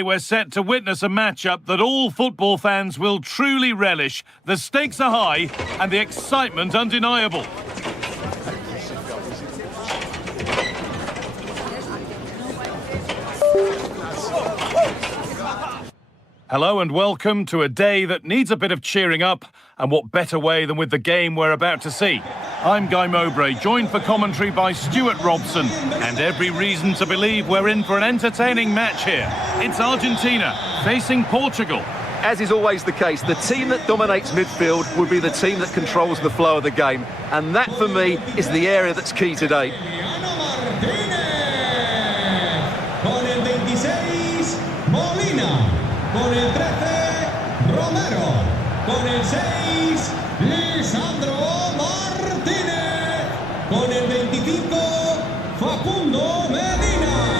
We're set to witness a matchup that all football fans will truly relish. The stakes are high and the excitement undeniable. Hello and welcome to a day that needs a bit of cheering up, and what better way than with the game we're about to see. I'm Guy Mowbray, joined for commentary by Stuart Robson, and every reason to believe we're in for an entertaining match here. It's Argentina facing Portugal. As is always the case, the team that dominates midfield will be the team that controls the flow of the game, and that for me is the area that's key today. Con el 26, Molina. Con el 13, Romero. Con el 6, Lisandro Martínez. Con el 25, Facundo Medina.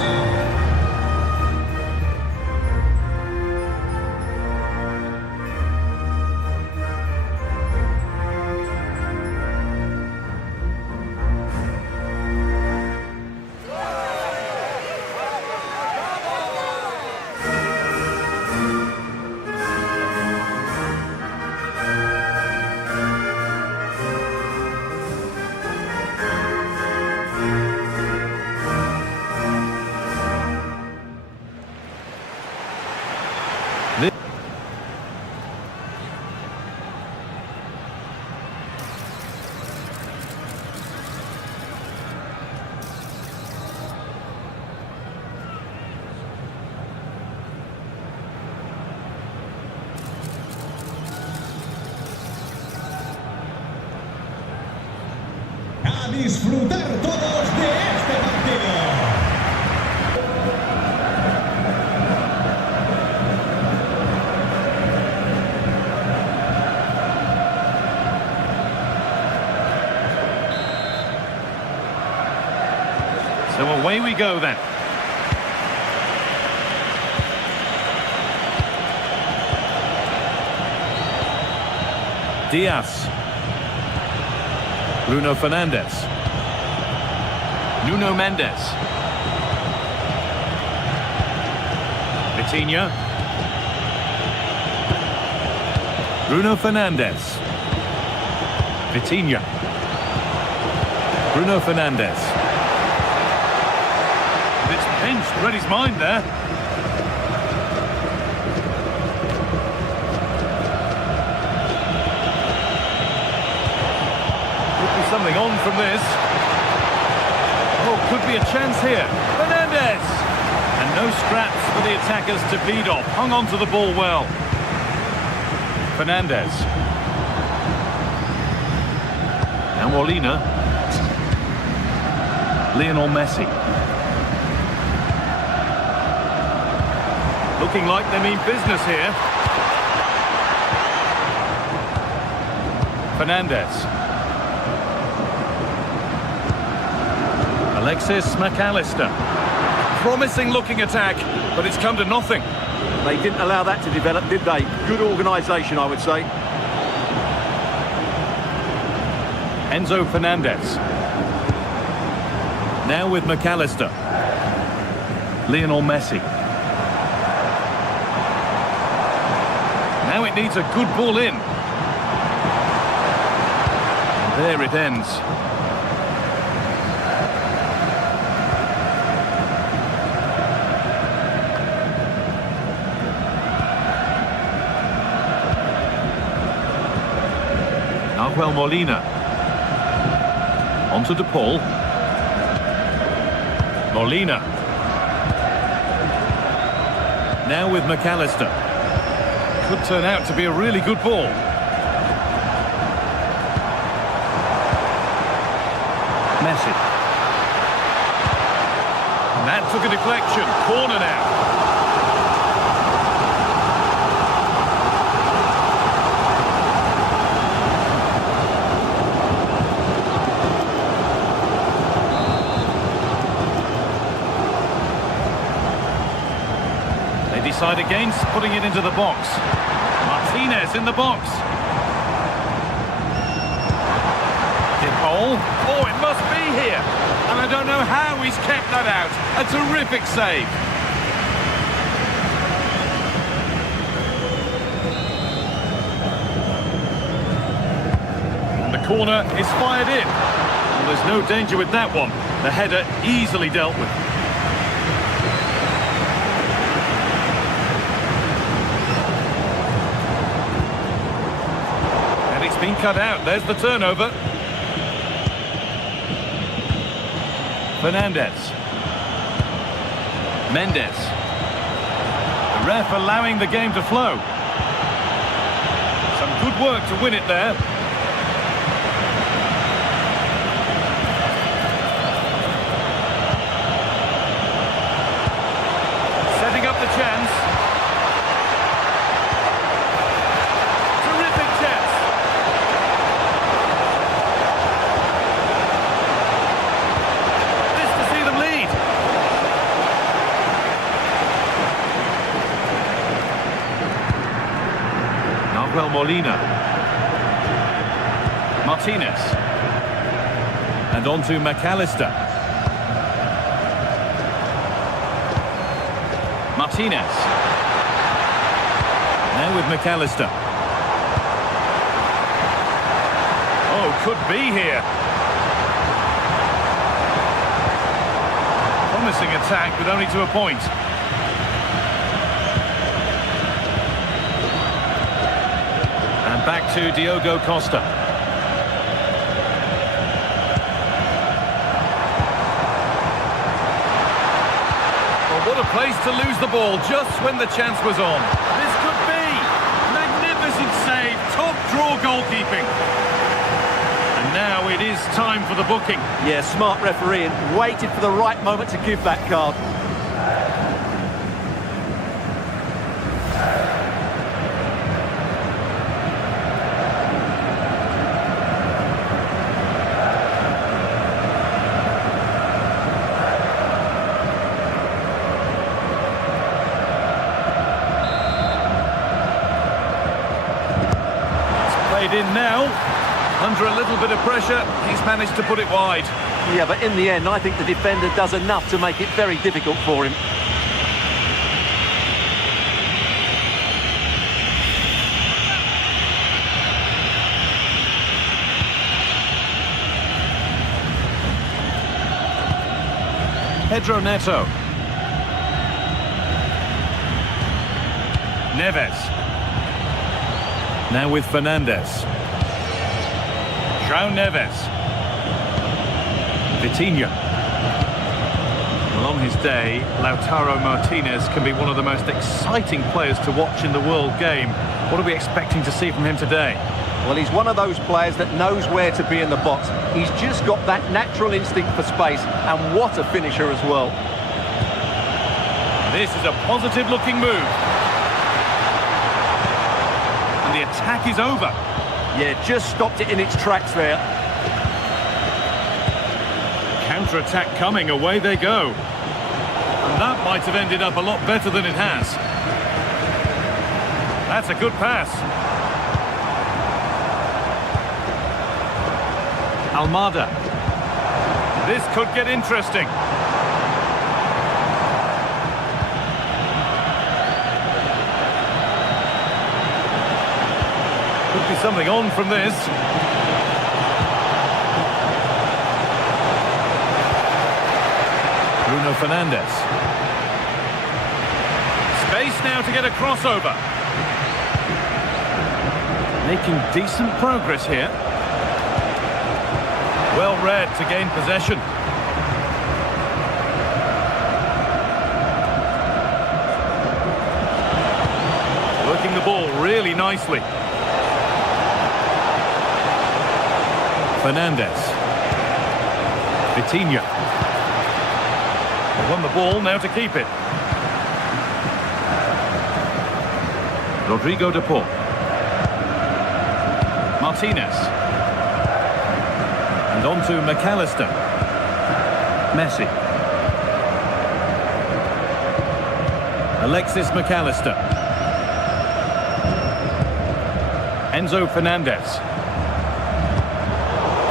A disfrutar todos de este partido. So away we go then. Diaz. Bruno Fernandes. Nuno Mendes. Vitinha. Bruno Fernandes. Vitinha. Bruno Fernandes. It's pinched, read his mind there. Something on from this. Oh, could be a chance here. Fernandes! And no scraps for the attackers to beat off. Hung on to the ball well. Fernandes. Now Molina. Lionel Messi. Looking like they mean business here. Fernandes. Alexis McAllister. Promising looking attack, but it's come to nothing. They didn't allow that to develop, did they? Good organisation, I would say. Enzo Fernandez. Now with McAllister. Lionel Messi. Now it needs a good ball in. And there it ends. Well, Molina. On to De Paul. Molina. Now with McAllister. Could turn out to be a really good ball. Messi. And that took a deflection. Corner now. Decide against putting it into the box. Martinez in the box. De Paul. Oh, it must be here. And I don't know how he's kept that out. A terrific save. corner is fired in. Well, there's no danger with that one. The header easily dealt with. And it's been cut out. There's the turnover. Fernandez. Mendes. The ref allowing the game to flow. Some good work to win it there. Setting up the chance. Terrific chance. This to see them lead. Nahuel Molina. Martinez. And on to McAllister. Martinez. Now with McAllister. Oh, could be here. Promising attack, but only to a point. And back to Diogo Costa. What a place to lose the ball just when the chance was on. This could be. Magnificent save. Top draw goalkeeping. And now it is time for the booking. Yeah, smart refereeing. Waited for the right moment to give that card. In now, under a little bit of pressure, he's managed to put it wide. Yeah, but in the end, I think the defender does enough to make it very difficult for him. Pedro Neto. Neves. Now with Fernandez. João Neves. Vitinha. Well, on his day, Lautaro Martinez can be one of the most exciting players to watch in the world game. What are we expecting to see from him today? Well, he's one of those players that knows where to be in the box. He's just got that natural instinct for space, and what a finisher as well. This is a positive-looking move. The attack is over. Yeah, just stopped it in its tracks there. Counter-attack coming, away they go. And that might have ended up a lot better than it has. That's a good pass. Almada. This could get interesting. Could be something on from this. Bruno Fernandes. Space now to get a crossover. Making decent progress here. Well read to gain possession. Working the ball really nicely. Fernandez. Vitinha. Won the ball, now to keep it. Rodrigo de Paul. Martinez. And on to McAllister. Messi. Alexis McAllister. Enzo Fernandez.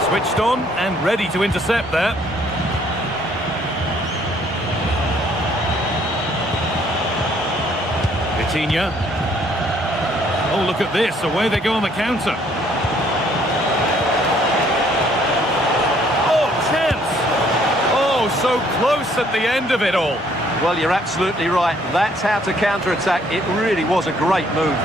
Switched on and ready to intercept there. Vitinha. Oh, look at this. Away they go on the counter. Oh, so close at the end of it all. Well, you're absolutely right. That's how to counter-attack. It really was a great move.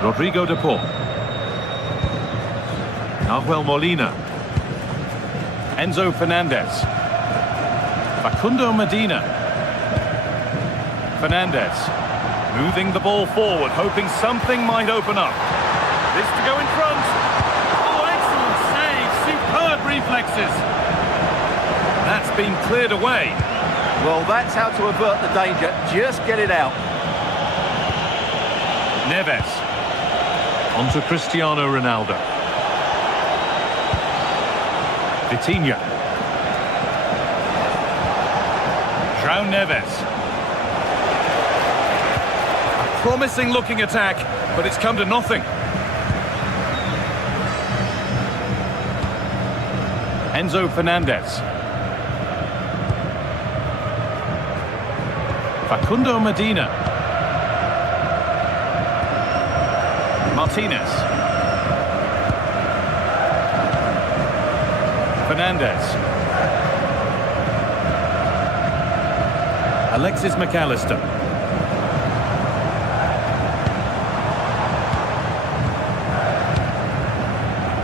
Rodrigo de Paul. Nahuel Molina. Enzo Fernandez. Facundo Medina. Fernandez. Moving the ball forward, hoping something might open up. This to go in front. Oh, excellent save. Superb reflexes. That's been cleared away. Well, that's how to avert the danger. Just get it out. Neves. On to Cristiano Ronaldo. Vitinha. João Neves. A promising looking attack, but it's come to nothing. Enzo Fernandez. Facundo Medina. Martinez. Fernandez. Alexis McAllister.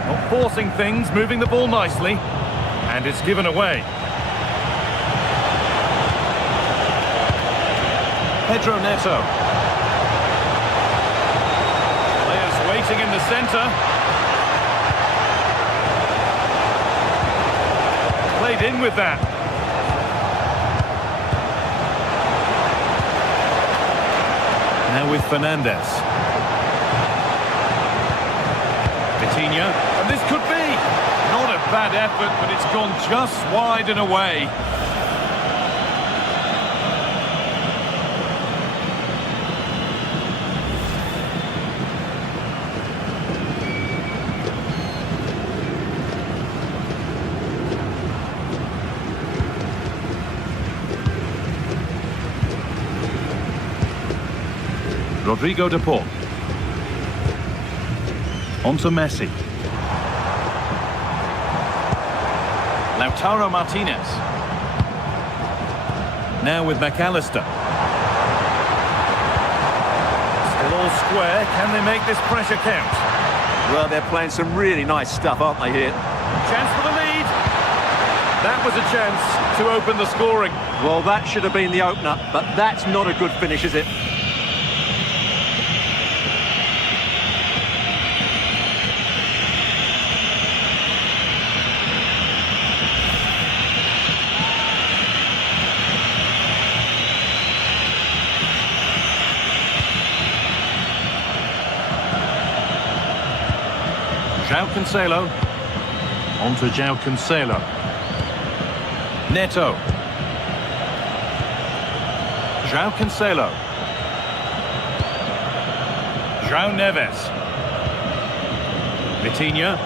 Not forcing things, moving the ball nicely. And it's given away. Pedro Neto. Waiting in the centre. Played in with that. Now with Fernandez. Vitinha. And this could be. Not a bad effort, but it's gone just wide and away. Rodrigo de Paul. On to Messi. Lautaro Martinez. Now with McAllister. Still all square. Can they make this pressure count? Well, they're playing some really nice stuff, aren't they, here? Chance for the lead. That was a chance to open the scoring. Well, that should have been the opener, but that's not a good finish, is it? João Cancelo. On to João Cancelo. Neto. João Cancelo. João Neves. Vitinha.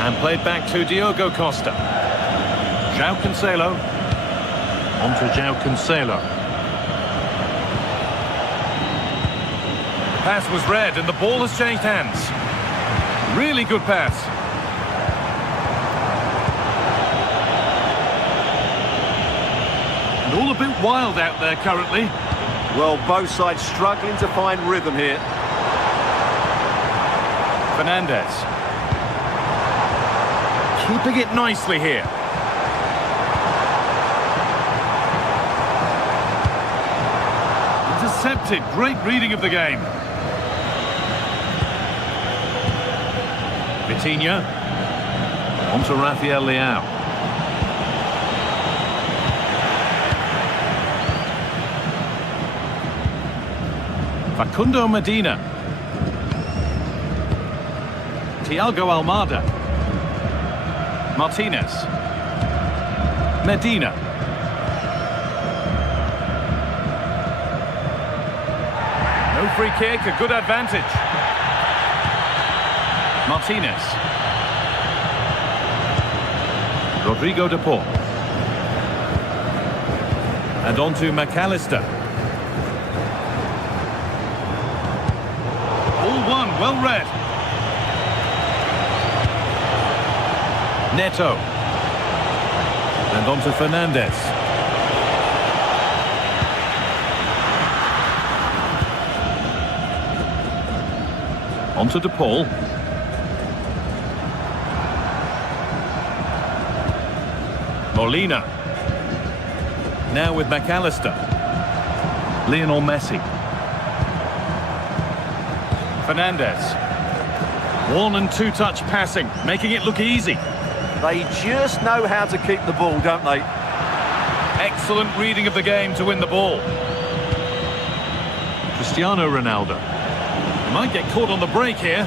And played back to Diogo Costa. João Cancelo. On to João Cancelo. The pass was read and the ball has changed hands. Really good pass. And all a bit wild out there currently. Well, both sides struggling to find rhythm here. Fernandez. Keeping it nicely here. Intercepted. Great reading of the game. Vitinha. On to Rafael Leao. Facundo Medina. Thiago Almada. Martinez. Medina. No free kick, a good advantage. Martinez. Rodrigo de Paul. And on to McAllister. All one, well read. Neto. And on to Fernandez. On to De Paul. Molina. Now with McAllister. Lionel Messi. Fernandez. One and two touch passing, making it look easy. They just know how to keep the ball, don't they? Excellent reading of the game to win the ball. Cristiano Ronaldo. He might get caught on the break here.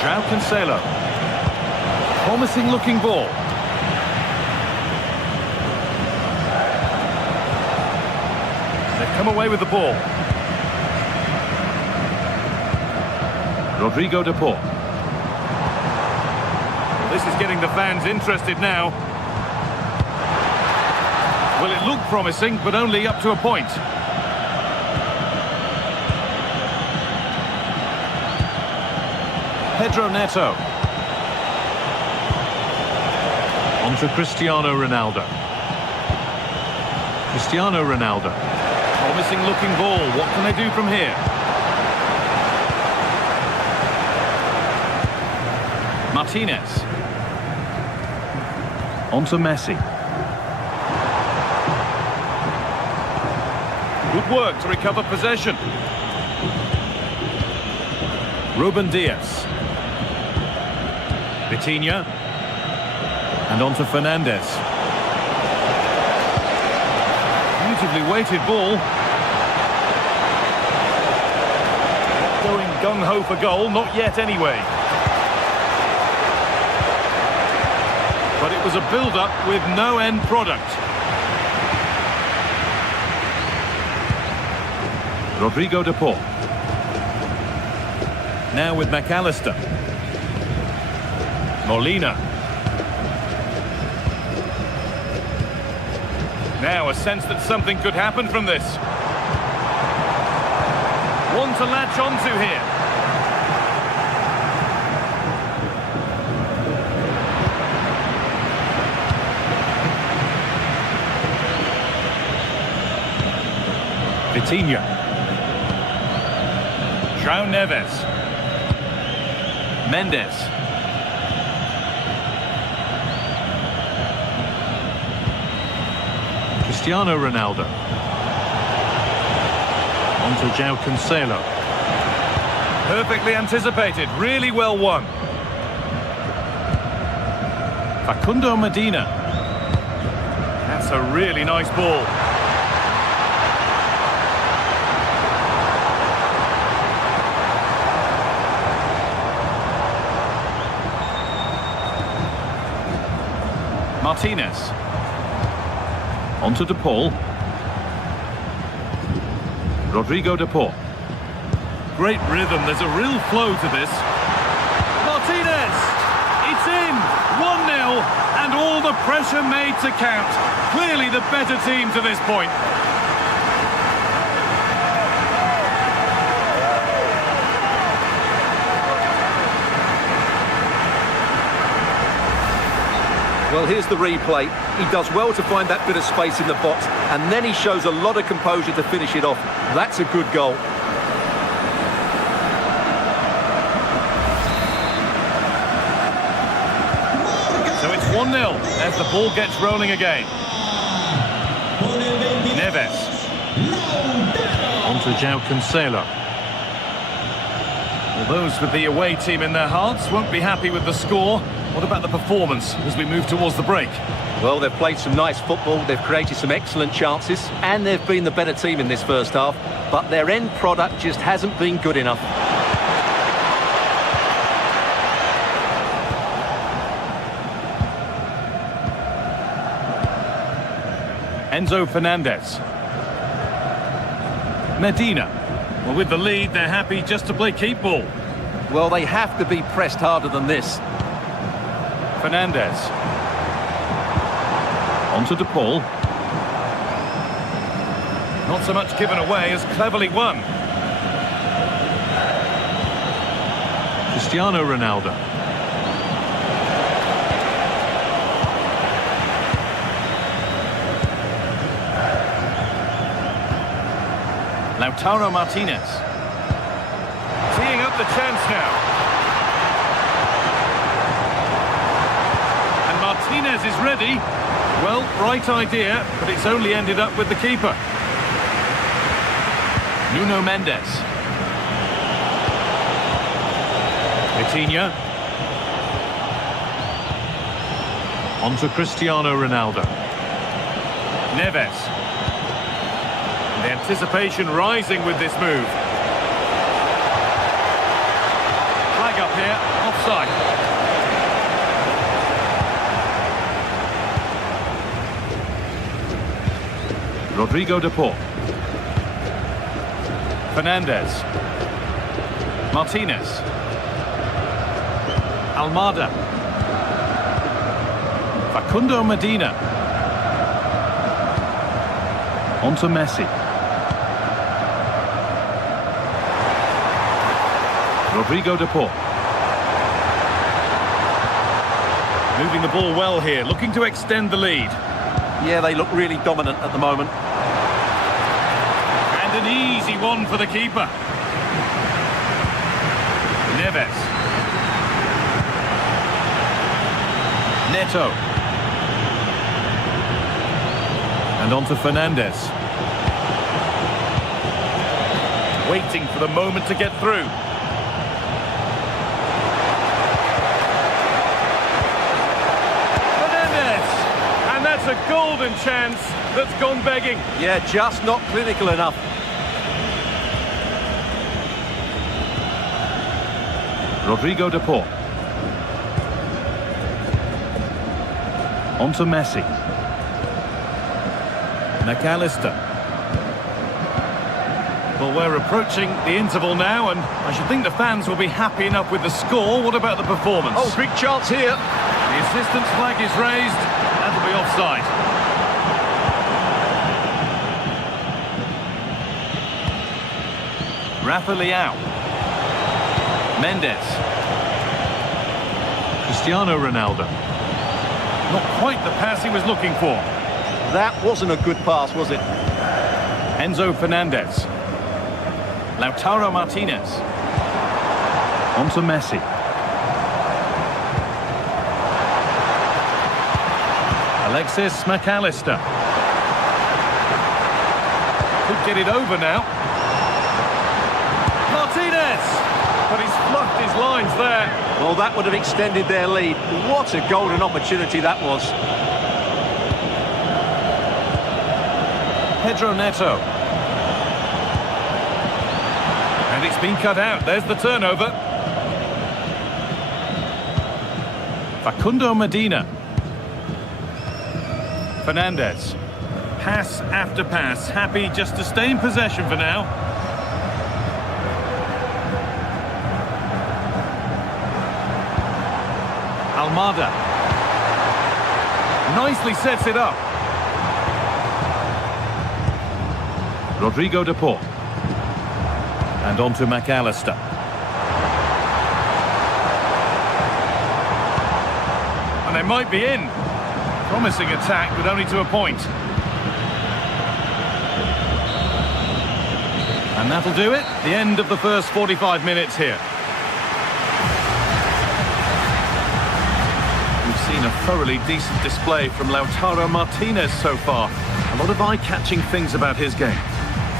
João Cancelo. Promising looking ball. They've come away with the ball. Rodrigo de Paul. Well, this is getting the fans interested now. Well, it looked promising, but only up to a point. Pedro Neto. On to Cristiano Ronaldo. Cristiano Ronaldo. Promising looking ball. What can they do from here? Martinez. On to Messi. Good work to recover possession. Ruben Diaz. Vitinha. And on to Fernandez. Beautifully weighted ball. Going gung-ho for goal, not yet anyway. But it was a build-up with no end product. Rodrigo de Paul. Now with McAllister. Molina. Now a sense that something could happen from this. One to latch onto here. Vitinha. João Neves. Mendes. Cristiano Ronaldo. On to João Cancelo. Perfectly anticipated, really well won. Facundo Medina. That's a really nice ball. Martinez. On to De Paul. Rodrigo de Paul. Great rhythm, there's a real flow to this. Martinez! It's in! 1-0, and all the pressure made to count. Clearly the better team to this point. Well, here's the replay. He does well to find that bit of space in the box, and then he shows a lot of composure to finish it off. That's a good goal. So it's 1-0 as the ball gets rolling again. Neves. On to João Cancelo. Well, those with the away team in their hearts won't be happy with the score. What about the performance as we move towards the break? Well, they've played some nice football, they've created some excellent chances, and they've been the better team in this first half, but their end product just hasn't been good enough. Enzo Fernandez. Medina. Well, with the lead, they're happy just to play keep ball. Well, they have to be pressed harder than this. Fernandez. On to De Paul. Not so much given away as cleverly won. Cristiano Ronaldo. Lautaro Martinez. Teeing up the chance now. And Martinez is ready. Well, right idea, but it's only ended up with the keeper. Nuno Mendes. Vitinha. On to Cristiano Ronaldo. Neves. The anticipation rising with this move. Flag up here, offside. Rodrigo De Paul. Fernandez. Martinez. Almada. Facundo Medina. On to Messi. Rodrigo De Paul. Moving the ball well here, looking to extend the lead. Yeah, they look really dominant at the moment. And an easy one for the keeper. Neves. Neto. And on to Fernandez. Waiting for the moment to get through. A golden chance that's gone begging. Yeah, just not clinical enough. Rodrigo De Paul. On to Messi. McAllister. Well, we're approaching the interval now, and I should think the fans will be happy enough with the score. What about the performance? Oh, big chance here. The assistant's flag is raised. That'll be offside. Rafa Leao. Mendes. Cristiano Ronaldo. Not quite the pass he was looking for. That wasn't a good pass, was it? Enzo Fernandez. Lautaro Martinez. On to Messi. Alexis McAllister. Could get it over now. Martinez! But he's fluffed his lines there. Well, that would have extended their lead. What a golden opportunity that was. Pedro Neto. And it's been cut out. There's the turnover. Facundo Medina. Fernandez. Pass after pass. Happy just to stay in possession for now. Almada. Nicely sets it up. Rodrigo De Paul. And on to McAllister. And they might be in. Promising attack, but only to a point. And that'll do it. The end of the first 45 minutes here. We've seen a thoroughly decent display from Lautaro Martinez so far. A lot of eye-catching things about his game.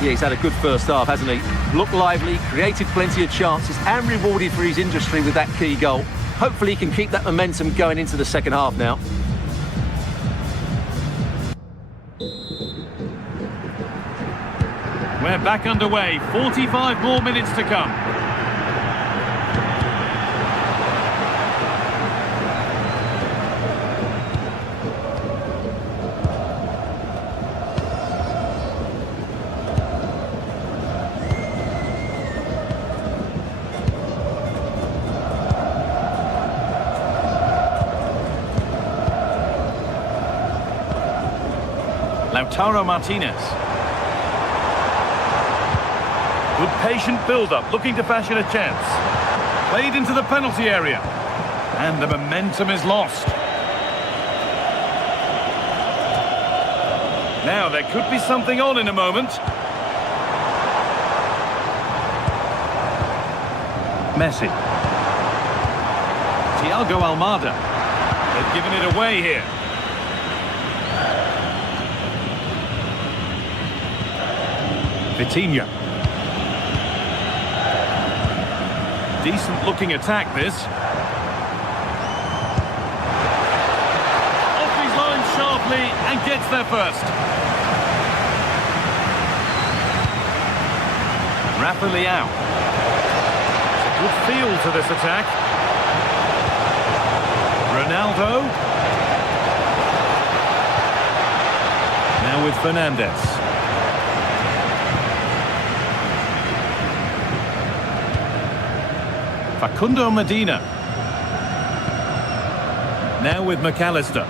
Yeah, he's had a good first half, hasn't he? Looked lively, created plenty of chances, and rewarded for his industry with that key goal. Hopefully he can keep that momentum going into the second half now. We're back underway. 45 more minutes to come. Lautaro Martinez. Good patient build-up, looking to fashion a chance. Played into the penalty area. And the momentum is lost. Now, there could be something on in a moment. Messi. Thiago Almada. They've given it away here. Vitinha. Decent looking attack this. Off his line sharply and gets there first. Rafa Leao. It's a good feel to this attack. Ronaldo. Now with Fernandes. Facundo Medina. Now with McAllister.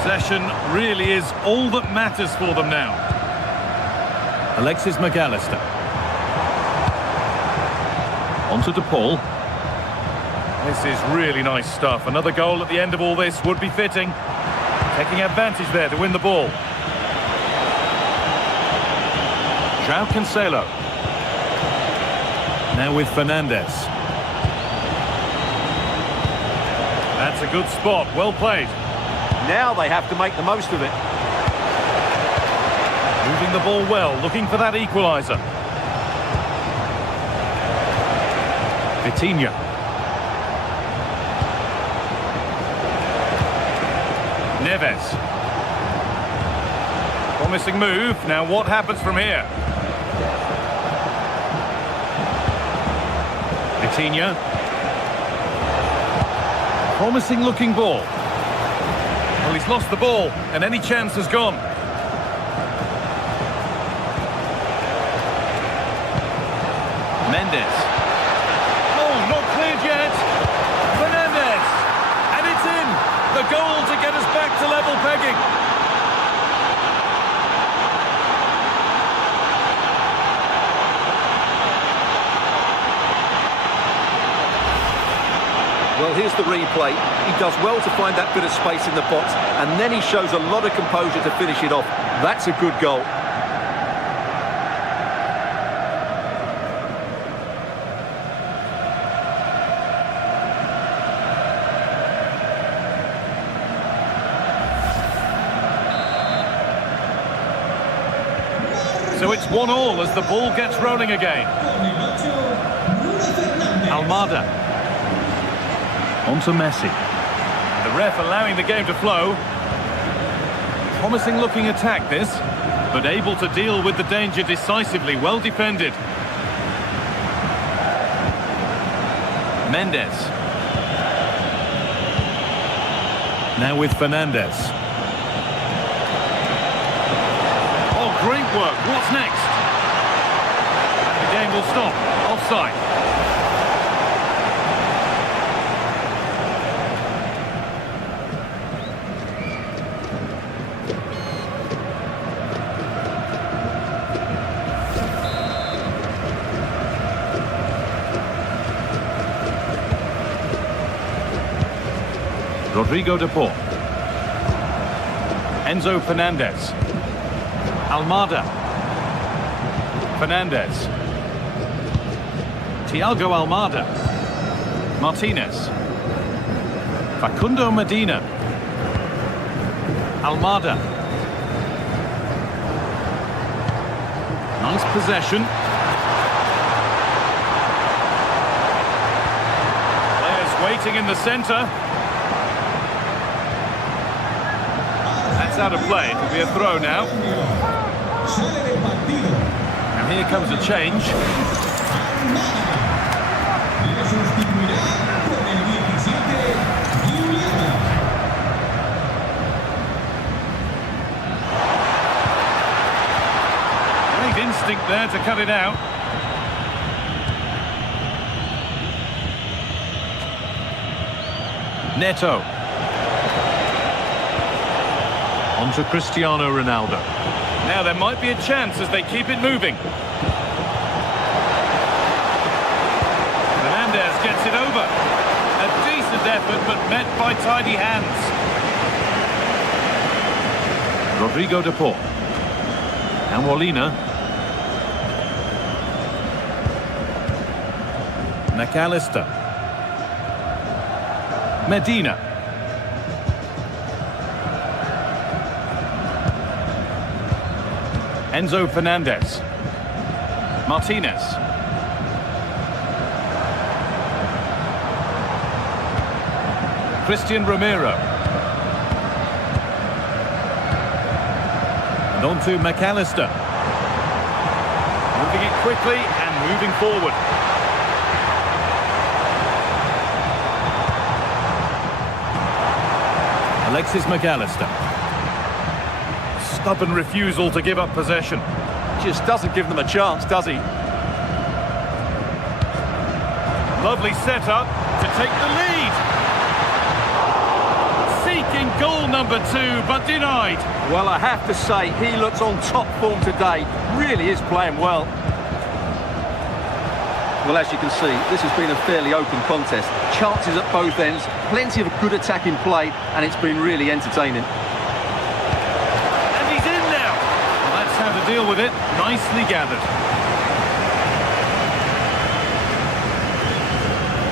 Possession really is all that matters for them now. Alexis McAllister. On to De Paul. This is really nice stuff. Another goal at the end of all this would be fitting. Taking advantage there to win the ball. João Cancelo. Now with Fernandes. That's a good spot, well played. Now they have to make the most of it. Moving the ball well, looking for that equaliser. Vitinha. Neves. Promising move, now what happens from here? Vitinha. Promising looking ball. Well, he's lost the ball and any chance has gone. Mendes. Oh, not cleared yet. Fernandes. And it's in. The goal to get us back to level pegging. Well, here's the replay. He does well to find that bit of space in the box, and then he shows a lot of composure to finish it off. That's a good goal. So it's 1-1 as the ball gets rolling again. Almada. On to Messi. The ref allowing the game to flow. Promising looking attack this, but able to deal with the danger decisively, well defended. Mendes. Now with Fernandes. Oh, great work. What's next? The game will stop. Offside. Rodrigo De Paul. Enzo Fernandez. Almada. Fernandes. Thiago Almada. Martinez. Facundo Medina. Almada. Nice possession. Players waiting in the centre. That's out of play. It'll be a throw now. And here comes a change. Great instinct there to cut it out. Neto. On to Cristiano Ronaldo. Now there might be a chance as they keep it moving. Fernandez gets it over. A decent effort, but met by tidy hands. Rodrigo de Paul. And Molina. McAllister. Medina. Enzo Fernandez. Martinez. Christian Romero. And on to McAllister. Moving it quickly and moving forward. Alexis McAllister. Stubborn refusal to give up possession. Just doesn't give them a chance, does he? Lovely setup to take the lead. Seeking goal number 2, but denied. Well, I have to say, he looks on top form today. Really is playing well. Well, as you can see, this has been a fairly open contest. Chances at both ends, plenty of good attacking play, and it's been really entertaining. And he's in now. Well, that's how to deal with it. Nicely gathered.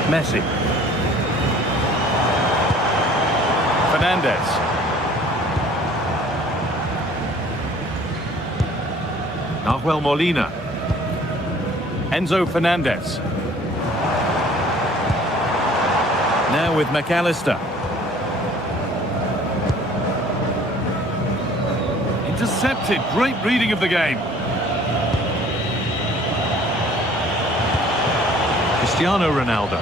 Messi. Fernandez. Nahuel Molina. Enzo Fernandez. Now with McAllister. Intercepted. Great reading of the game. Cristiano Ronaldo.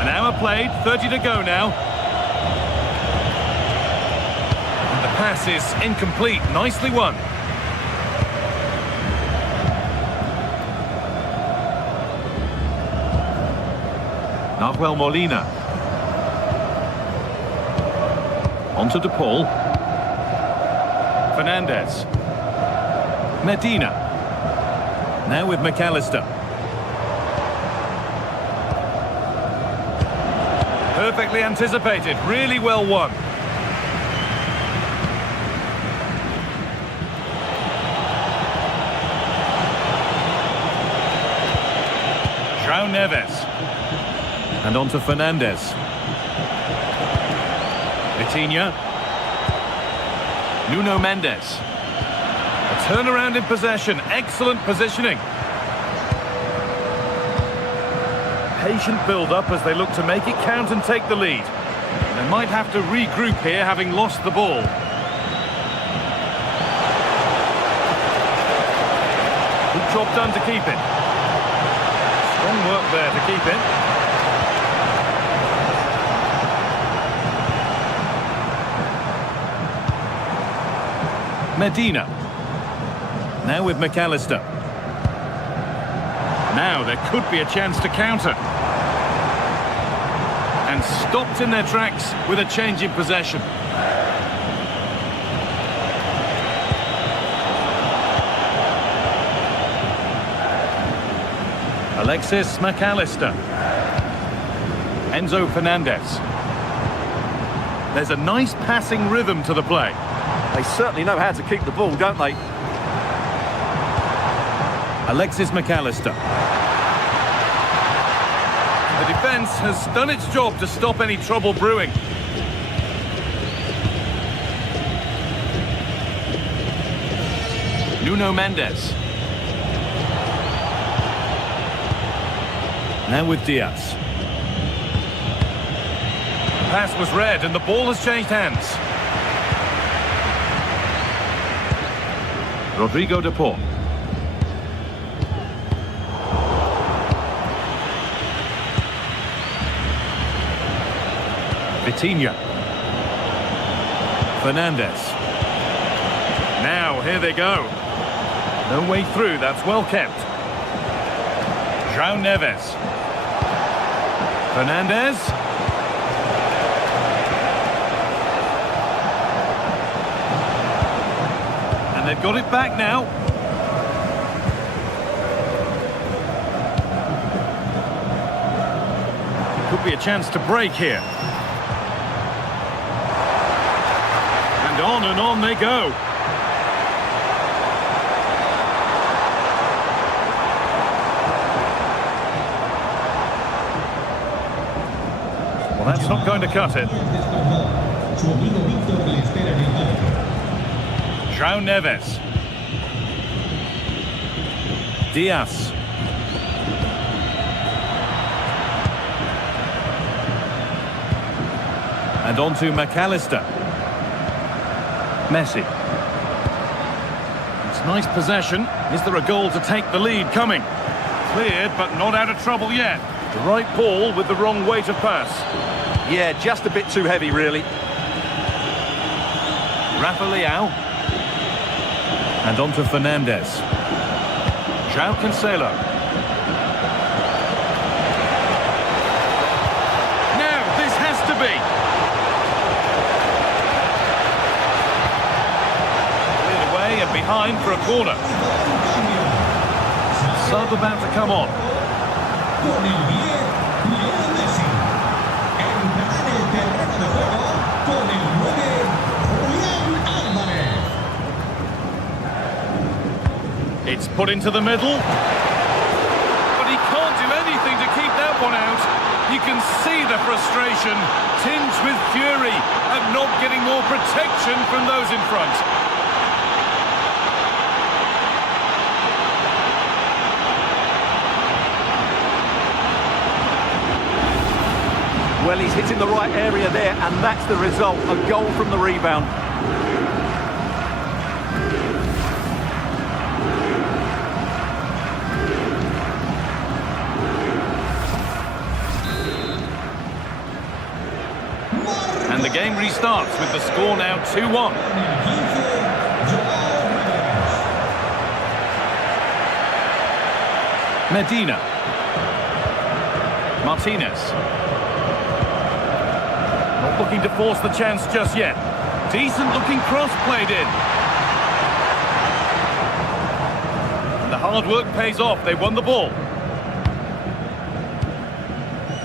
An hour played, 30 to go now. And the pass is incomplete. Nicely won. Nahuel Molina. On to De Paul. Fernandez. Medina. Now with McAllister. Perfectly anticipated. Really well won. João Neves. And on to Fernandez. Vitinha. Nuno Mendes. A turnaround in possession. Excellent positioning. Patient build-up as they look to make it count and take the lead. They might have to regroup here, having lost the ball. Good job done to keep it. Strong work there to keep it. Medina. Now with McAllister. Now there could be a chance to counter. And stopped in their tracks with a change in possession. Alexis McAllister. Enzo Fernandez. There's a nice passing rhythm to the play. They certainly know how to keep the ball, don't they? Alexis McAllister. The defence has done its job to stop any trouble brewing. Nuno Mendes. Now with Diaz. Pass was read and the ball has changed hands. Rodrigo de Paul. Vitinha. Fernandez. Now, here they go. No way through, that's well kept. João Neves. Fernandez. They've got it back now. Could be a chance to break here. And on they go. Well, that's not going to cut it. João Neves. Diaz. And on to McAllister. Messi. It's nice possession. Is there a goal to take the lead coming? Cleared, but not out of trouble yet. The right ball with the wrong way to pass. Yeah, just a bit too heavy, really. Rafa Leao. And on to Fernandez. João Cancelo. Now, this has to be. Cleared away and behind for a corner. Sub about to come on. Con el 10, Lionel Messi. Entra en el terreno de juego con el 9, Julián Álvarez. It's put into the middle. But he can't do anything to keep that one out. You can see the frustration, tinged with fury at not getting more protection from those in front. Well, he's hitting the right area there, and that's the result, a goal from the rebound. And the game restarts with the score now 2-1. Medina. Martinez. Not looking to force the chance just yet. Decent looking cross played in. And the hard work pays off. They won the ball.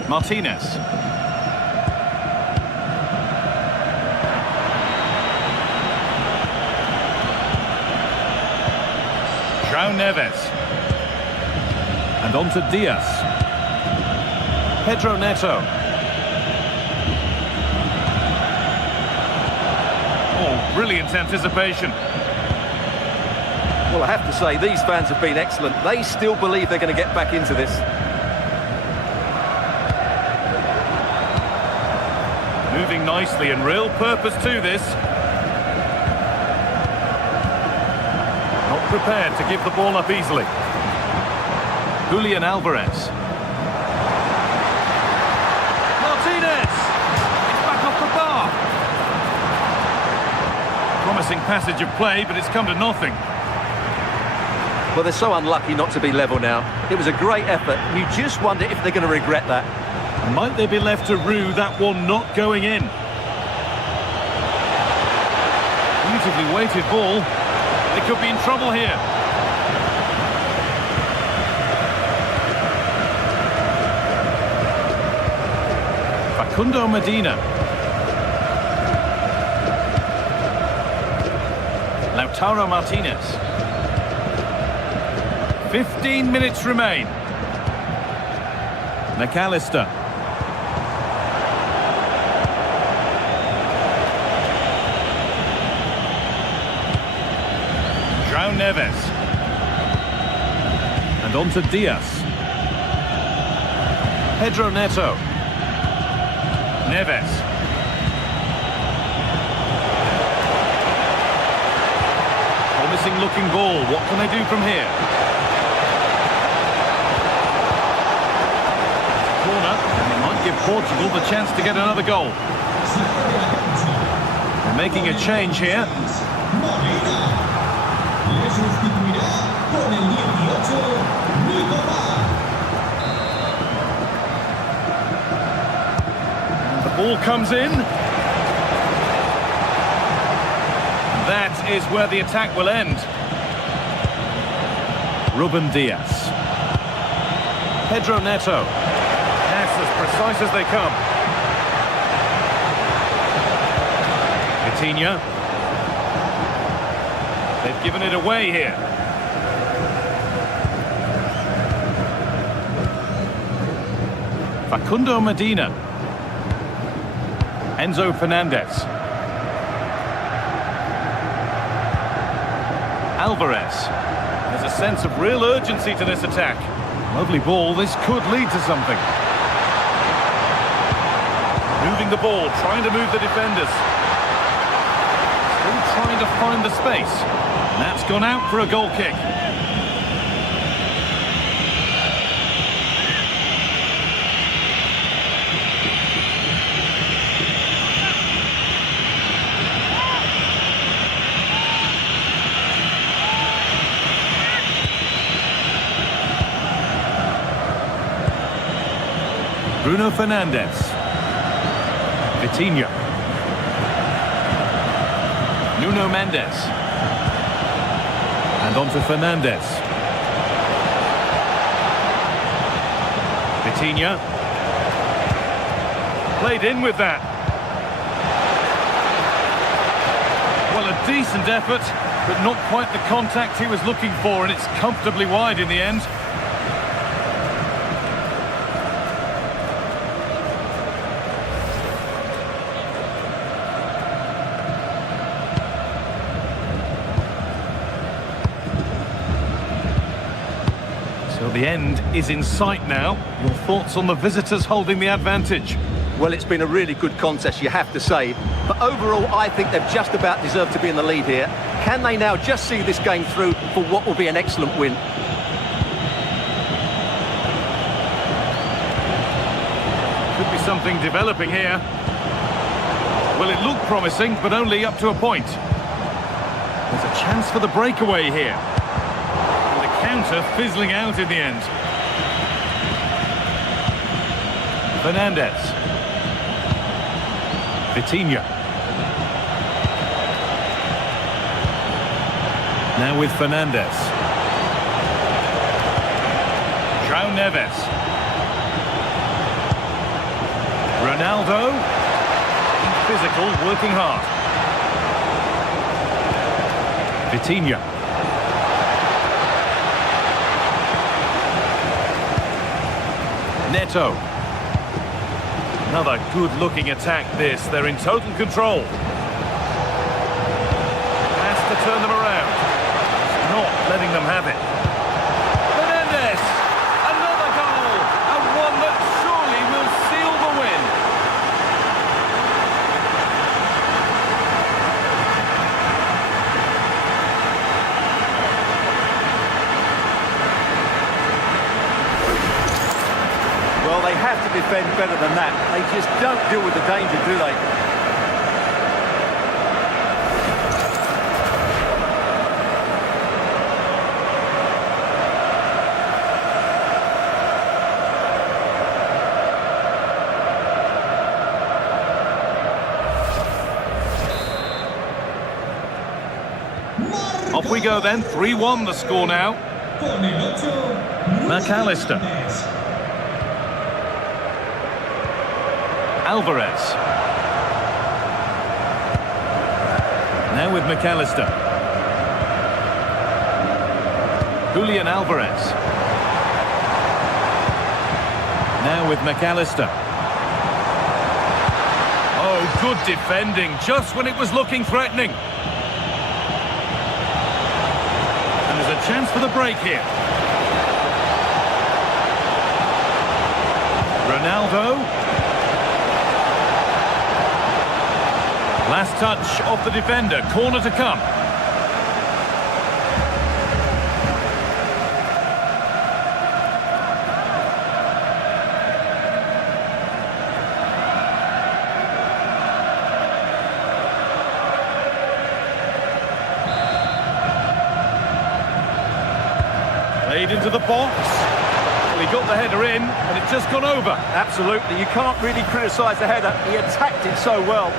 Martinez. João Neves. And on to Diaz. Pedro Neto. Oh, brilliant anticipation. Well, I have to say, these fans have been excellent. They still believe they're going to get back into this. Moving nicely and real purpose to this. Not prepared to give the ball up easily. Julián Álvarez. Martinez! It's back off the bar. Promising passage of play, but it's come to nothing. Well, they're so unlucky not to be level now. It was a great effort. You just wonder if they're going to regret that. Might they be left to rue that one not going in? Beautifully weighted ball. They could be in trouble here. Facundo Medina. Lautaro Martinez. 15 minutes remain. McAllister. João Neves. And on to Diaz. Pedro Neto. Neves. Promising looking ball. What can they do from here? Corner, and it might give Portugal the chance to get another goal. They're making a change here. The ball comes in. That that is where the attack will end. Ruben Diaz. Pedro Neto. That's as precise as they come. Vitinha. They've given it away here. Facundo Medina. Enzo Fernandez. Alvarez. There's a sense of real urgency to this attack. Lovely ball, this could lead to something. Moving the ball, trying to move the defenders. Still trying to find the space. And that's gone out for a goal kick. Bruno Fernandes. Vitinha. Nuno Mendes. And on to Fernandes. Vitinha. Played in with that. Well, a decent effort, but not quite the contact he was looking for, and it's comfortably wide in the end. So the end is in sight now. Your thoughts on the visitors holding the advantage? Well, it's been a really good contest, you have to say. But overall, I think they've just about deserved to be in the lead here. Can they now just see this game through for what will be an excellent win? Could be something developing here. Well, it looked promising, but only up to a point. There's a chance for the breakaway here. And the counter fizzling out in the end. Fernandes. Vitinha. Now with Fernandes. João Neves. Ronaldo. Physical, working hard. Vitinha. Neto. Another good-looking attack this. They're in total control. Has to turn them around. It's not letting them have it. Fernandes! Another goal! And one that surely will seal the win. Well, they have to defend better than that. They just don't deal with the danger, do they? Off we go then, 3-1 the score now. Con el 8, McAllister. Alvarez. Now with McAllister. Julian Alvarez. Now with McAllister. Oh, good defending, just when it was looking threatening. And there's a chance for the break here. Ronaldo. Last touch of the defender, corner to come. Played into the box. Well, he got the header in, and it's just gone over. Absolutely, you can't really criticise the header. He attacked it so well.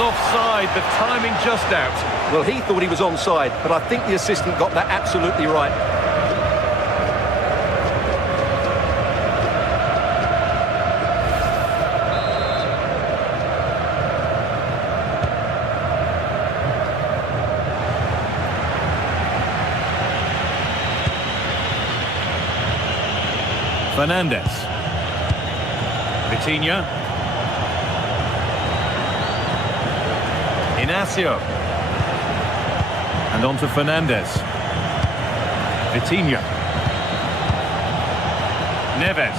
offside, the timing just out. Well, he thought he was onside, but I think the assistant got that absolutely right. Fernandes. Vitinha. Inacio. And on to Fernandes. Vitinha. Neves.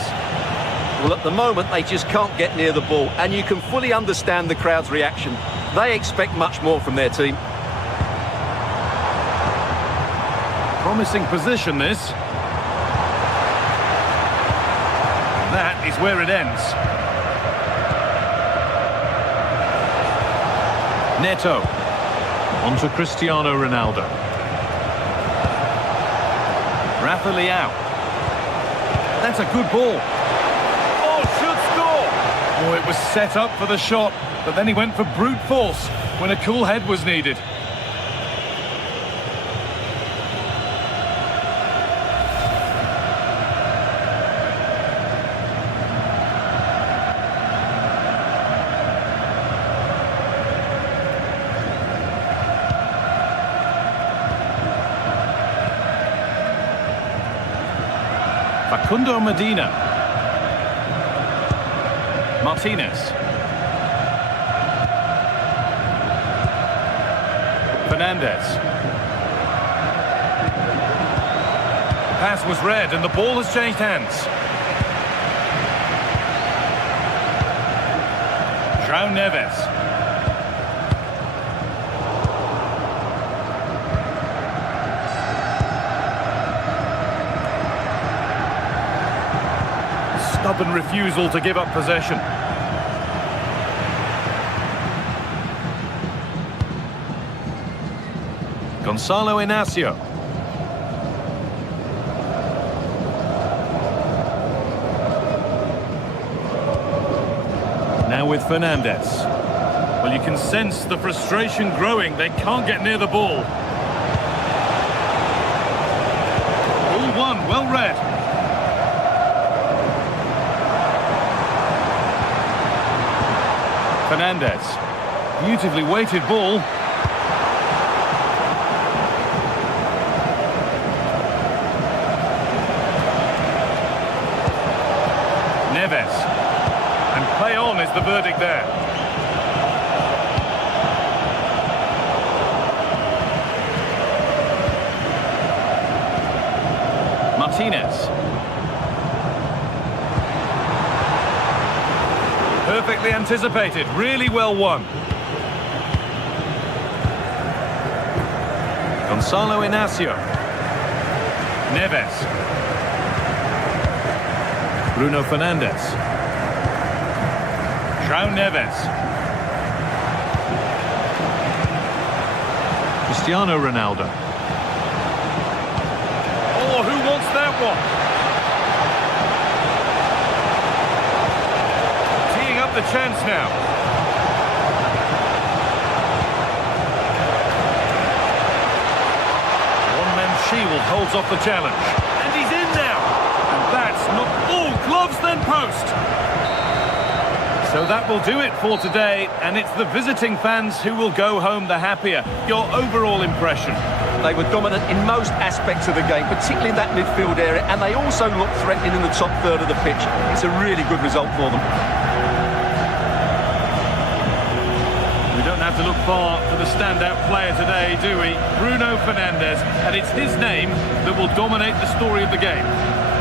Well, at the moment, they just can't get near the ball, and you can fully understand the crowd's reaction. They expect much more from their team. Promising position, this. That is where it ends. Neto. On to Cristiano Ronaldo. Rafa Leao. That's a good ball. Oh, should score! Oh, it was set up for the shot, but then he went for brute force when a cool head was needed. Facundo Medina. Martinez. Fernandes. Pass was read and the ball has changed hands. João Neves. Stubborn refusal to give up possession. Gonzalo Inacio. Now with Fernandes. Well, you can sense the frustration growing. They can't get near the ball. All one, well read. Fernandes. Beautifully weighted ball. Neves. And play on is the verdict there. Martinez. Perfectly anticipated, really well won. Gonzalo Inacio. Neves. Bruno Fernandes. João Neves. Cristiano Ronaldo. Oh, who wants that one? The chance now. One-man shield holds off the challenge. And he's in now. And that's not all. Gloves then post. So that will do it for today. And it's the visiting fans who will go home the happier. Your overall impression? They were dominant in most aspects of the game, particularly in that midfield area. And they also looked threatening in the top third of the pitch. It's a really good result for them. We don't have to look far for the standout player today, do we? Bruno Fernandes, and it's his name that will dominate the story of the game.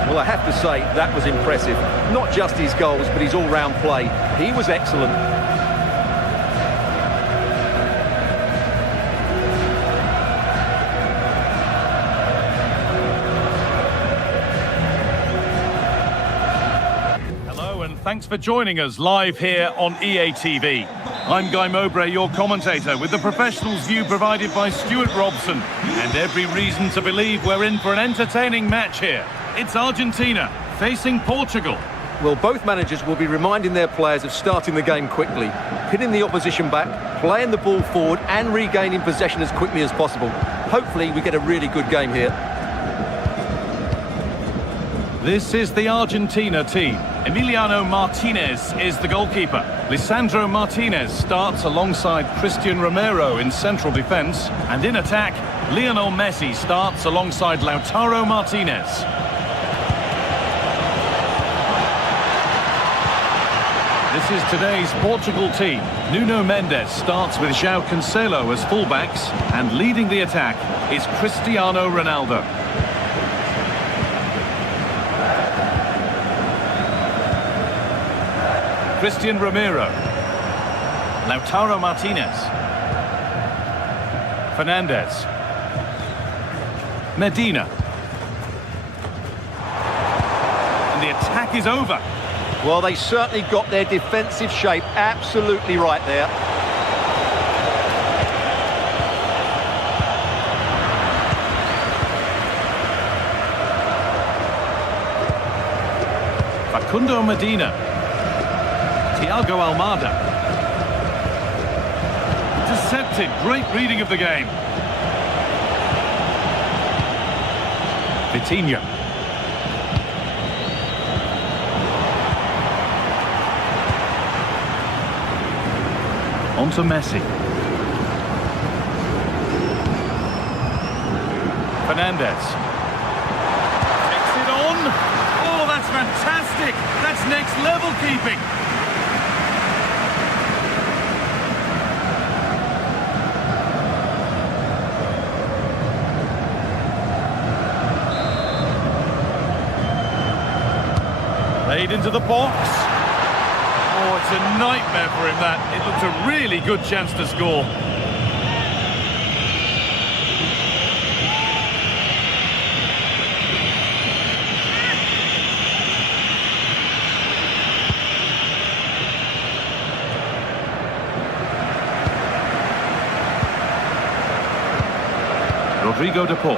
Well, I have to say, that was impressive. Not just his goals, but his all-round play. He was excellent. Hello, and thanks for joining us live here on EA TV. I'm Guy Mowbray, your commentator, with the professionals' view provided by Stuart Robson. And every reason to believe we're in for an entertaining match here. It's Argentina facing Portugal. Well, both managers will be reminding their players of starting the game quickly, pinning the opposition back, playing the ball forward and regaining possession as quickly as possible. Hopefully we get a really good game here. This is the Argentina team. Emiliano Martinez is the goalkeeper. Lisandro Martinez starts alongside Christian Romero in central defence. And in attack, Lionel Messi starts alongside Lautaro Martinez. This is today's Portugal team. Nuno Mendes starts with João Cancelo as fullbacks, and leading the attack is Cristiano Ronaldo. Christian Romero. Lautaro Martinez. Fernandez. Medina. And the attack is over. Well, they certainly got their defensive shape absolutely right there. Facundo Medina. Thiago Almada. Intercepted. Great reading of the game. Vitinha. On to Messi. Fernandez. Takes it on. Oh, that's fantastic. That's next level keeping. Played into the box. Oh, it's a nightmare for him, that. It looked a really good chance to score. Rodrigo de Paul.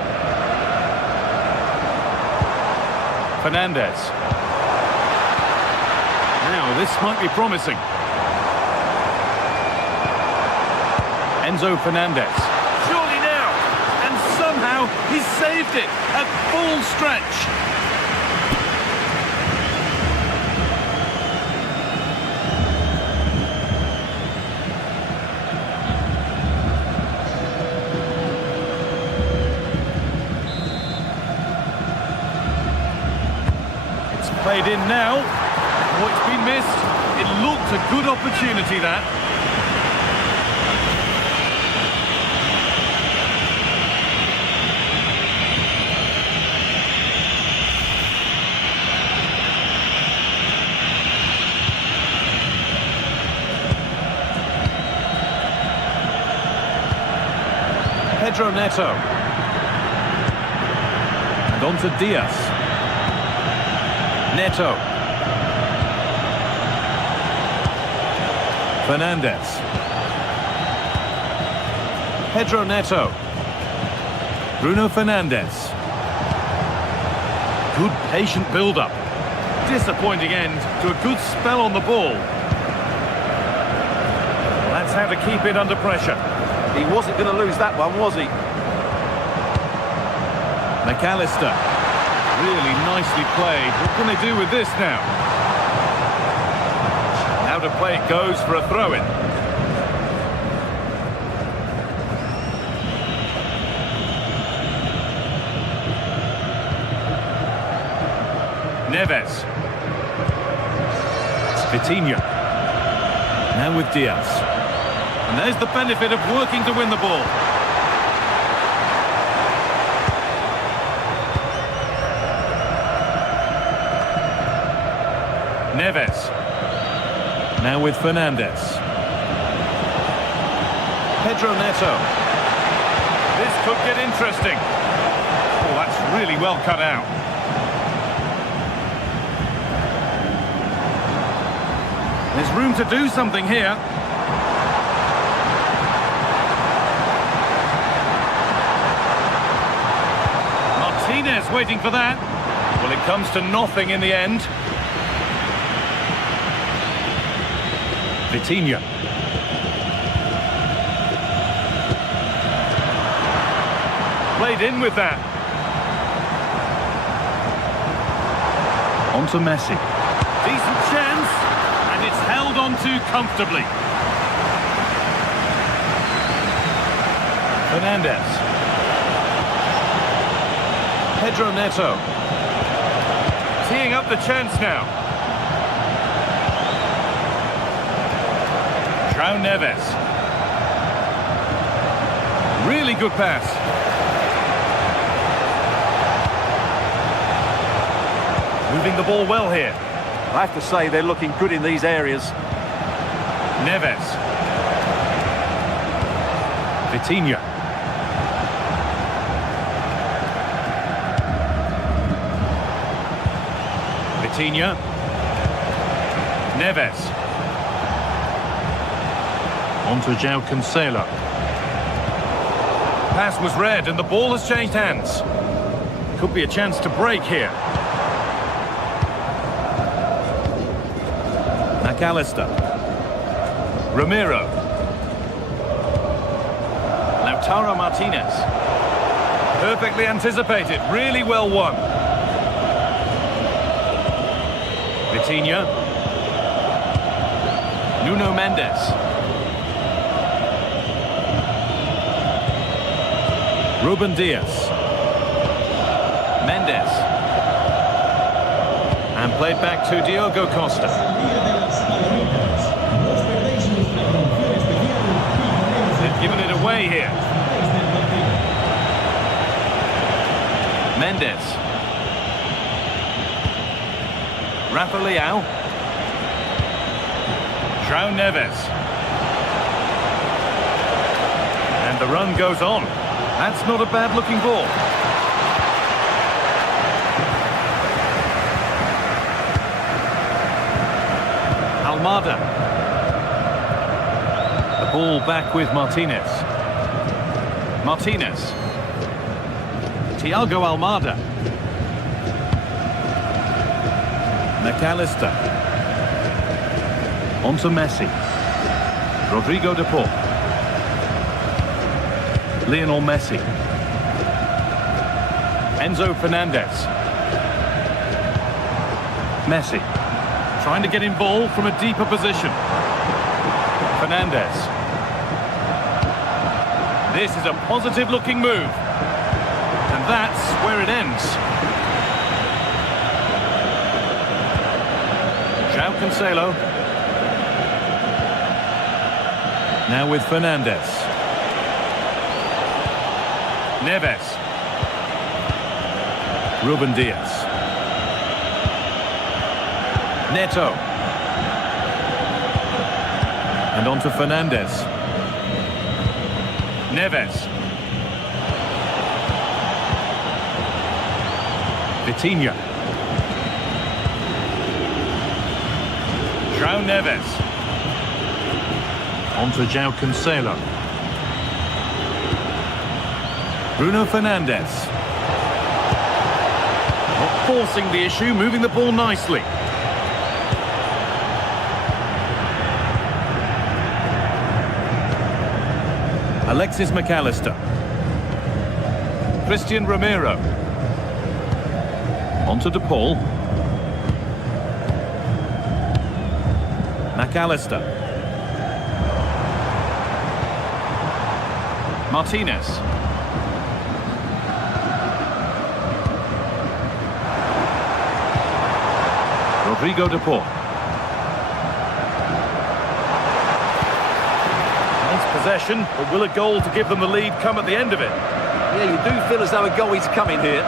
Fernandez. Now, this might be promising. Enzo Fernandez. Surely now. And somehow he's saved it at full stretch. It's played in now. Oh, it's been missed. It looked a good opportunity, that. Pedro Neto. And on to Diaz. Neto. Fernandez. Pedro Neto. Bruno Fernandez. Good patient build-up. Disappointing end to a good spell on the ball. That's how to keep it under pressure. He wasn't going to lose that one, was he? McAllister. Really nicely played. What can they do with this now? Out of play it goes for a throw-in. Neves. Vitinha. Now with Diaz. And there's the benefit of working to win the ball. Neves. Now with Fernandez. Pedro Neto. This could get interesting. Oh, that's really well cut out. There's room to do something here. Martinez waiting for that. Well, it comes to nothing in the end. Vitinha. played in with that. On to Messi. Decent chance, and it's held on to comfortably. Fernandez. Pedro Neto. Teeing up the chance now. João Neves. Really good pass. Moving the ball well here. I have to say they're looking good in these areas. Neves. Vitinha. Vitinha. Neves. On to João Cancelo. Pass was read and the ball has changed hands. Could be a chance to break here. McAllister. Ramiro. Lautaro Martinez. Perfectly anticipated, really well won. Vitinha. Nuno Mendes. Ruben Dias. Mendes. And played back to Diogo Costa. They've given it away here. Mendes. Rafa Leão. João Neves. And the run goes on. That's not a bad looking ball. Almada. The ball back with Martinez. Martinez. Thiago Almada. McAllister. On to Messi. Rodrigo de Paul. Lionel Messi. Enzo Fernandez. Messi. Trying to get involved from a deeper position. Fernandez. This is a positive looking move. And that's where it ends. João Cancelo. Now with Fernandez. Neves. Ruben Dias. Neto. And on to Fernandez. Neves. Vitinha. João Neves. On to João Cancelo. Bruno Fernandes. Not forcing the issue, moving the ball nicely. Alexis McAllister. Christian Ramiro. On to De Paul. McAllister. Martinez. Rodrigo de Paul. Nice possession, but will a goal to give them the lead come at the end of it? Yeah, you do feel as though a goal is coming here.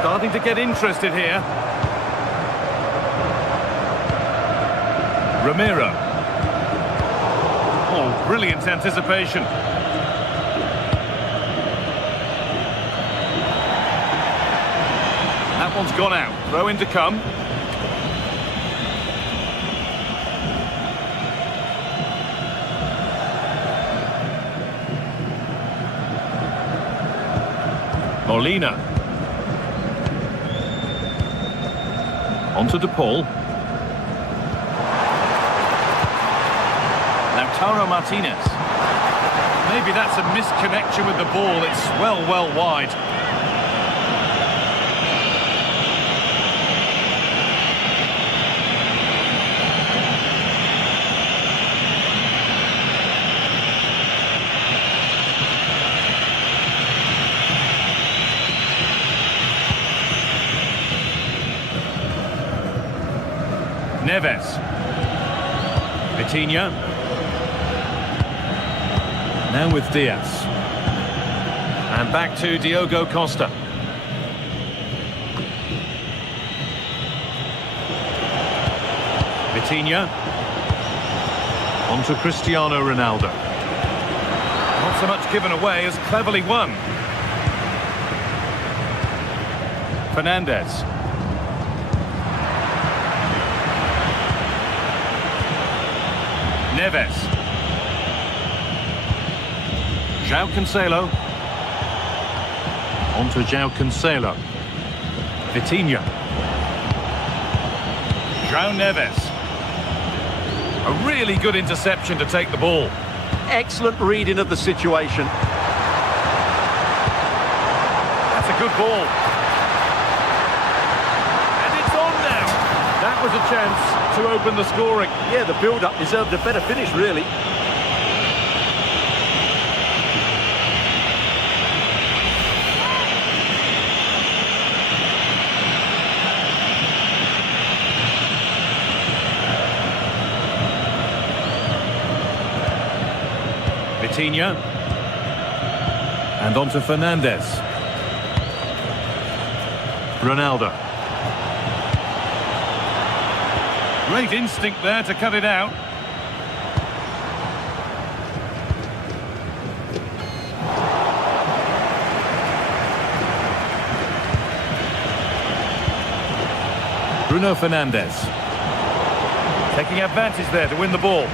Starting to get interested here. Ramiro. Oh, brilliant anticipation. That one's gone out. Throw in to come. Molina. On to De Paul. Lautaro Martinez. Maybe that's a misconnection with the ball. It's well wide. Neves. Vitinha. Now with Diaz. And back to Diogo Costa. Vitinha. On to Cristiano Ronaldo. Not so much given away as cleverly won. Fernandes. Neves. João Cancelo. On to João Cancelo. Vitinha. João Neves. A really good interception to take the ball. Excellent reading of the situation. That's a good ball. And it's on now. That was a chance to open the scoring. Yeah, the build-up deserved a better finish, really. Vitinha. And on to Fernandes. Ronaldo. Great instinct there to cut it out. Bruno Fernandes. Taking advantage there to win the ball.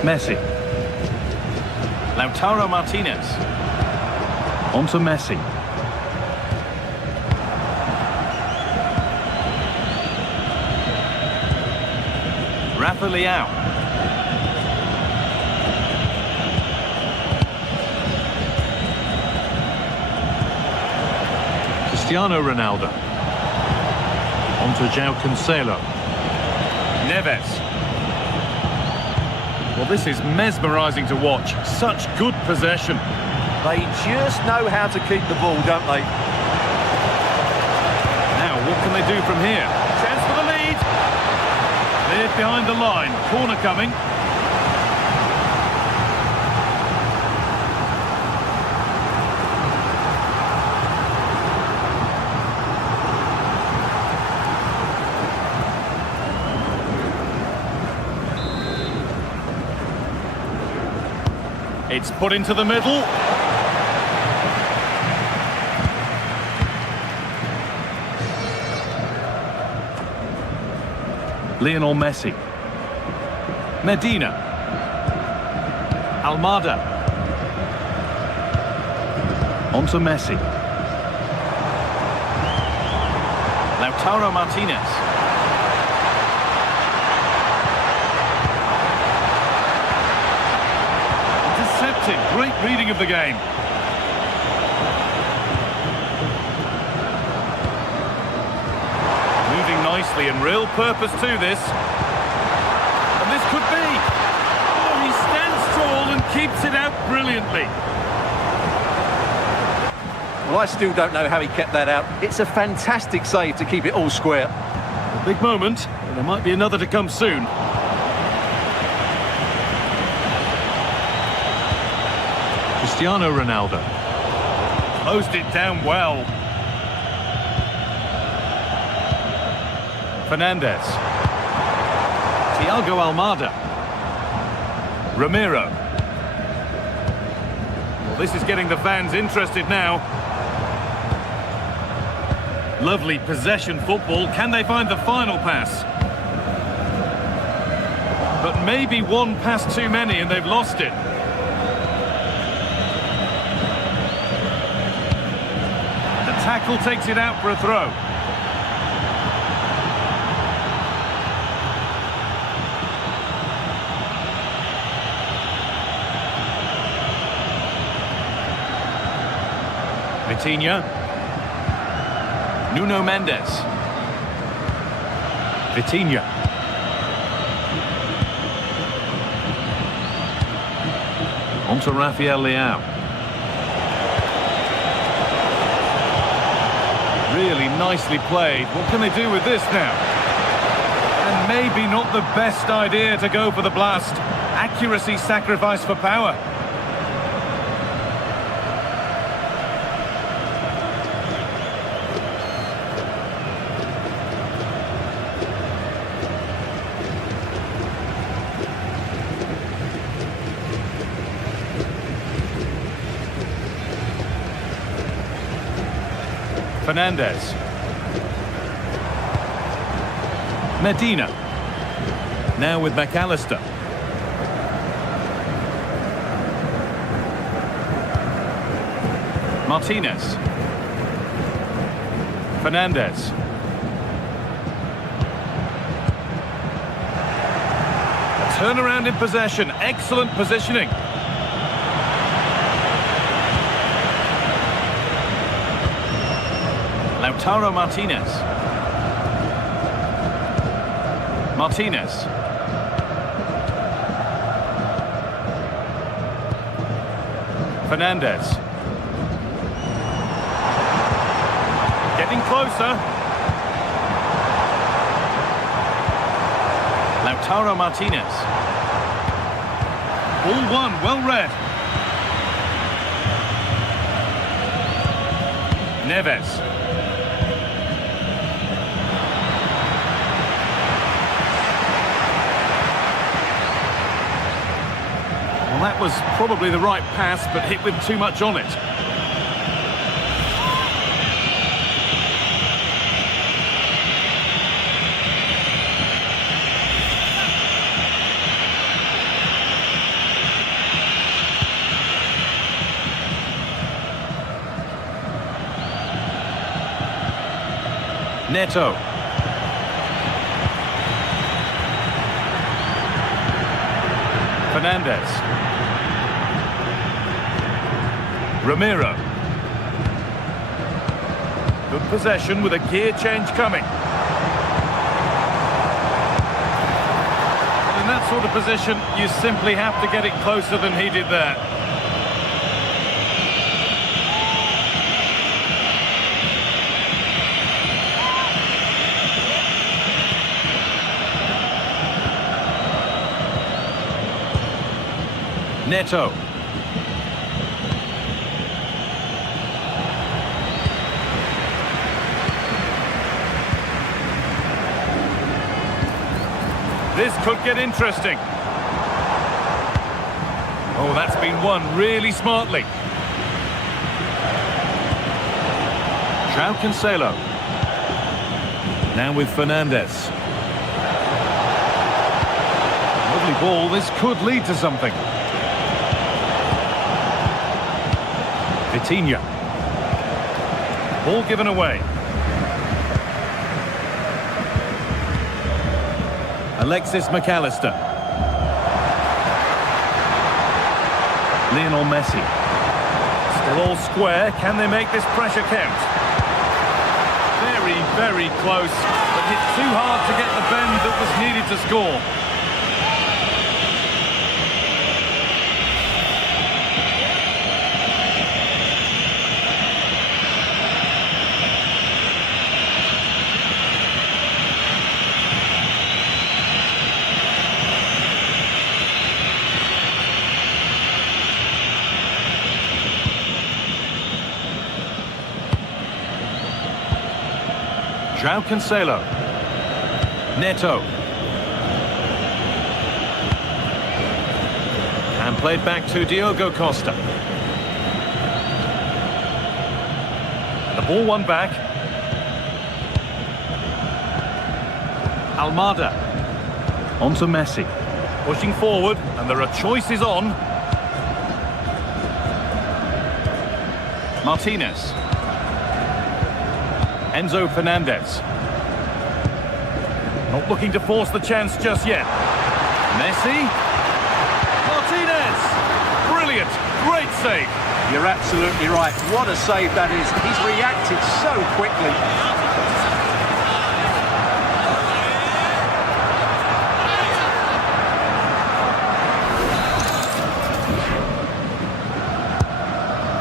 Messi. Lautaro Martinez. On to Messi. Rafa Leao. Cristiano Ronaldo. On to João Cancelo. Neves. Well, this is mesmerising to watch. Such good possession. They just know how to keep the ball, don't they? Now, what can they do from here? Chance for the lead. Cleared behind the line. Corner coming. It's put into the middle. Lionel Messi. Medina. Almada. On to Messi. Lautaro Martinez. Great reading of the game. Moving nicely and real purpose to this. And this could be. Oh, he stands tall and keeps it out brilliantly. Well, I still don't know how he kept that out. It's a fantastic save to keep it all square. A big moment, but there might be another to come soon. Cristiano Ronaldo. Closed it down well. Fernandes. Thiago Almada. Ramiro. Well, this is getting the fans interested now. Lovely possession football. Can they find the final pass? But maybe one pass too many and they've lost it. Tackle takes it out for a throw. Vitinha. Nuno Mendes. Vitinha. On to Rafael Leao. Really nicely played. What can they do with this now? And maybe not the best idea to go for the blast. Accuracy sacrificed for power. Fernandez. Medina. Now with McAllister. Martinez. Fernandez. A turnaround in possession. Excellent positioning. Lautaro Martinez. Martinez. Fernandez. Getting closer. Lautaro Martinez. Ball one, well read. Neves. Well, that was probably the right pass, but hit with too much on it. Neto. Fernandez. Ramiro. Good possession with a gear change coming. In that sort of position, you simply have to get it closer than he did there. Neto. This could get interesting. Oh, that's been won really smartly. João Cancelo. Now with Fernandez. Lovely ball. This could lead to something. Vitinha. Ball given away. Alexis McAllister. Lionel Messi. Still all square. Can they make this pressure count? Very, very close, but hit too hard to get the bend that was needed to score. João Cancelo. Neto. And played back to Diogo Costa. The ball won back. Almada. On to Messi. Pushing forward, and there are choices on. Martinez. Enzo Fernandez. Not looking to force the chance just yet. Messi. Martinez. Brilliant. Great save. You're absolutely right. What a save that is. He's reacted so quickly.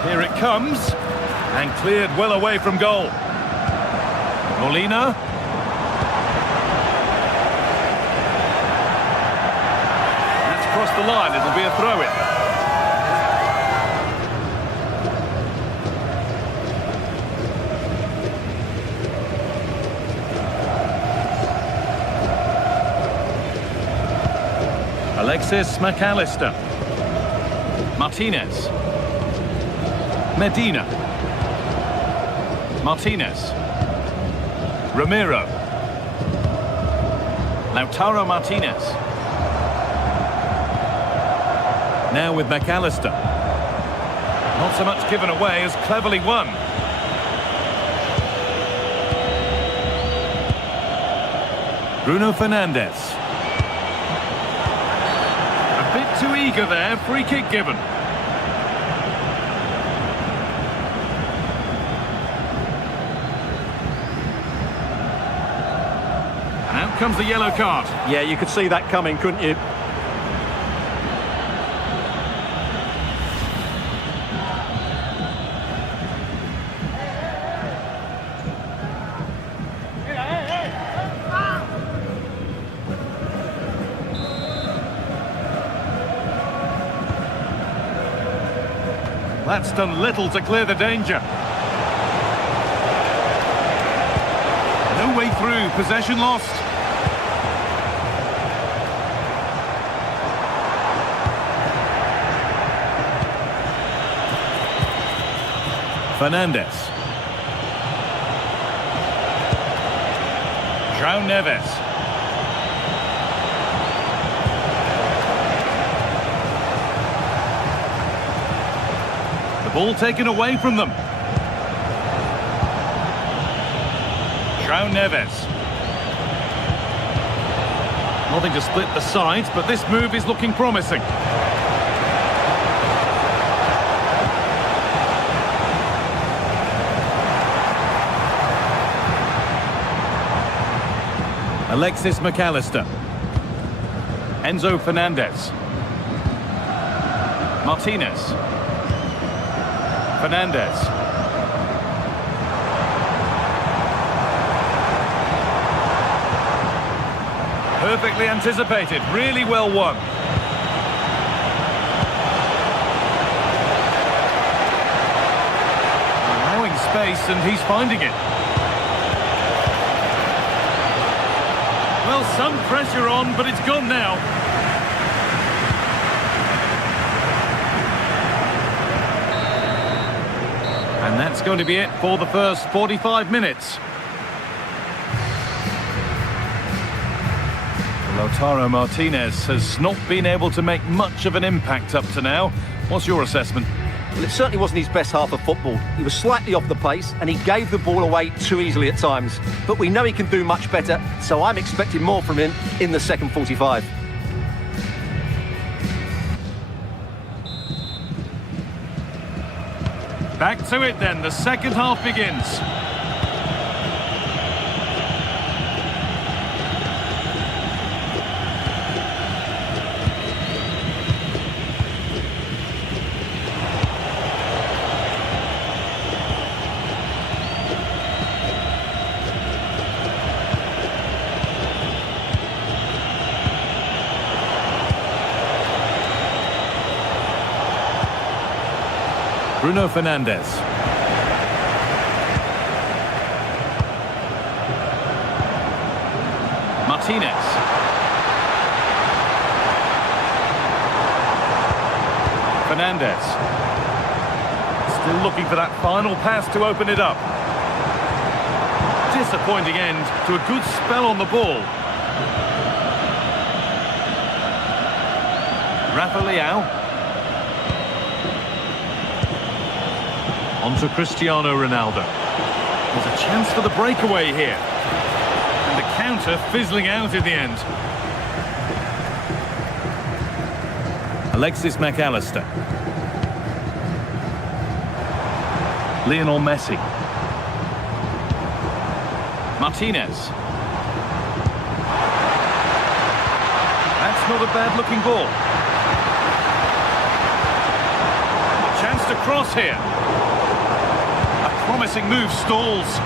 Here it comes, and cleared well away from goal. Molina. That's crossed the line, it'll be a throw-in. Alexis McAllister. Martinez. Medina. Martinez. Ramiro. Lautaro Martinez. Now with McAllister. Not so much given away as cleverly won. Bruno Fernandes. A bit too eager there, free kick given. Out comes the yellow card. Yeah, you could see that coming, couldn't you? That's done little to clear the danger. No way through, possession lost. Fernandes. João Neves. The ball taken away from them. João Neves. Nothing to split the sides, but this move is looking promising. Alexis McAllister. Enzo Fernandez. Martinez. Fernandez. Perfectly anticipated, really well won. Allowing space and he's finding it. Well, some pressure on, but it's gone now. And that's going to be it for the first 45 minutes. Lautaro Martinez has not been able to make much of an impact up to now. What's your assessment? Well, it certainly wasn't his best half of football. He was slightly off the pace and he gave the ball away too easily at times. But we know he can do much better, so I'm expecting more from him in the second 45. Back to it then, the second half begins. Bruno Fernandes. Martinez. Fernandes. Still looking for that final pass to open it up. Disappointing end to a good spell on the ball. Rafa Leao. On to Cristiano Ronaldo. There's a chance for the breakaway here. And the counter fizzling out in the end. Alexis McAllister. Lionel Messi. Martinez. That's not a bad-looking ball. A chance to cross here. A promising move stalls.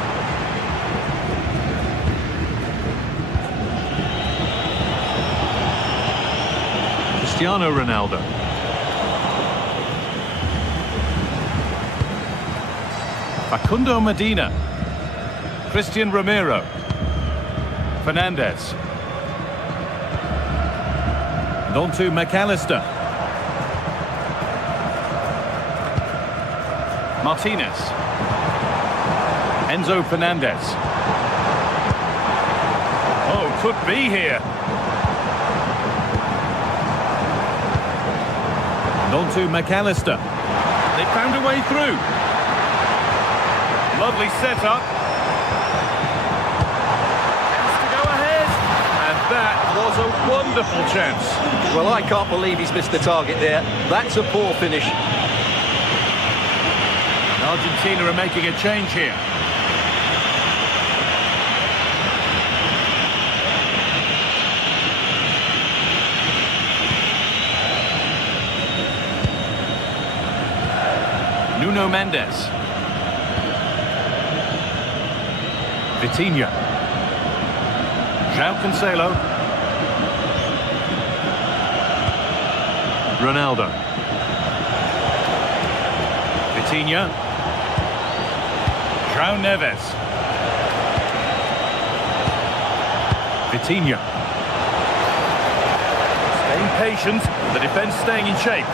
Cristiano Ronaldo. Facundo Medina. Christian Romero. Fernandez. And on to McAllister. Martinez. Enzo Fernandez. Oh, could be here. And on to McAllister. They found a way through. Lovely setup. Chance to go ahead. And that was a wonderful chance. Well, I can't believe he's missed the target there. That's a poor finish. Argentina are making a change here. Nuno Mendes. Vitinha. João Cancelo. Ronaldo. Vitinha. João Neves. Vitinha. Staying patient, the defence staying in shape.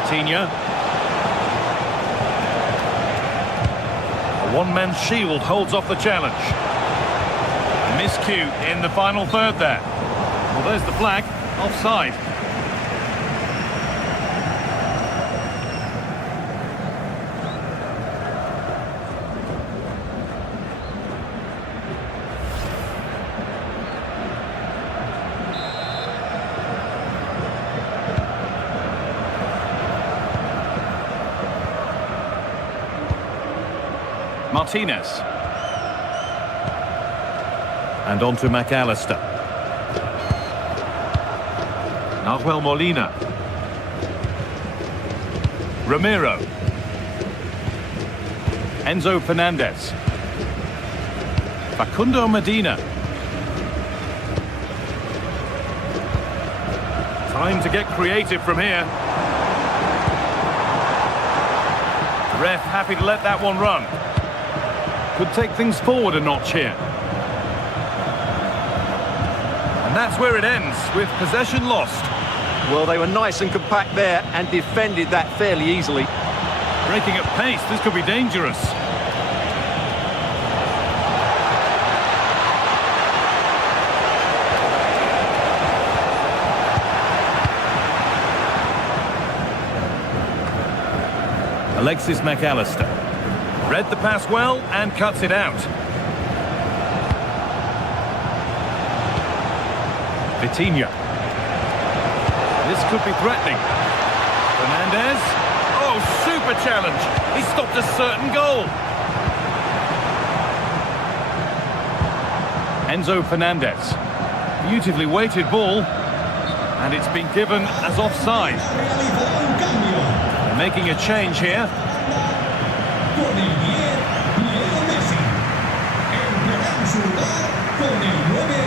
Vitinha. A one-man shield holds off the challenge. Miscue in the final third there. Well, there's the flag. Offside. Martinez. And on to McAllister. Nahuel Molina. Romero. Enzo Fernandez. Facundo Medina. Time to get creative from here. The ref happy to let that one run. Could take things forward a notch here. And that's where it ends, with possession lost. Well, they were nice and compact there and defended that fairly easily. Breaking at pace, this could be dangerous. Alexis McAllister. Read the pass well and cuts it out. Vitinha. This could be threatening. Fernandez. Oh, super challenge. He stopped a certain goal. Enzo Fernandez. Beautifully weighted ball. And it's been given as offside. They're making a change here. Con el 10, Lionel Messi. Entrará en su lugar con el 9,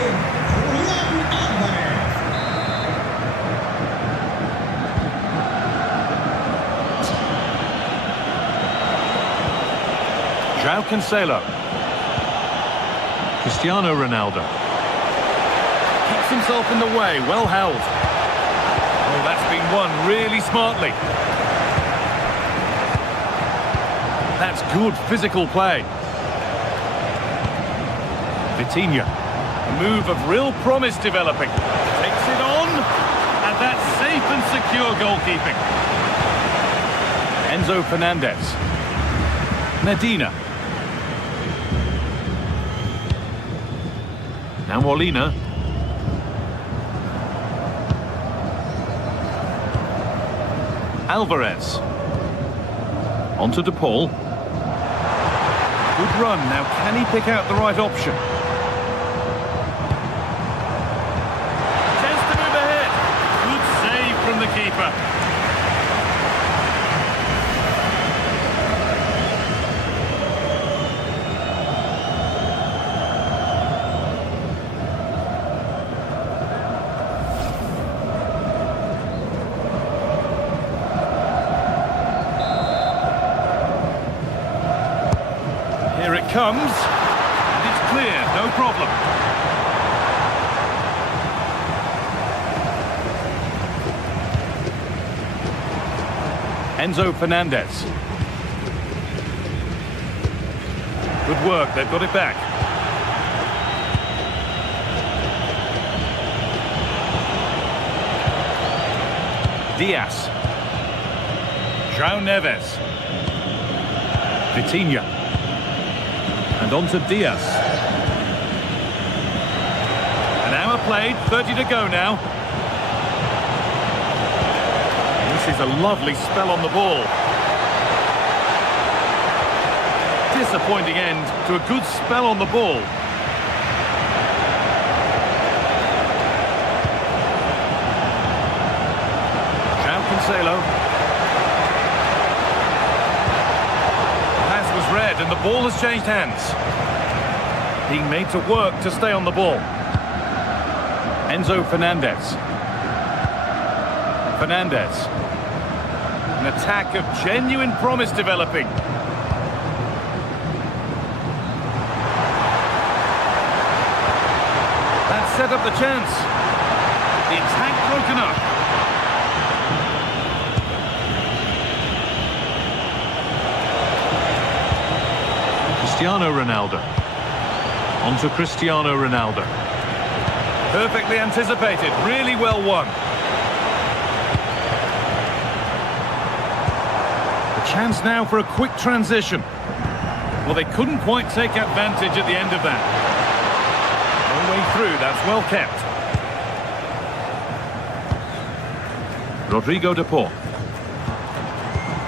Julián Álvarez. João Cancelo. Cristiano Ronaldo. Keeps himself in the way, well held. Oh, that's been won really smartly. That's good physical play. Vitinha. A move of real promise developing. Takes it on. And that's safe and secure goalkeeping. Enzo Fernandez. Medina. Now Molina. Alvarez. On to De Paul. Good run. Now, can he pick out the right option? Chance to move ahead. Good save from the keeper. Here it comes, and it's clear, no problem. Enzo Fernandez. Good work, they've got it back. Diaz. João Neves. Vitinha. And on to Diaz. An hour played, 30 to go now. This is a lovely spell on the ball. Disappointing end to a good spell on the ball. João Cancelo. Red, and the ball has changed hands. Being made to work to stay on the ball. Enzo Fernandez. Fernandez. An attack of genuine promise developing. That set up the chance. The attack broken up. Cristiano Ronaldo. On to Cristiano Ronaldo. Perfectly anticipated, really well won. A chance now for a quick transition. Well, they couldn't quite take advantage at the end of that. No way through, that's well kept. Rodrigo De Paul.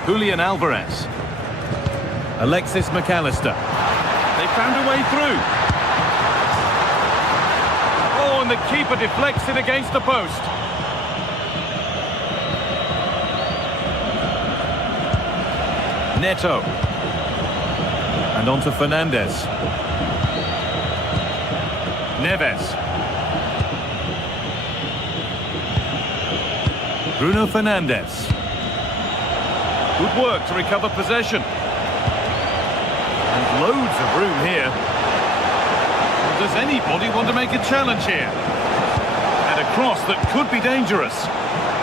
Julian Alvarez. Alexis McAllister. They found a way through. Oh, and the keeper deflects it against the post. Neto. And on to Fernandez. Neves. Bruno Fernandes. Good work to recover possession. And loads of room here. Well, does anybody want to make a challenge here? And a cross that could be dangerous.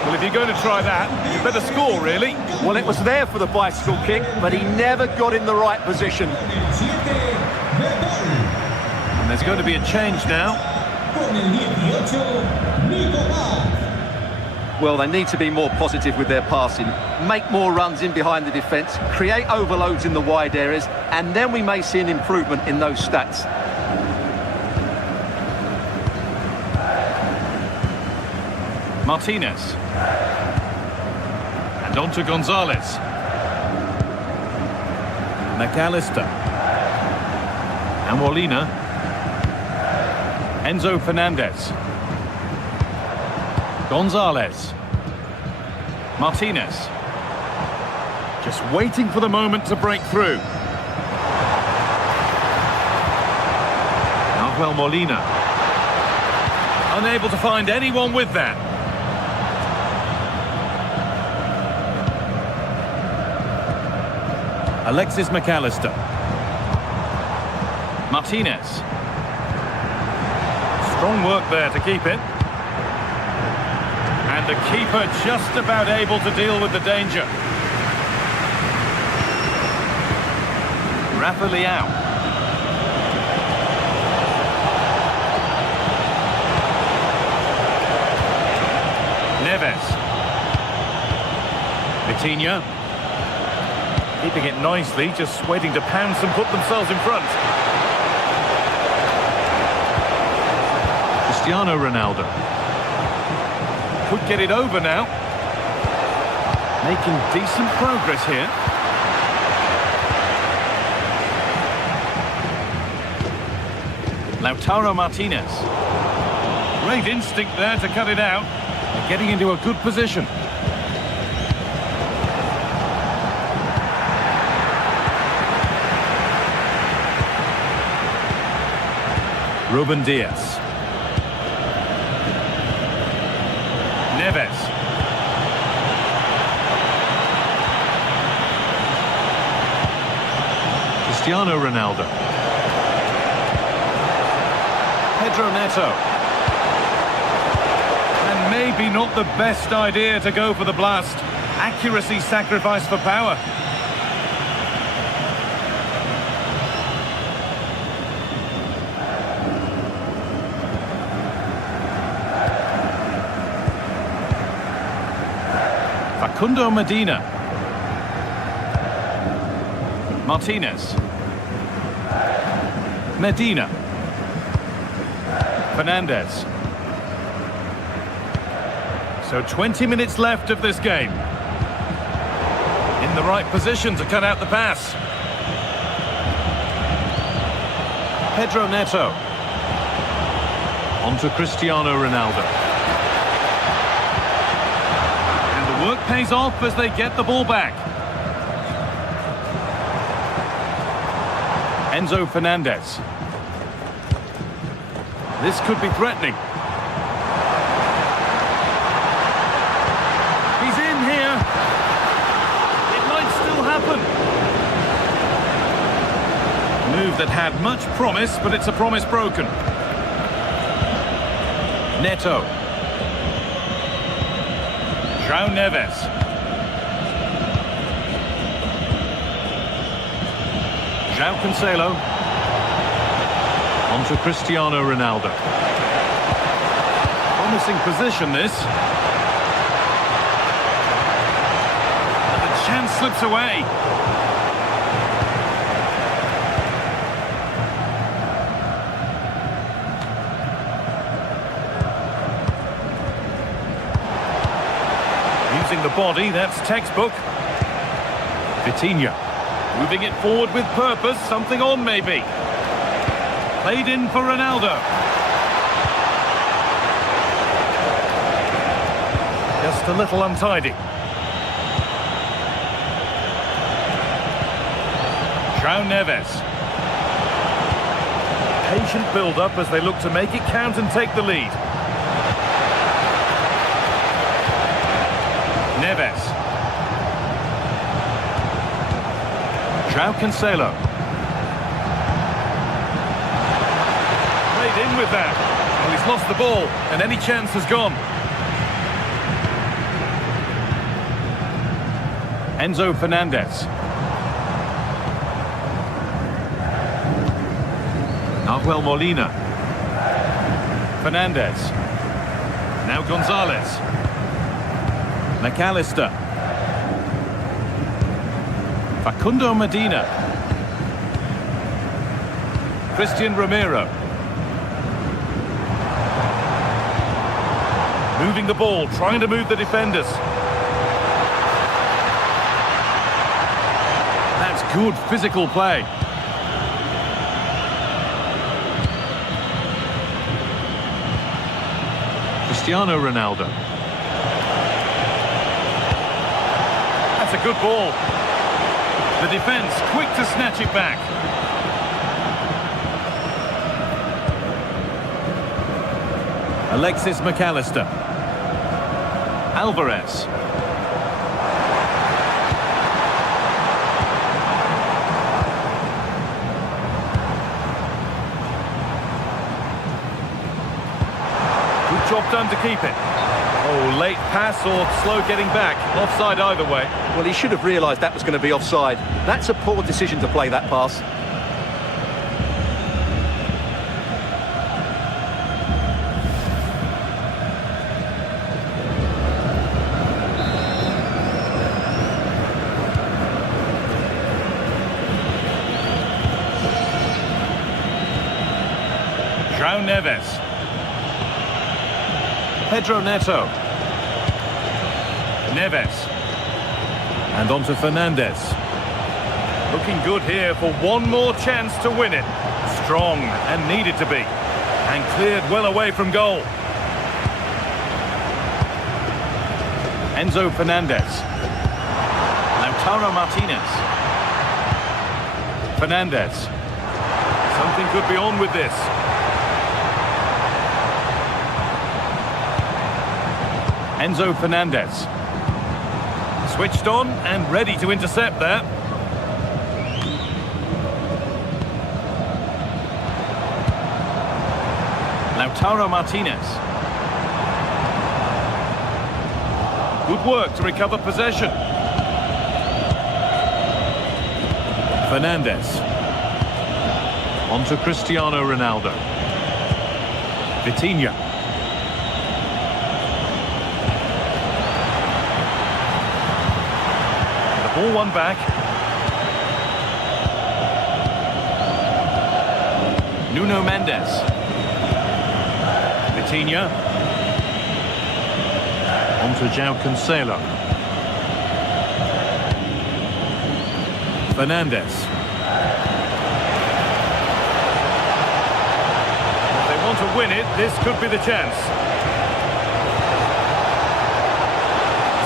Well, if you're going to try that, you better score, really. Well, it was there for the bicycle kick, but he never got in the right position. And there's going to be a change now. Well, they need to be more positive with their passing, make more runs in behind the defence, create overloads in the wide areas, and then we may see an improvement in those stats. Martinez. And on to Gonzalez. McAllister. And Molina. Enzo Fernandez. Gonzalez. Martinez. Just waiting for the moment to break through. Nahuel Molina. Unable to find anyone with that. Alexis McAllister. Martinez. Strong work there to keep it. And the keeper just about able to deal with the danger. Rafa Leao. Neves. Vitinha. Keeping it nicely, just waiting to pounce and put themselves in front. Cristiano Ronaldo. Could get it over now. Making decent progress here. Lautaro Martinez. Great instinct there to cut it out. They're getting into a good position. Ruben Diaz. Neves. Cristiano Ronaldo. Pedro Neto. And maybe not the best idea to go for the blast. Accuracy sacrificed for power. Facundo Medina. Martinez. Medina. Fernandez. So 20 minutes left of this game. In the right position to cut out the pass. Pedro Neto. On to Cristiano Ronaldo. And the work pays off as they get the ball back. Enzo Fernandez. This could be threatening. He's in here. It might still happen. Move that had much promise, but it's a promise broken. Neto. João Neves. João Cancelo. On to Cristiano Ronaldo. Promising position, this. And the chance slips away. Using the body, that's textbook. Vitinha. Moving it forward with purpose, something on maybe. Played in for Ronaldo. Just a little untidy. João Neves. Patient build-up as they look to make it count and take the lead. Neves. João Cancelo. Played in with that. Well, he's lost the ball, and any chance has gone. Enzo Fernandez. Nahuel Molina. Fernandez. Now Gonzalez. McAllister. Facundo Medina. Christian Romero. Moving the ball, trying to move the defenders. That's good physical play. Cristiano Ronaldo. That's a good ball. The defence quick to snatch it back. Alexis McAllister. Alvarez. Good job done to keep it. Oh, late pass or slow getting back. Offside either way. Well, he should have realised that was going to be offside. That's a poor decision to play that pass. João Neves. Pedro Neto. Neves. And on to Fernandez. Looking good here for one more chance to win it. Strong and needed to be. And cleared well away from goal. Enzo Fernandez. Lautaro Martinez. Fernandez. Something could be on with this. Enzo Fernandez. Switched on and ready to intercept there. Lautaro Martinez. Good work to recover possession. Fernandez. On to Cristiano Ronaldo. Vitinha. The ball won back. Nuno Mendes. Vitinha. On to João Cancelo. Fernandez. If they want to win it, this could be the chance.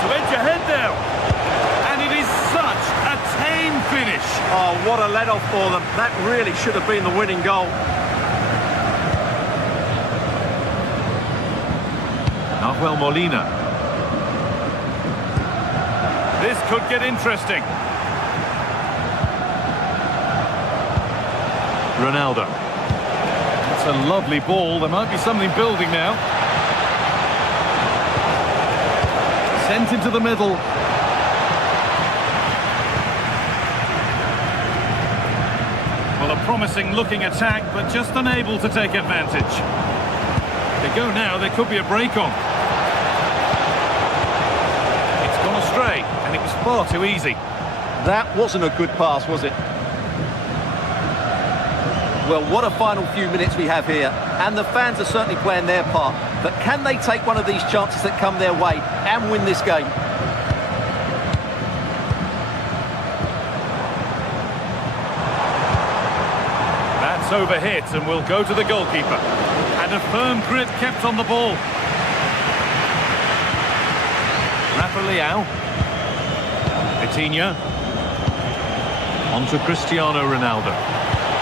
To edge ahead now. And it is such a tame finish. Oh, what a let-off for them. That really should have been the winning goal. Nahuel Molina. This could get interesting. Ronaldo. That's a lovely ball. There might be something building now. Sent into the middle. Well, a promising looking attack, but just unable to take advantage. They go now, there could be a break on. It's gone astray, and it was far too easy. That wasn't a good pass, was it? Well, what a final few minutes we have here. And the fans are certainly playing their part. But can they take one of these chances that come their way and win this game? That's overhit and will go to the goalkeeper. And a firm grip kept on the ball. Rafa Leao. Vitinha. On to Cristiano Ronaldo.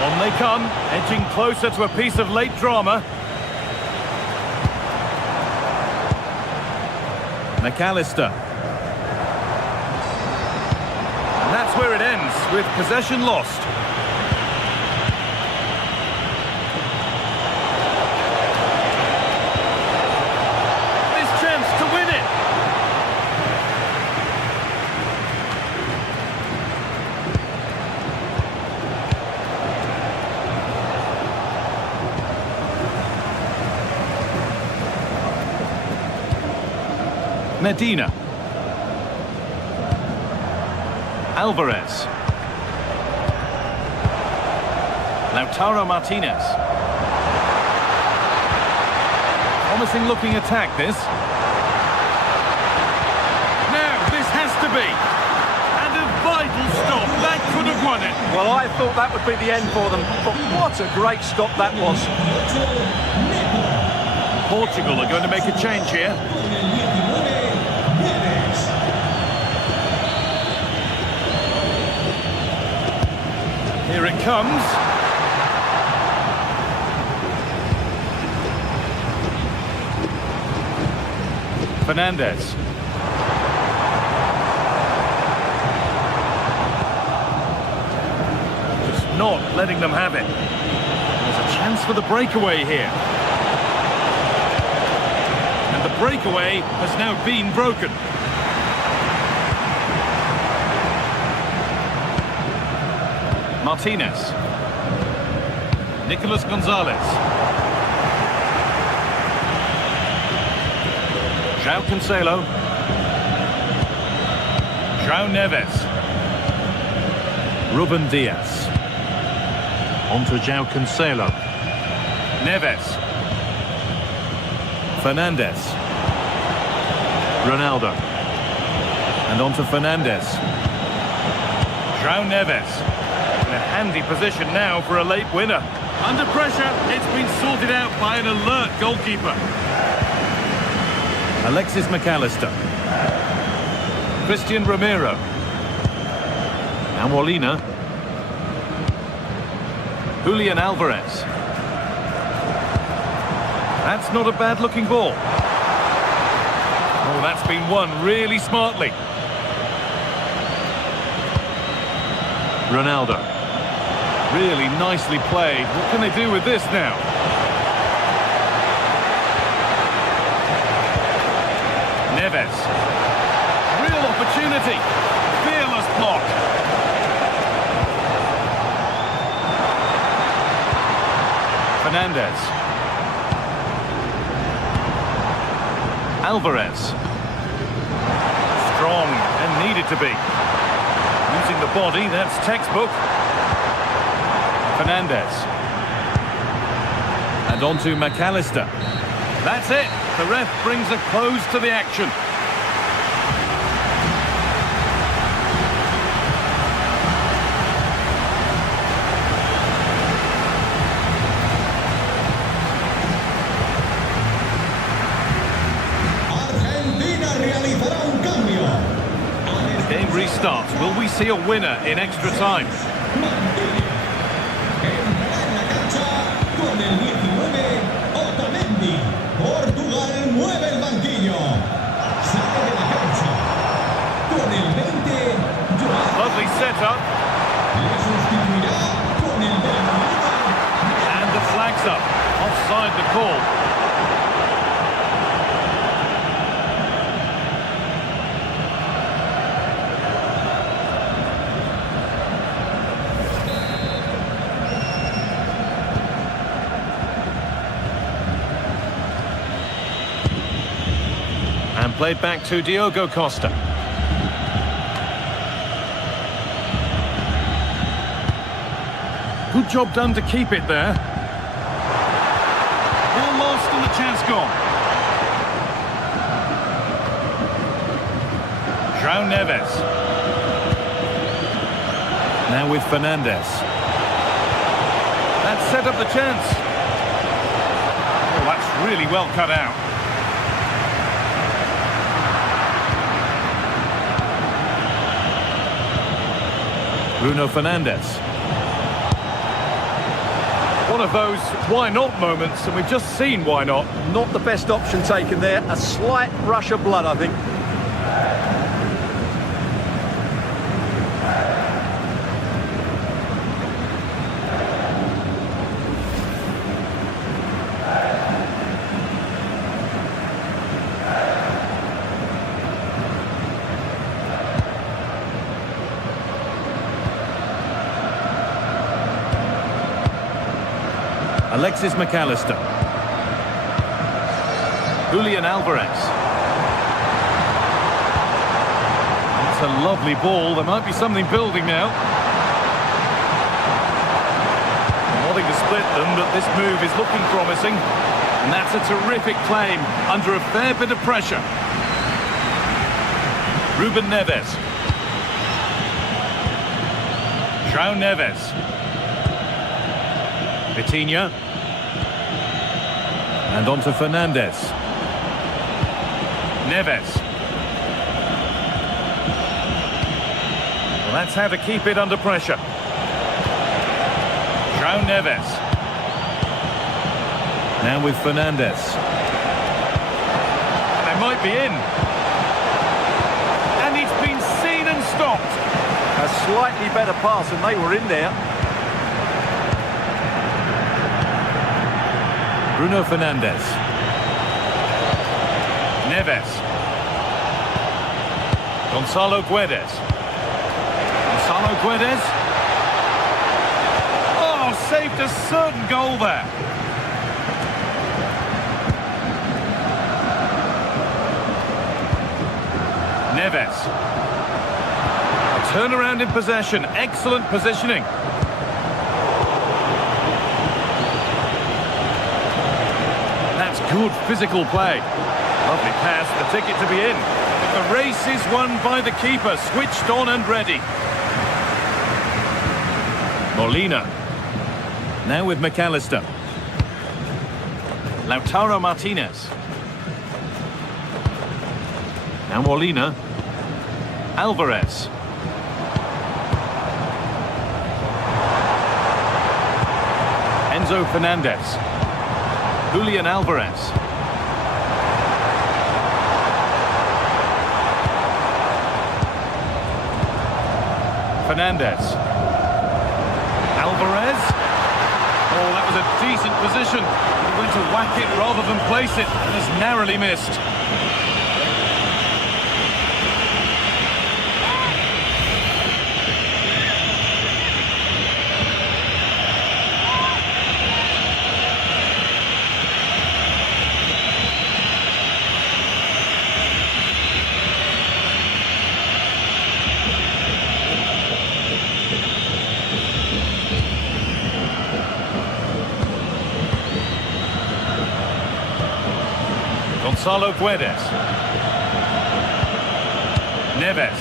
On they come, edging closer to a piece of late drama. McAllister. And that's where it ends, with possession lost. This chance to win it. Medina. Alvarez. Lautaro Martinez. Promising looking attack, this. Now, this has to be. And a vital stop. That could have won it. Well, I thought that would be the end for them. But what a great stop that was. Portugal are going to make a change here. Here it comes. Fernandez. Just not letting them have it. There's a chance for the breakaway here. And the breakaway has now been broken. Martinez. Nicolas Gonzalez. João Cancelo. João Neves. Ruben Diaz. On to João Cancelo. Neves. Fernandez. Ronaldo. And on to Fernandez. João Neves. In a handy position now for a late winner. Under pressure, it's been sorted out by an alert goalkeeper. Alexis McAllister. Christian Romero. Now Molina. Julian Alvarez. That's not a bad-looking ball. Oh, that's been won really smartly. Ronaldo. Really nicely played. What can they do with this now? Neves. Real opportunity. Fearless block. Fernandes. Alvarez. Strong and needed to be. Using the body, that's textbook. Fernandes. And on to McAllister. That's it. The ref brings a close to the action. Argentina realizará un cambio. Game restarts. Will we see a winner in extra time? Entrará en la cancha con el 19, Otamendi. Portugal mueve el banquillo. Sale de la cancha con el 20, Joao. Lovely setup. Le sustituirá con el 21. And the flag's up. Offside the call. And played back to Diogo Costa. Good job done to keep it there. Ball lost and the chance gone. João Neves. Now with Fernandes. That set up the chance. Oh, that's really well cut out. Bruno Fernandes. One of those why not moments, and we've just seen why not. Not the best option taken there. A slight rush of blood, I think. Alexis McAllister. Julian Alvarez. That's a lovely ball. There might be something building now. Wanting to split them, but this move is looking promising. And that's a terrific claim under a fair bit of pressure. Ruben Neves. João Neves. Vitinha. And on to Fernandes. Neves. Well, that's how to keep it under pressure. João Neves. Now with Fernandes. They might be in. And he's been seen and stopped. A slightly better pass and they were in there. Bruno Fernandes. Neves. Gonzalo Guedes. Gonzalo Guedes. Oh, saved a certain goal there. Neves. A turnaround in possession. Excellent positioning. Good physical play. Lovely pass, the ticket to be in. But the race is won by the keeper, switched on and ready. Molina. Now with McAllister. Lautaro Martinez. Now Molina. Alvarez. Enzo Fernandez. Julian Alvarez. Fernandez. Alvarez. Oh, that was a decent position. He went to whack it rather than place it, and has narrowly missed. Gonzalo Guedes. Neves.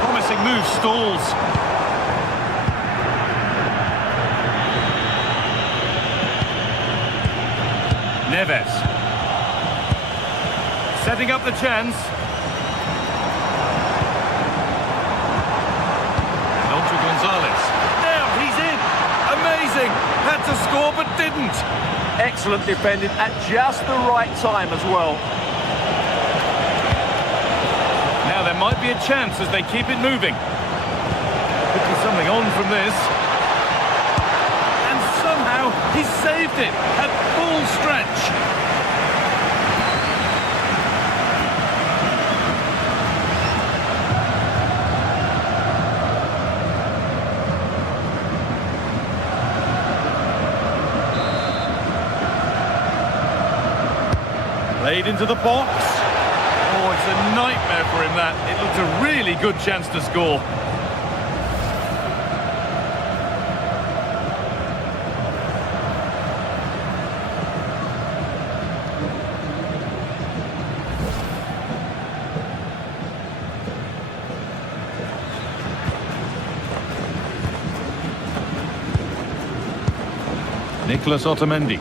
Promising move stalls. Neves. Setting up the chance. Gonzalez. Now he's in. Amazing. Had to score but didn't. Excellent defending at just the right time as well. Now there might be a chance as they keep it moving. Could be something on from this. And somehow he saved it at full stretch. Played into the box. Oh, it's a nightmare for him, that. It looked a really good chance to score. Nicolas Otamendi.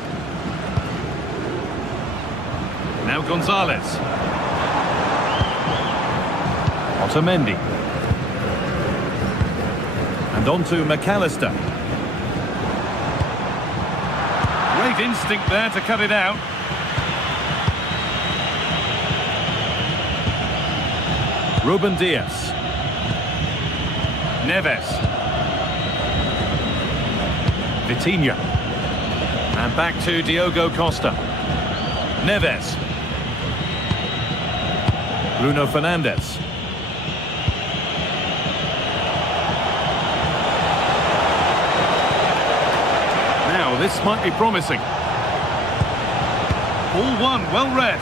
Now Gonzalez. Otamendi. And on to McAllister. Great instinct there to cut it out. Ruben Diaz. Neves. Vitinha. And back to Diogo Costa. Neves. Bruno Fernandes. Now this might be promising. All one, well read.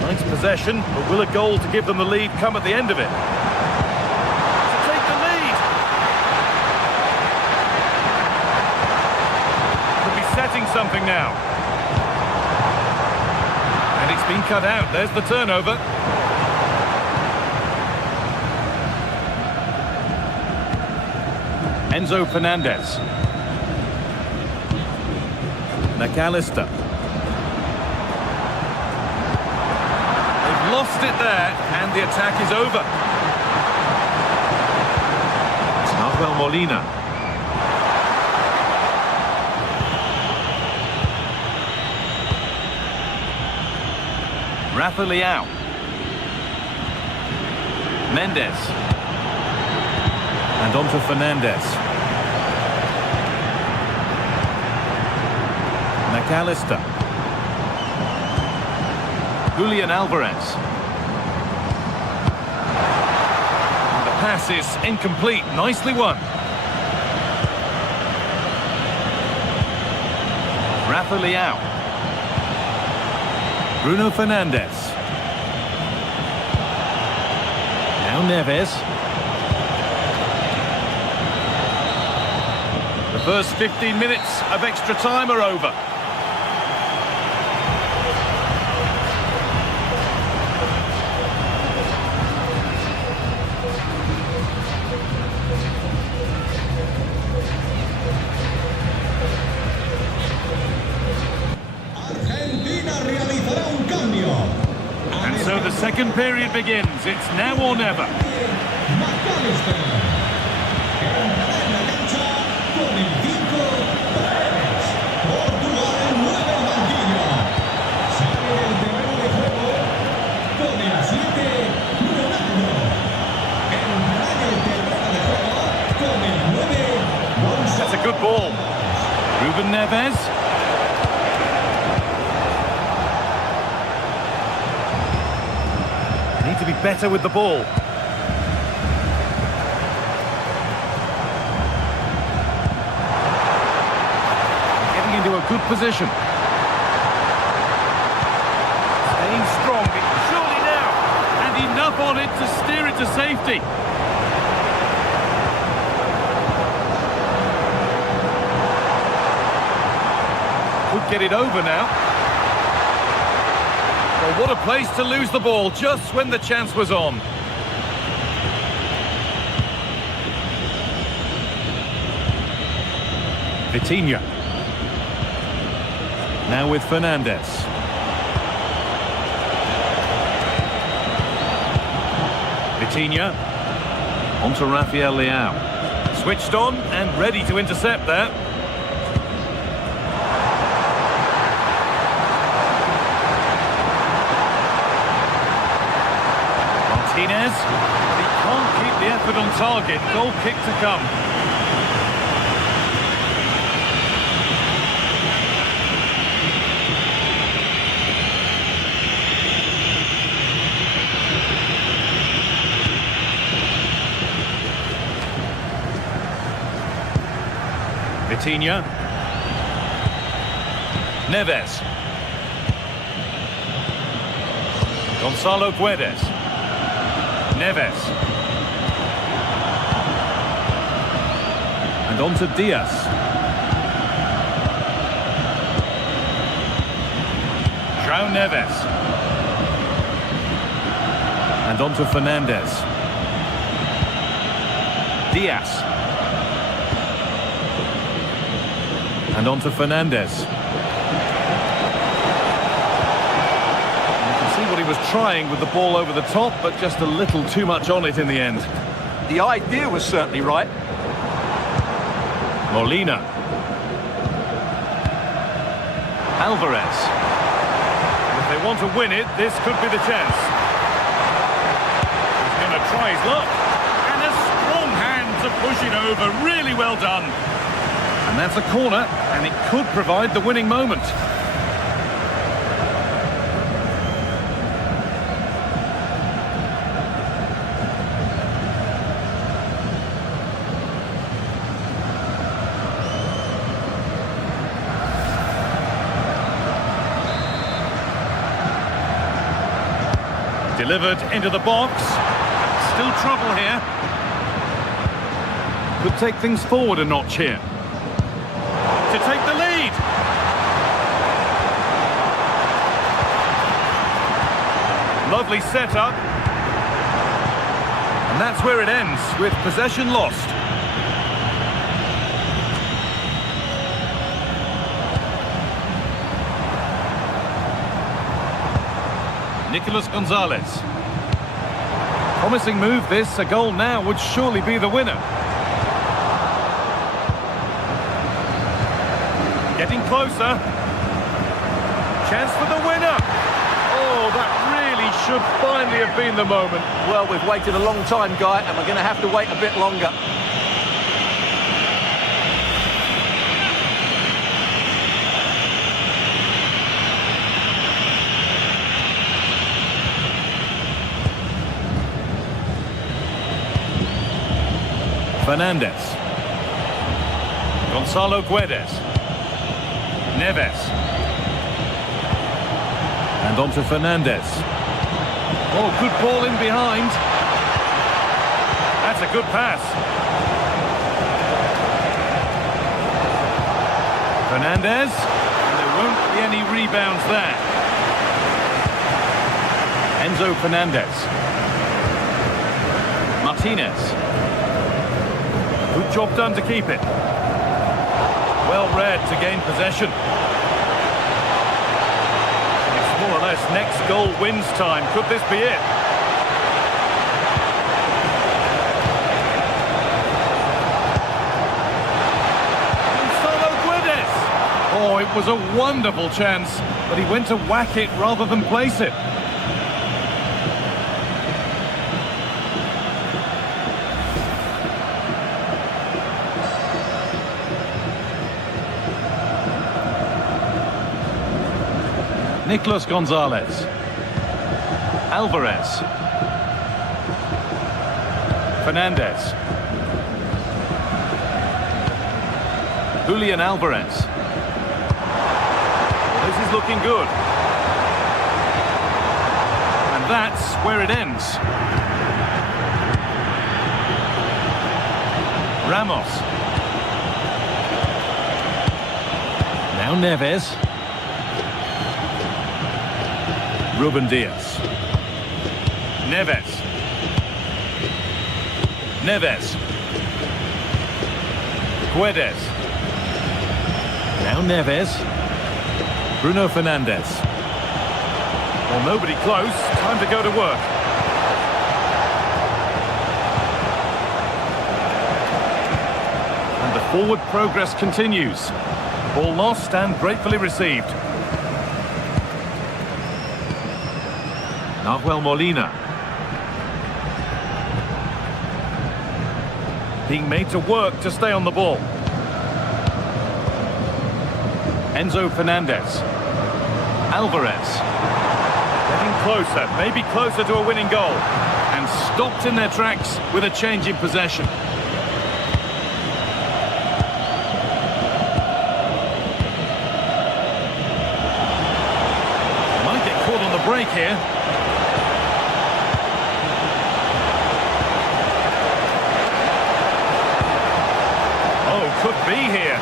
Nice possession, but will a goal to give them the lead come at the end of it? To take the lead. Could be setting something now. And it's been cut out. There's the turnover. Enzo Fernandez. McAllister. They've lost it there, and the attack is over. It's Nahuel Molina. Rafa Leao. Mendes. And on to Fernandez. McAllister. Julian Alvarez. And the pass is incomplete. Nicely won. Rafa Leao. Bruno Fernandes. Now Neves. First 15 minutes of extra time are over. Argentina realizará un cambio. And so the second period begins. It's now or never. McAllister. Entrará en la cancha con el 5, Pérez. Portugal mueve el banquillo. Sale del terreno de juego con el 7, Ronaldo. Entrará en el terreno de juego con el 9, González. That's a good ball. Ruben Neves. Need to be better with the ball. Getting into a good position. Staying strong, surely now. And enough on it to steer it to safety. Could get it over now. Well, what a place to lose the ball just when the chance was on. Vitinha. Now with Fernandes. Vitinha. On to Rafael Leao. Switched on and ready to intercept there. Martinez. He can't keep the effort on target. Goal kick to come. Vitinha. Neves. Gonzalo Guedes. Neves. And on to Diaz. João Neves. And on to Fernandes. Diaz. And on to Fernandes. You can see what he was trying with the ball over the top, but just a little too much on it in the end. The idea was certainly right. Molina. Alvarez. If they want to win it, this could be the chance. He's going to try his luck. And a strong hand to push it over. Really well done. And that's a corner, and it could provide the winning moment. Delivered into the box. Still trouble here. Could take things forward a notch here. To take the lead. Lovely setup. And that's where it ends, with possession lost. Nicolas Gonzalez. Promising move this, a goal now would surely be the winner. Getting closer. Chance for the winner. Oh, that really should finally have been the moment. Well, we've waited a long time, Guy, and we're going to have to wait a bit longer. Fernandes. Gonzalo Guedes. Neves. And on to Fernandes. Oh, good ball in behind. That's a good pass. Fernandez. And there won't be any rebounds there. Enzo Fernandez. Martinez. Good job done to keep it. Well read to gain possession. It's more or less next goal wins time. Could this be it? Oh, it was a wonderful chance, but he went to whack it rather than place it. Nicolas Gonzalez. Alvarez. Fernandez. Julian Alvarez. This is looking good. And that's where it ends. Ramos. Now Neves. Ruben Diaz. Neves. Neves. Guedes. Now Neves. Bruno Fernandes. Well, nobody close. Time to go to work. And the forward progress continues. Ball lost and gratefully received. Nahuel Molina. Being made to work to stay on the ball. Enzo Fernandez. Alvarez. Getting closer, maybe closer to a winning goal. And stopped in their tracks with a change in possession. Might get caught on the break here. Oh, could be here.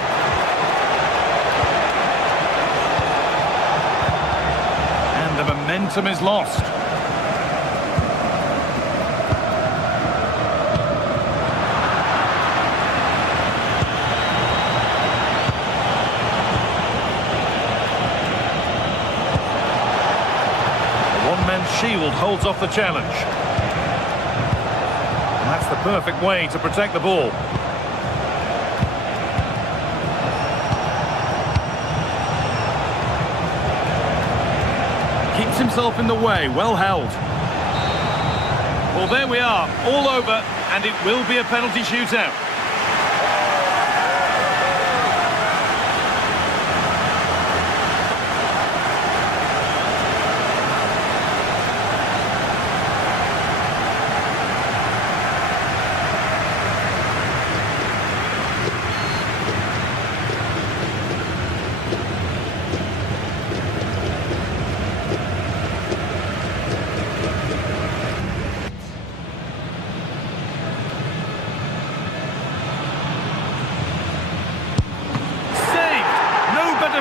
The momentum is lost. The one-man shield holds off the challenge. And that's the perfect way to protect the ball. Keeps himself in the way, well held. Well, there we are, all over, and it will be a penalty shootout.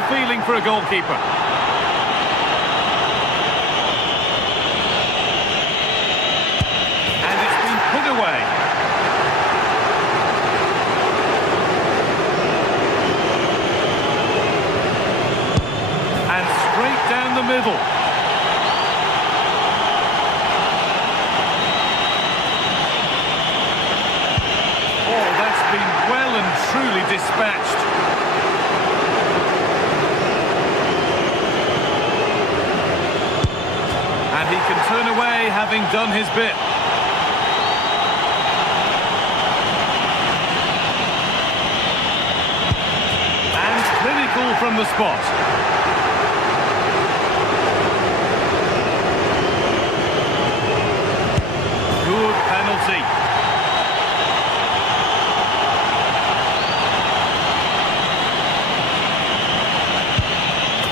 Feeling for a goalkeeper. And it's been put away. And straight down the middle. Oh, that's been well and truly dispatched. And he can turn away, having done his bit. And clinical from the spot. Good penalty.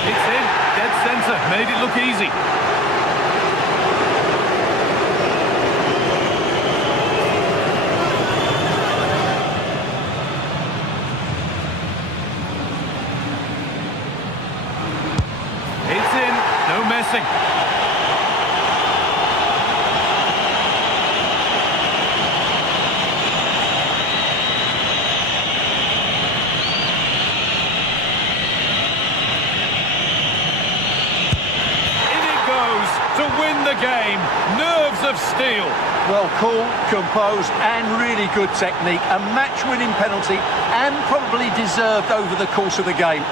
It's in, dead centre, made it look easy. pressing. To win the game, nerves of steel. Well, cool, composed and really good technique. A match-winning penalty and probably deserved over the course of the game.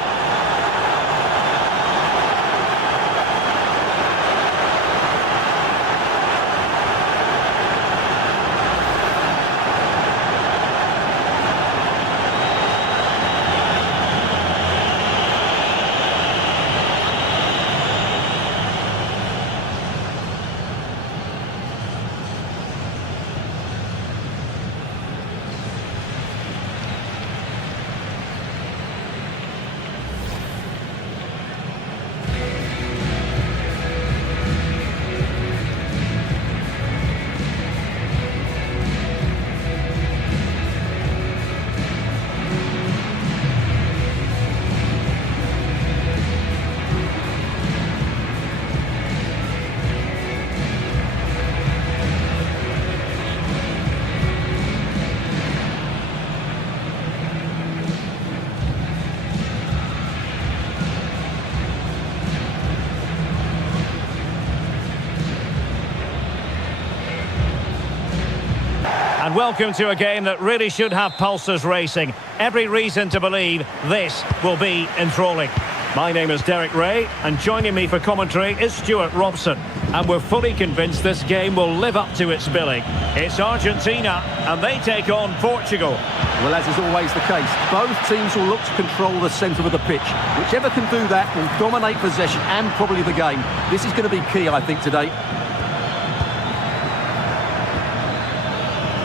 And welcome to a game that really should have pulses racing. Every reason to believe this will be enthralling. My name is Derek Ray, and joining me for commentary is Stuart Robson. And we're fully convinced this game will live up to its billing. It's Argentina, and they take on Portugal. Well, as is always the case, both teams will look to control the centre of the pitch. Whichever can do that will dominate possession and probably the game. This is going to be key, I think, today.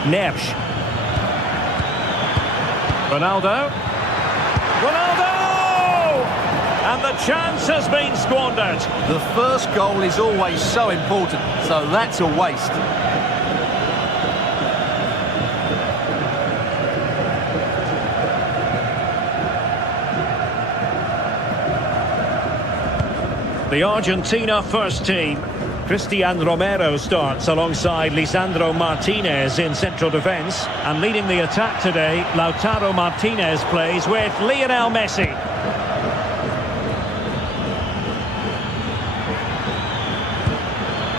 Neves. Ronaldo. And the chance has been squandered. The first goal is always so important, so that's a waste. The Argentina first team. Cristian Romero starts alongside Lisandro Martinez in central defence. And leading the attack today, Lautaro Martinez plays with Lionel Messi.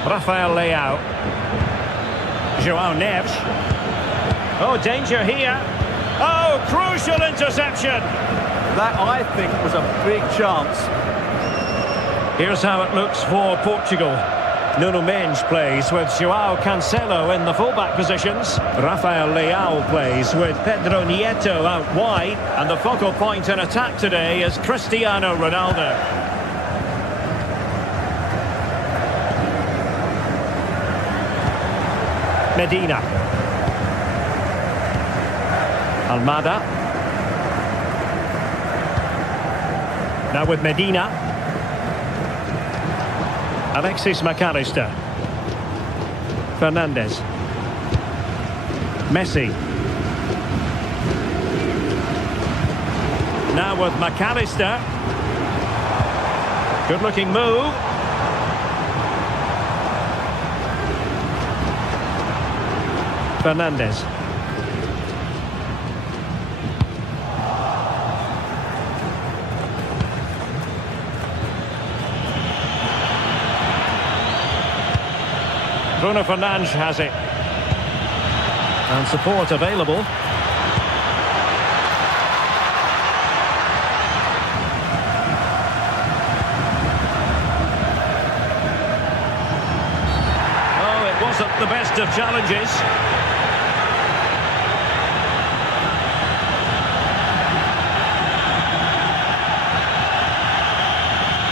Rafael Leao. João Neves. Oh, danger here. Oh, crucial interception. That, I think, was a big chance. Here's how it looks for Portugal. Nuno Mendes plays with João Cancelo in the fullback positions. Rafael Leao plays with Pedro Nieto out wide. And the focal point in attack today is Cristiano Ronaldo. Medina. Almada. Now with Medina. Alexis McAllister. Fernandes. Messi. Now with McAllister. Good looking move. Fernandes. Bruno Fernandes has it. And support available. Oh, it wasn't the best of challenges.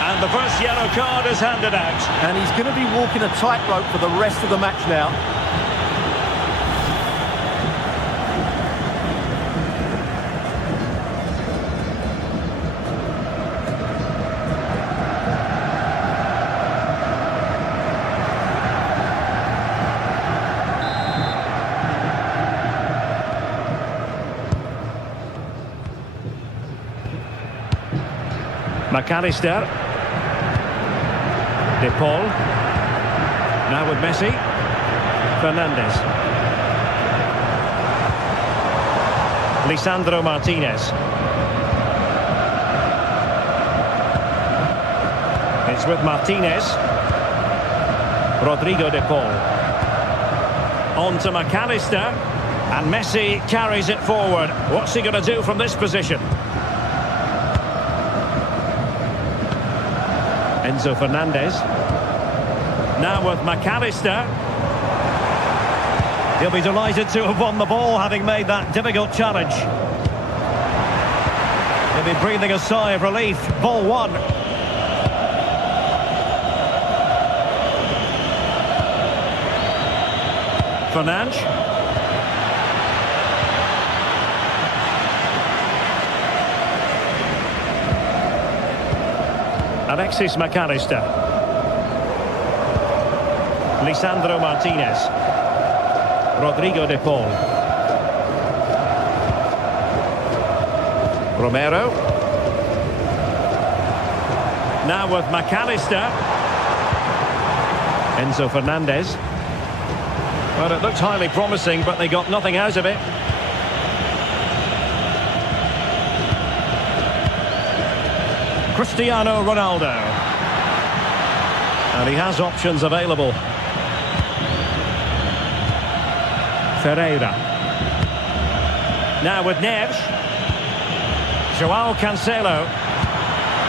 And the first yellow card is handed out. And he's going to be walking a tightrope for the rest of the match now. McAllister. De Paul. Now with Messi. Fernandez. Lisandro Martinez. It's with Martinez. Rodrigo De Paul. On to McAllister. And Messi carries it forward. What's he going to do from this position? Enzo Fernandez. Now with McAllister. He'll be delighted to have won the ball, having made that difficult challenge. He'll be breathing a sigh of relief. Ball won. Fernandes. Alexis McAllister. Lisandro Martinez. Rodrigo De Paul. Romero. Now with McAllister. Enzo Fernandez. Well, it looked highly promising, but they got nothing out of it. Cristiano Ronaldo. And he has options available. Ferreira. Now with Neves. Joao Cancelo.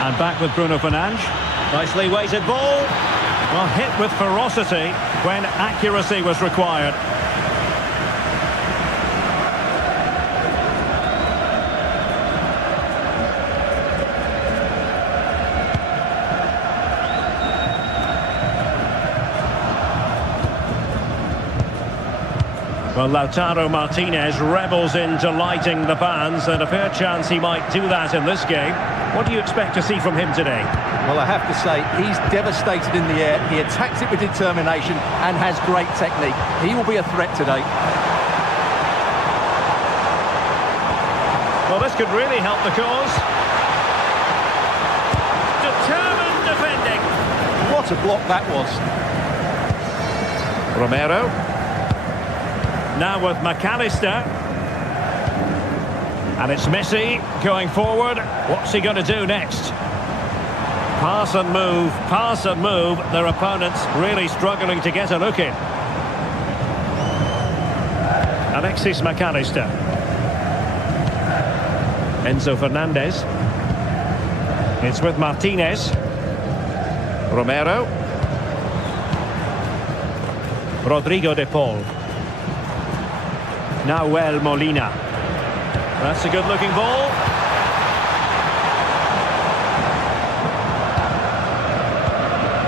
And back with Bruno Fernandes. Nicely weighted ball. Well, hit with ferocity when accuracy was required. Well, Lautaro Martinez rebels into lighting the fans, and a fair chance he might do that in this game. What do you expect to see from him today? Well, I have to say, he's devastated in the air. He attacks it with determination and has great technique. He will be a threat today. Well, this could really help the cause. Determined defending. What a block that was. Romero. Now with McAllister. And it's Messi going forward. What's he going to do next? Pass and move, pass and move. Their opponents really struggling to get a look in. Alexis McAllister. Enzo Fernandez. It's with Martinez. Romero. Rodrigo De Paul. Nahuel Molina. That's a good-looking ball.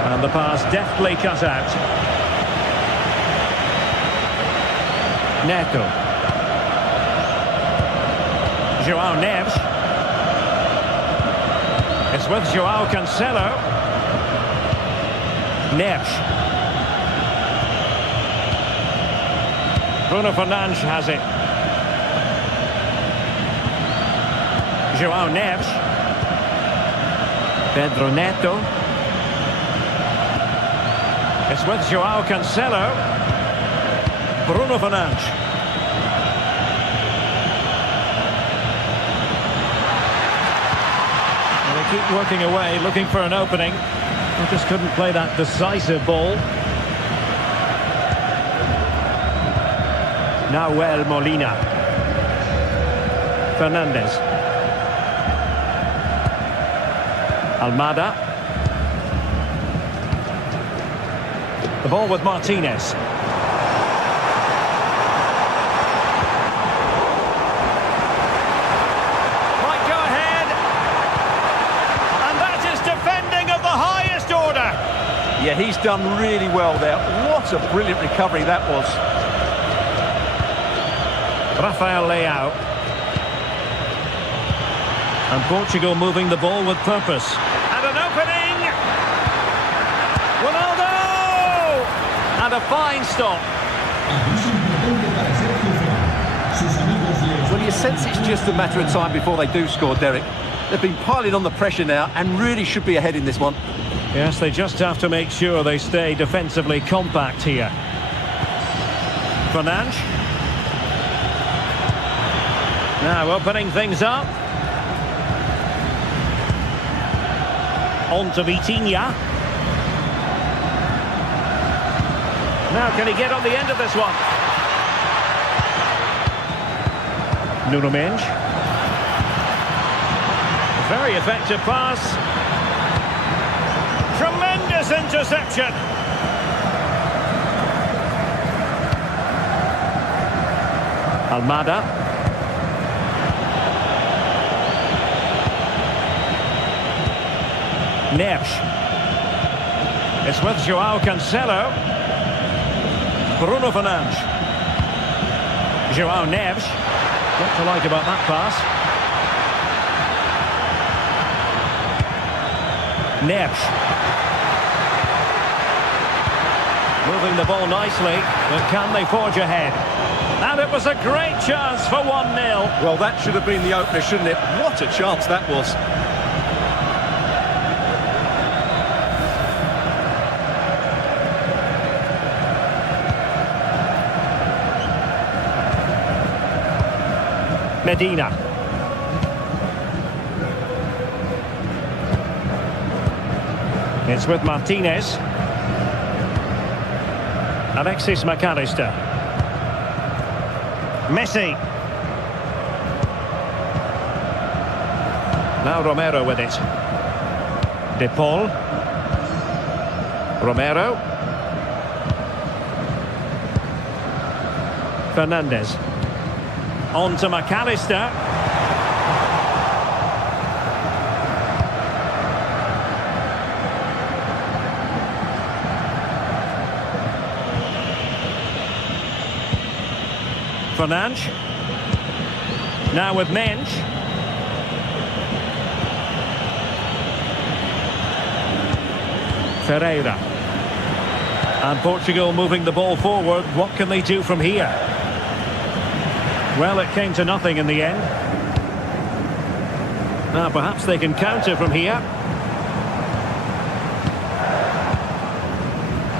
And the pass deftly cut out. Neto. Joao Neves. It's with Joao Cancelo. Neves. Bruno Fernandes has it. Joao Neves. Pedro Neto. It's with Joao Cancelo. Bruno Fernandes. And they keep working away, looking for an opening. They just couldn't play that decisive ball. Nahuel Molina. Fernandez. Almada. The ball with Martinez. Might go ahead. And that is defending of the highest order. Yeah, he's done really well there. What a brilliant recovery that was. Rafael Leao. And Portugal moving the ball with purpose. And an opening! Ronaldo! And a fine stop. Well, you sense it's just a matter of time before they do score, Derek. They've been piling on the pressure now and really should be ahead in this one. Yes, they just have to make sure they stay defensively compact here. Fernandes. Now opening things up. On to Vitinha. Now can he get on the end of this one? Nuno Mendes. Very effective pass. Tremendous interception. Almada. Neves. It's with Joao Cancelo. Bruno Fernandes. Joao Neves. What to like about that pass? Neves. Moving the ball nicely, but can they forge ahead? And it was a great chance for 1-0. Well, that should have been the opener, shouldn't it? What a chance that was. Medina. It's with Martinez. Alexis McAllister. Messi. Now Romero with it. De Paul. Romero. Fernandes. On to McAllister. Fernandes. Now with Mendes. Ferreira. And Portugal moving the ball forward. What can they do from here? Well, it came to nothing in the end. Now perhaps they can counter from here.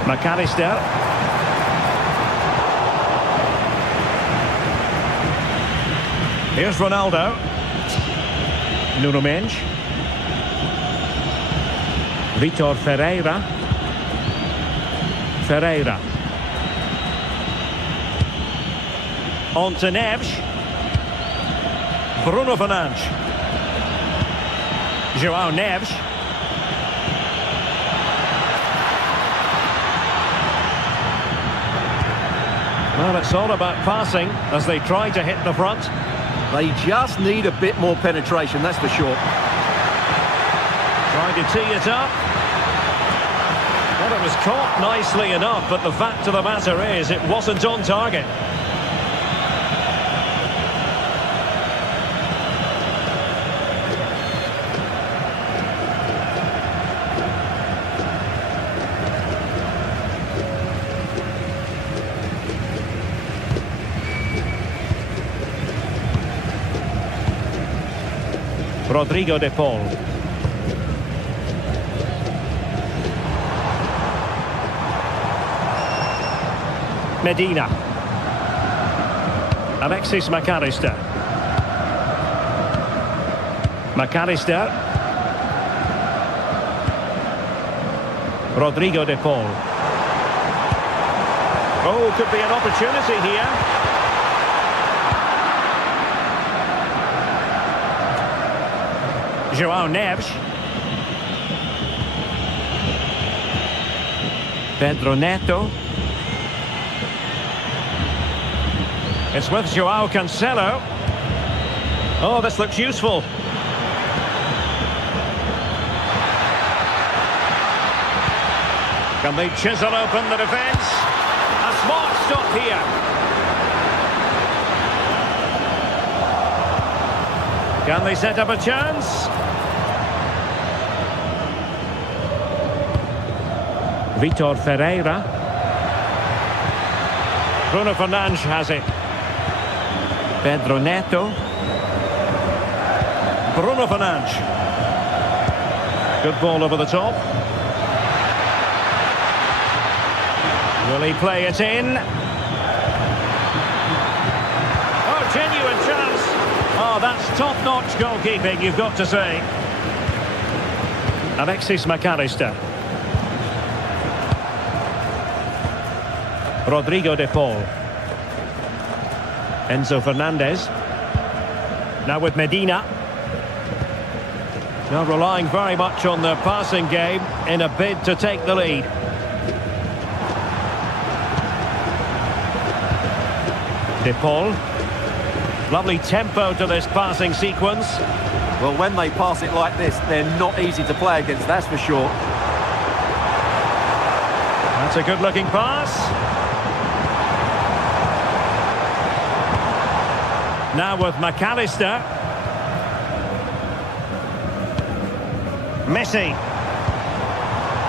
McAllister. Here's Ronaldo. Nuno Mendes. Vitor Ferreira. Ferreira. On to Neves. Bruno Fernandes. Joao Neves. Well, it's all about passing as they try to hit the front. They just need a bit more penetration, that's for sure. Trying to tee it up. Well, it was caught nicely enough, but the fact of the matter is it wasn't on target. Rodrigo de Paul. Medina. Alexis McAllister. McAllister. Rodrigo de Paul. Oh, could be an opportunity here. Joao Neves. Pedro Neto. It's with Joao Cancelo. Oh, this looks useful. Can they chisel open the defence? A smart stop here. Can they set up a chance? Vitor Ferreira. Bruno Fernandes has it. Pedro Neto. Bruno Fernandes. Good ball over the top. Will he play it in? Oh, genuine chance. Oh, that's top-notch goalkeeping, you've got to say. Alexis McAllister. Rodrigo de Paul. Enzo Fernandez. Now with Medina. Now relying very much on the passing game in a bid to take the lead. De Paul. Lovely tempo to this passing sequence. Well, when they pass it like this, they're not easy to play against, that's for sure. That's a good-looking pass. Now with McAllister. Messi.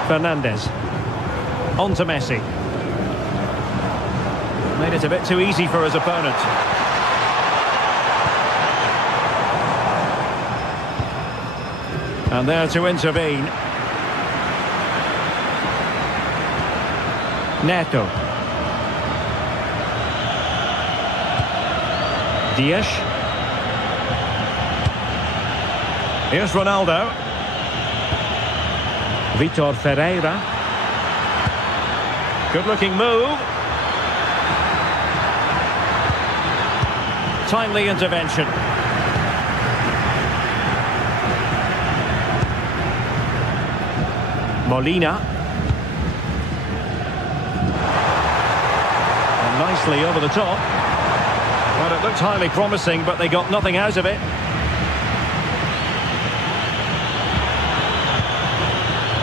Fernandez. On to Messi. Made it a bit too easy for his opponent. And there to intervene. Neto. Dias. Here's Ronaldo. Vitor Ferreira. Good-looking move. Timely intervention. Molina. And nicely over the top. Well, it looked highly promising, but they got nothing out of it.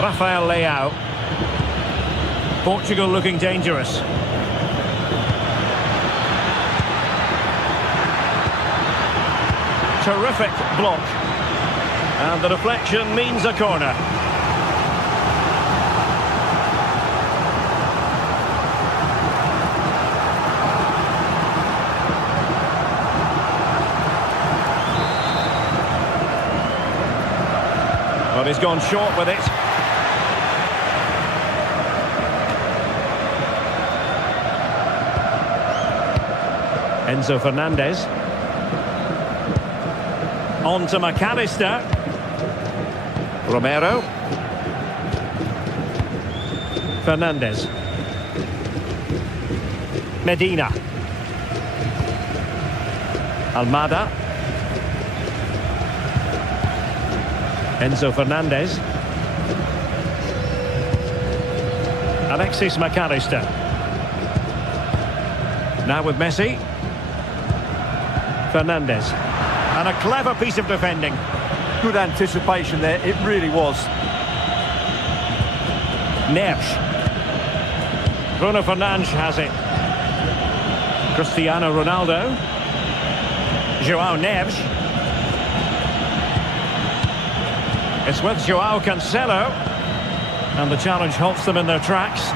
Rafael Leao. Portugal looking dangerous. Terrific block. And the deflection means a corner. But he's gone short with it. Enzo Fernandez. On to McAllister. Romero. Fernandez. Medina. Almada. Enzo Fernandez. Alexis McAllister. Now with Messi. Fernandez. And a clever piece of defending. Good anticipation there, it really was. Neves. Bruno Fernandes has it. Cristiano Ronaldo. João Neves. It's with João Cancelo. And the challenge halts them in their tracks.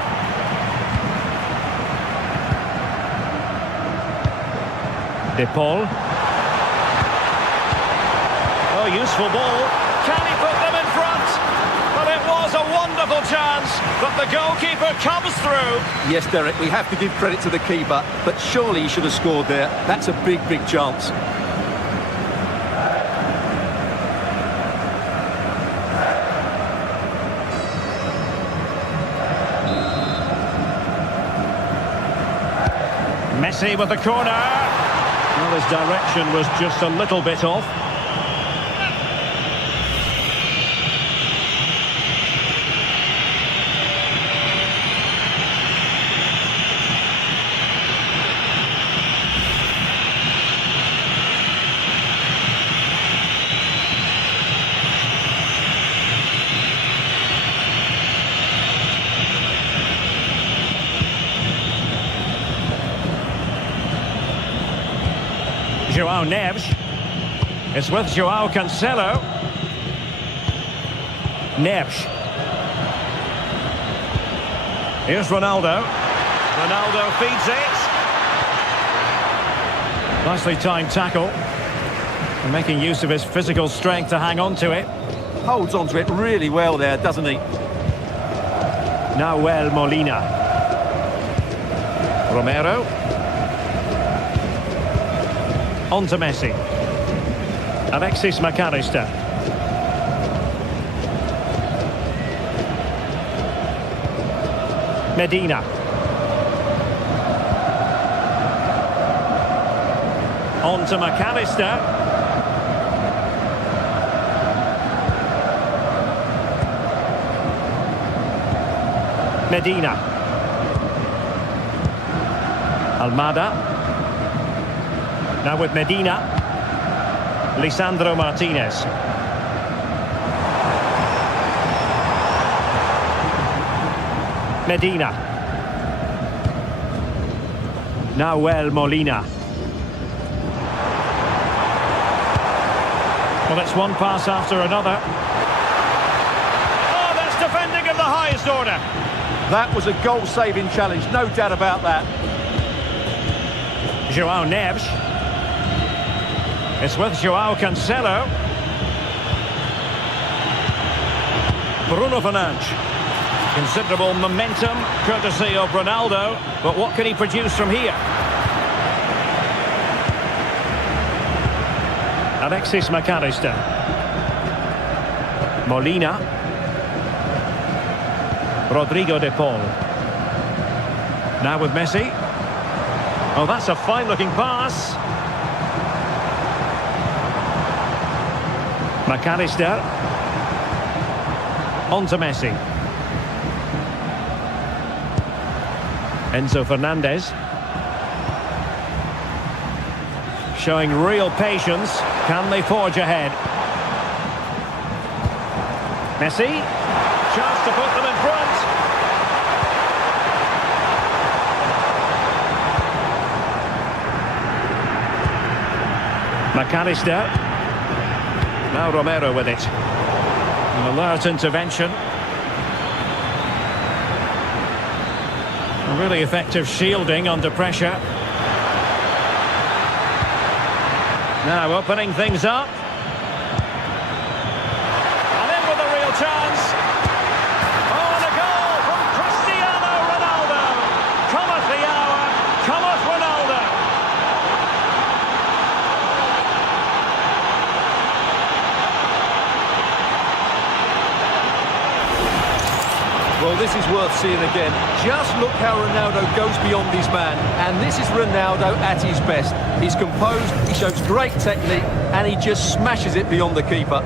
De Paul. Oh, useful ball. Can he put them in front? Well, it was a wonderful chance, but the goalkeeper comes through. Yes, Derek, we have to give credit to the keeper, but surely he should have scored there. That's a big, big chance. Messi with the corner. Well, his direction was just a little bit off. João Neves. It's with João Cancelo. Neves. Here's Ronaldo. Ronaldo feeds it. Nicely timed tackle. And making use of his physical strength to hang on to it. Holds on to it really well there, doesn't he? Nahuel Molina. Romero. On to Messi. Alexis McAllister. Medina. On to McAllister. Medina. Almada. Now with Medina. Lisandro Martinez. Medina. Nahuel Molina. Well, it's one pass after another. Oh, that's defending of the highest order. That was a goal-saving challenge, no doubt about that. João Neves. It's with João Cancelo. Bruno Fernandes. Considerable momentum, courtesy of Ronaldo. But what can he produce from here? Alexis McAllister. Molina. Rodrigo de Paul. Now with Messi. Oh, that's a fine-looking pass. McAllister. On to Messi. Enzo Fernandez. Showing real patience. Can they forge ahead? Messi. Chance to put them in front. McAllister. Now Romero with it. An alert intervention. A really effective shielding under pressure. Now opening things up. And in with a real chance. Oh, and a goal from Cristiano Ronaldo. Cometh the hour. Cometh Ronaldo. Well, this is worth seeing again. Just look how Ronaldo goes beyond his man. And this is Ronaldo at his best. He's composed, he shows great technique, and he just smashes it beyond the keeper.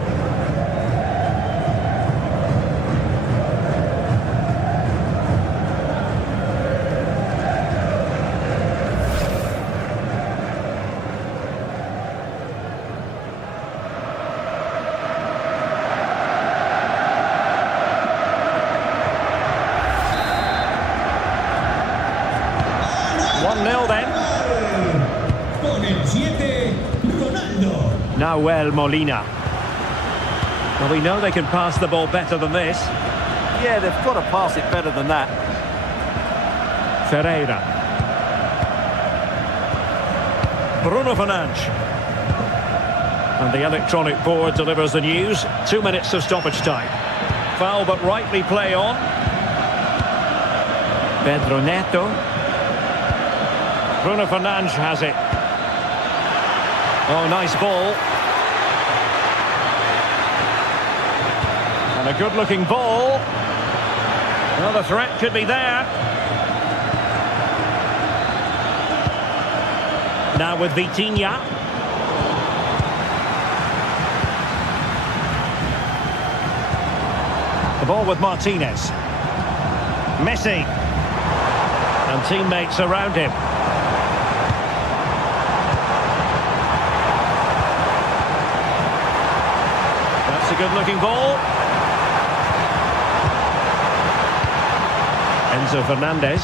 Con el 7, Ronaldo. Nahuel Molina. Well, we know they can pass the ball better than this. Yeah, they've got to pass it better than that. Ferreira. Bruno Fernandes. And the electronic board delivers the news. 2 minutes of stoppage time. Foul but rightly play on. Pedro Neto. Bruno Fernandes has it. Oh, nice ball. And a good-looking ball. Well, the threat could be there. Now with Vitinha. The ball with Martinez. Messi. And teammates around him. That's a good-looking ball. Enzo Fernandez.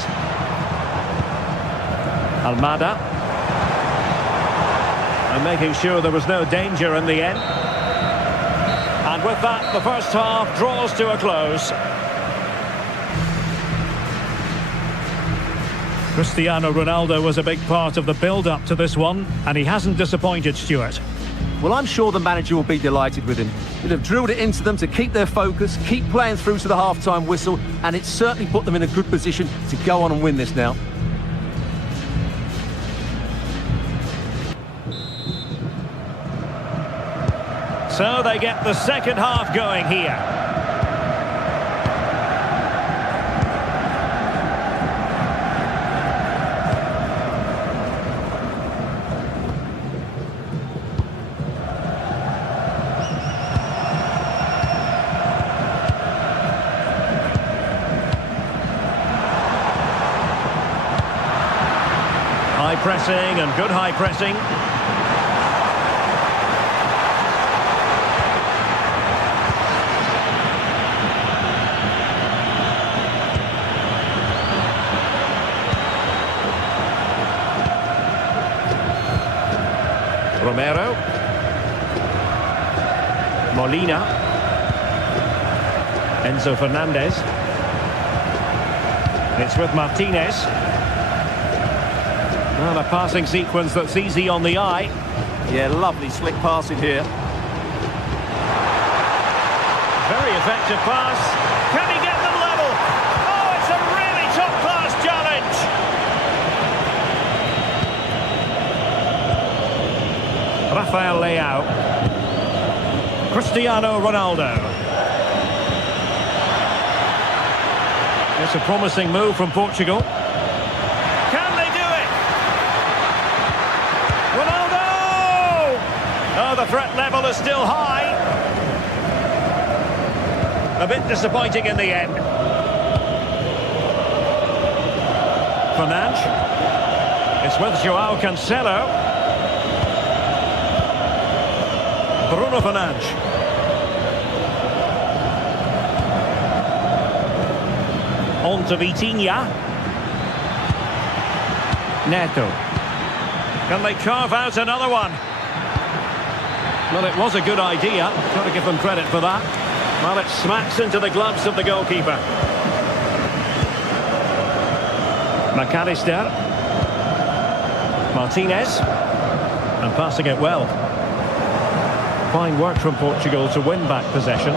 Almada. And making sure there was no danger in the end. And with that, the first half draws to a close. Cristiano Ronaldo was a big part of the build-up to this one, and he hasn't disappointed, Stuart. Well, I'm sure the manager will be delighted with him. He'll have drilled it into them to keep their focus, keep playing through to the half-time whistle, and it's certainly put them in a good position to go on and win this now. So they get the second half going here. High pressing and good high pressing. Romero. Molina. Enzo Fernandez. It's with Martinez. Well, a passing sequence that's easy on the eye. Yeah, lovely slick passing here. Very effective pass. Can he get them level? Oh, it's a really top-class challenge. Rafael Leao. Cristiano Ronaldo. It's a promising move from Portugal. Can they do it? Ronaldo! Oh, the threat level is still high. A bit disappointing in the end. Fernandes. It's with Joao Cancelo. Bruno Fernandes. On to Vitinha. Neto. Can they carve out another one? Well, it was a good idea. Got to give them credit for that. Well, it smacks into the gloves of the goalkeeper. McAllister. Martinez. And passing it well. Fine work from Portugal to win back possession.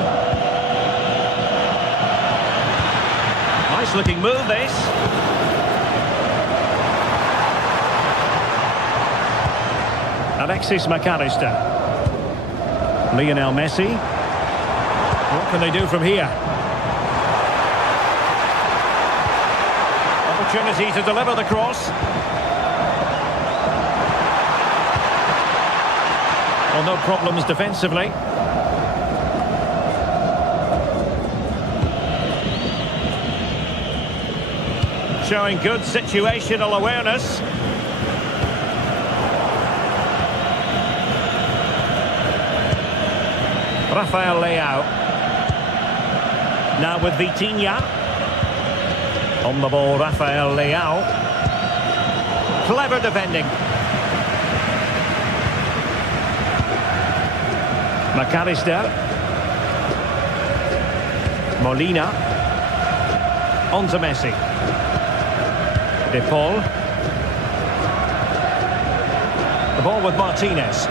Nice looking move, this. Alexis McAllister. Lionel Messi. What can they do from here? Opportunity to deliver the cross. Well, no problems defensively. Showing good situational awareness. Rafael Leao. Now with Vitinha. On the ball, Rafael Leao. Clever defending. McAllister. Molina. On to Messi. De Paul. The ball with Martinez.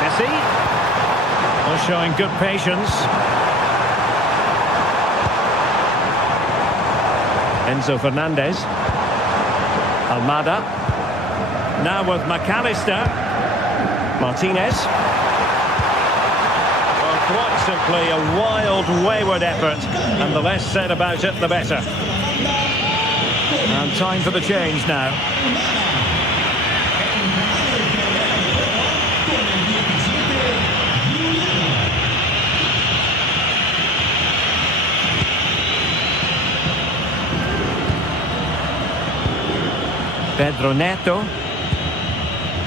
Messi. Oh, showing good patience. Enzo Fernandez. Almada. Now with McAllister. Martinez. Well, quite simply a wild, wayward effort. And the less said about it, the better. And time for the change now. Pedro Neto.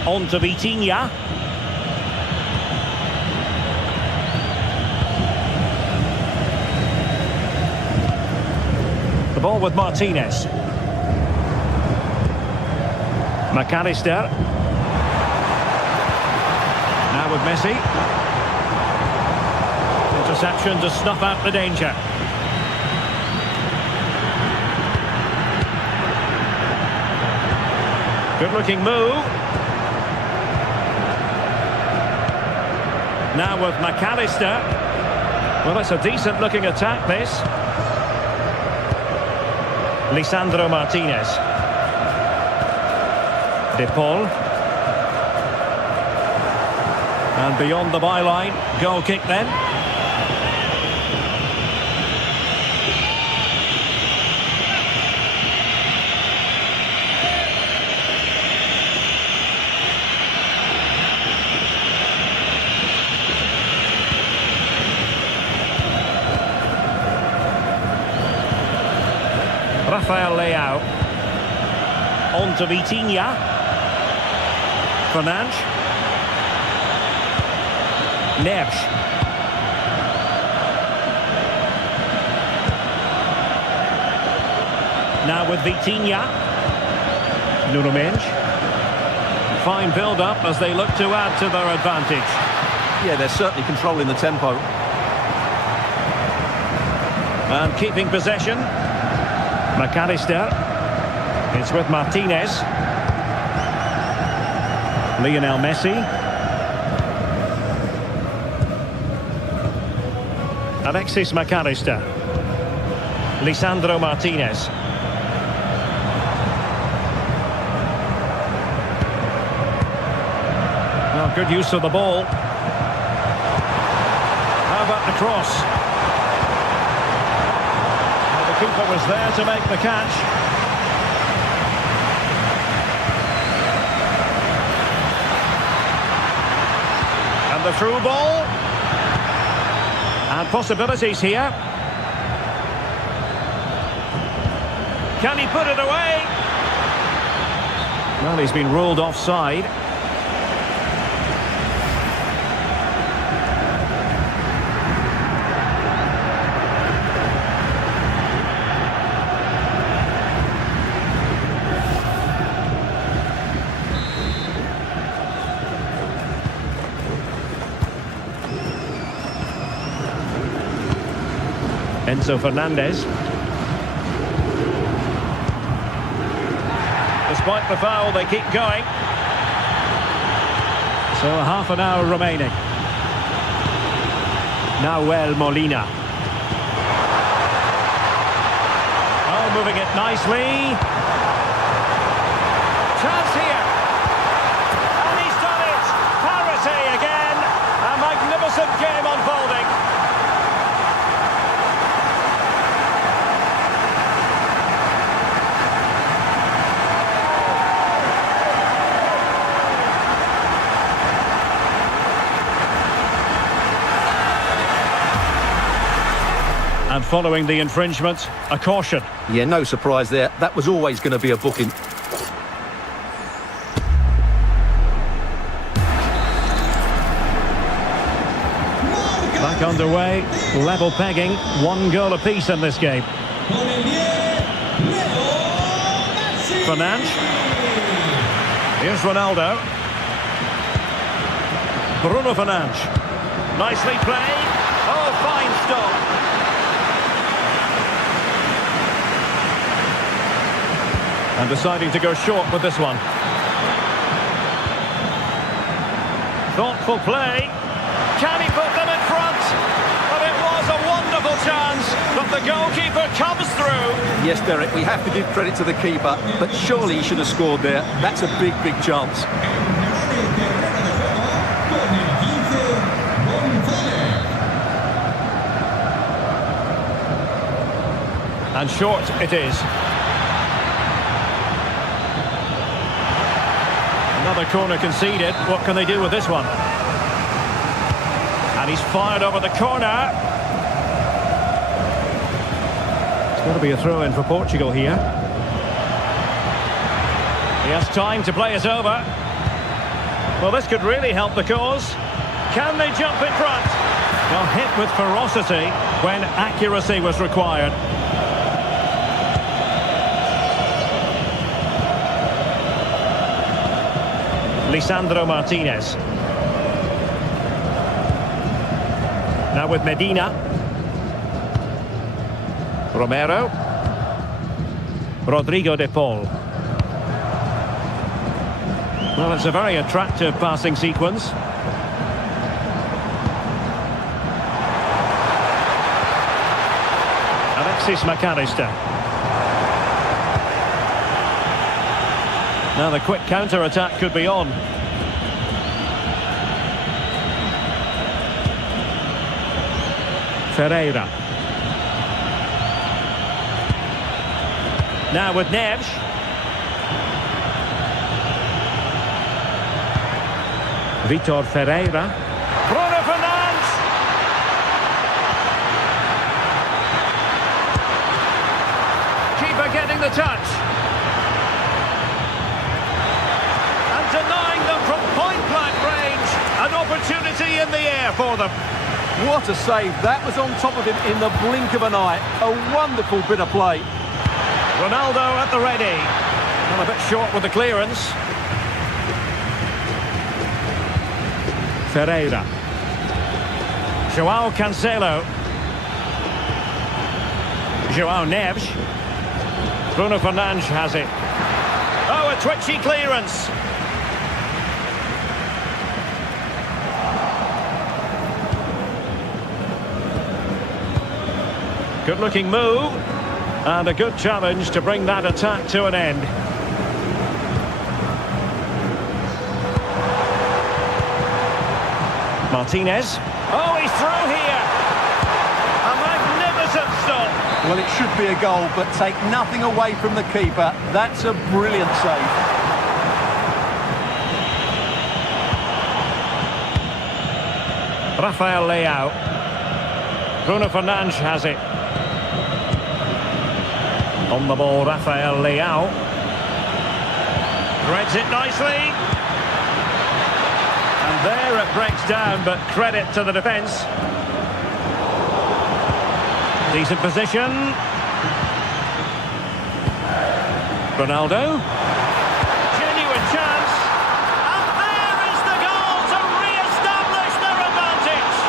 On to Vitinha. The ball with Martinez. McAllister. Now with Messi. Interception to snuff out the danger. Good looking move. Now with McAllister. Well, it's a decent looking attack, this. Lisandro Martinez. De Paul. And beyond the byline, goal kick then. Rafael Leao. On to Vitinha. Fernandes. Neves. Now with Vitinha. Nuno Mendes. Fine build-up as they look to add to their advantage. Yeah, they're certainly controlling the tempo. And keeping possession. McAllister. It's with Martinez. Lionel Messi. Alexis McAllister. Lisandro Martinez. Well, good use of the ball. How about the cross? Well, the keeper was there to make the catch. And the through ball. And possibilities here. Can he put it away? Well, he's been ruled offside. Enzo Fernandez. Despite the foul, they keep going. So half an hour remaining. Nahuel Molina. Oh, moving it nicely. Chance here. And he's done it. Parity again. A magnificent game unfolding. And following the infringement, a caution. Yeah, no surprise there. That was always going to be a booking. Back underway, level pegging, 1 goal apiece in this game. Fernandes. Here's Ronaldo. Bruno Fernandes. Nicely played. Oh, fine stop. And deciding to go short with this one. Thoughtful play. Can he put them in front? But it was a wonderful chance, but the goalkeeper comes through. Yes, Derek, we have to give credit to the keeper, but surely he should have scored there. That's a big, big chance. And short it is. Another corner conceded. What can they do with this one? And he's fired over the corner. It's going to be a throw-in for Portugal here. He has time to play it over. Well, this could really help the cause. Can they jump in front? Well, hit with ferocity when accuracy was required. Lisandro Martinez. Now with Medina. Romero. Rodrigo de Paul. Well, it's a very attractive passing sequence. Alexis McAllister. Now the quick counter-attack could be on. Ferreira. Now with Neves. Vitor Ferreira. Bruno Fernandes. Keeper getting the touch. And denying them from point-blank range. An opportunity in the air for them. What a save. That was on top of him in the blink of an eye. A wonderful bit of play. Ronaldo at the ready. And a bit short with the clearance. Ferreira. João Cancelo. João Neves. Bruno Fernandes has it. Oh, a twitchy clearance. Good looking move. And a good challenge to bring that attack to an end. Martinez. Oh, he's through here. A magnificent stop. Well, it should be a goal, but take nothing away from the keeper. That's a brilliant save. Rafael Leao. Bruno Fernandes has it. On the ball, Rafael Leao. Threads it nicely. And there it breaks down, but credit to the defence. Decent position. Ronaldo. Genuine chance. And there is the goal to re-establish their advantage.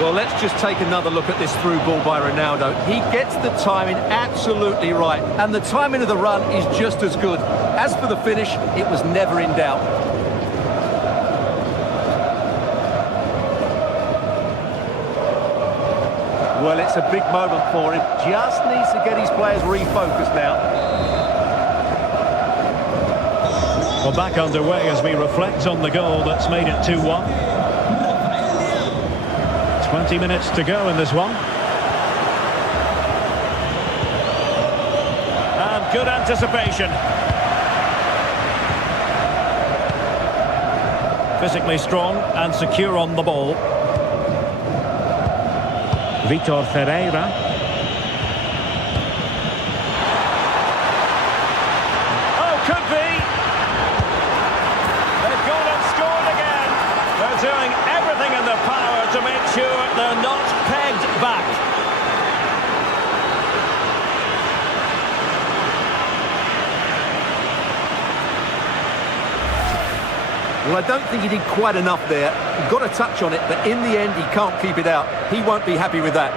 Well, let's just take another look at this through ball by Ronaldo. He gets the timing absolutely right, and the timing of the run is just as good. As for the finish, it was never in doubt. Well, it's a big moment for him. Just needs to get his players refocused now. Well, back underway as we reflect on the goal that's made it 2-1. 20 minutes to go in this one. And good anticipation. Physically strong and secure on the ball. Vitor Ferreira. Oh, could be. They've gone and scored again. They're doing everything in their power to make sure they're not pegged back. Well, I don't think he did quite enough there. He got a touch on it, but in the end, he can't keep it out. He won't be happy with that.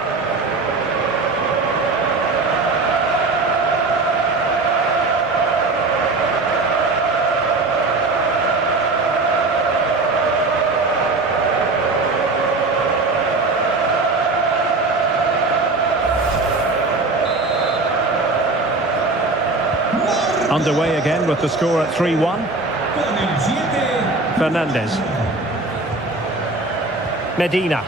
Underway again with the score at 3-1. Fernandes. Medina.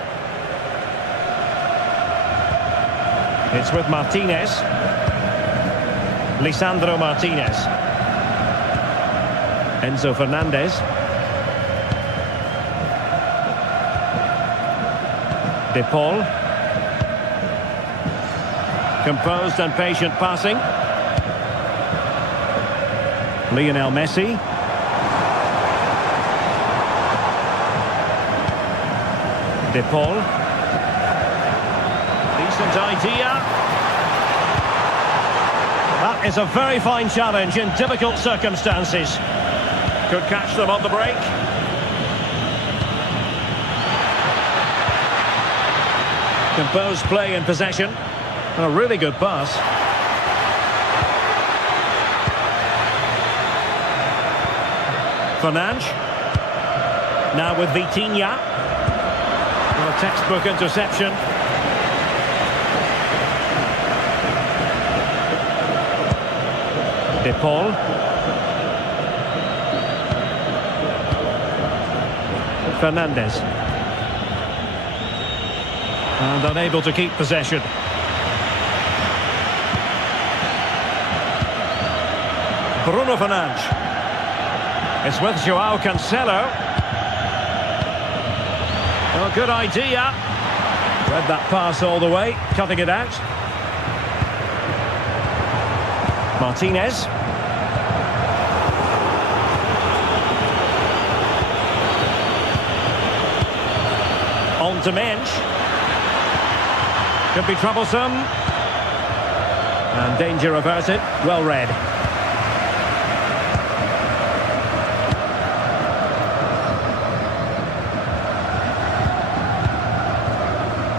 It's with Martinez. Lisandro Martinez. Enzo Fernandez. De Paul. Composed and patient passing. Lionel Messi. De Paul. Decent idea. That is a very fine challenge in difficult circumstances. Could catch them on the break. Composed play in possession. And a really good pass. Fernandes. Now with Vitinha. A textbook interception. De Paul. Fernandes. And unable to keep possession. Bruno Fernandes. It's with Joao Cancelo. Oh, good idea. Read that pass all the way, cutting it out. Martinez. On to Mensch. Could be troublesome. And danger averted. Well read.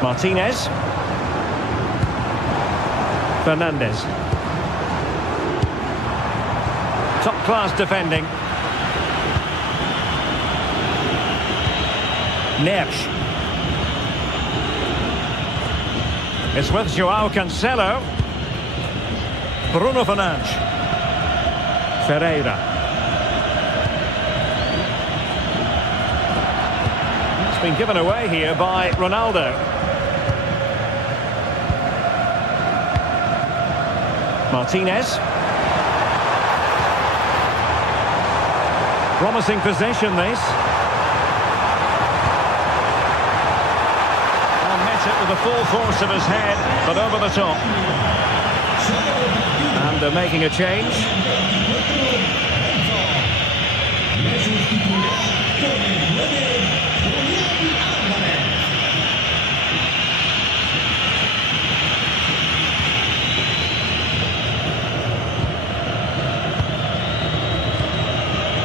Martinez. Fernandes. Top-class defending. Nersch. It's with Joao Cancelo. Bruno Fernandes. Ferreira. It's been given away here by Ronaldo. Martinez. Promising possession, this. Met it with the full force of his head, but over the top. And they're making a change.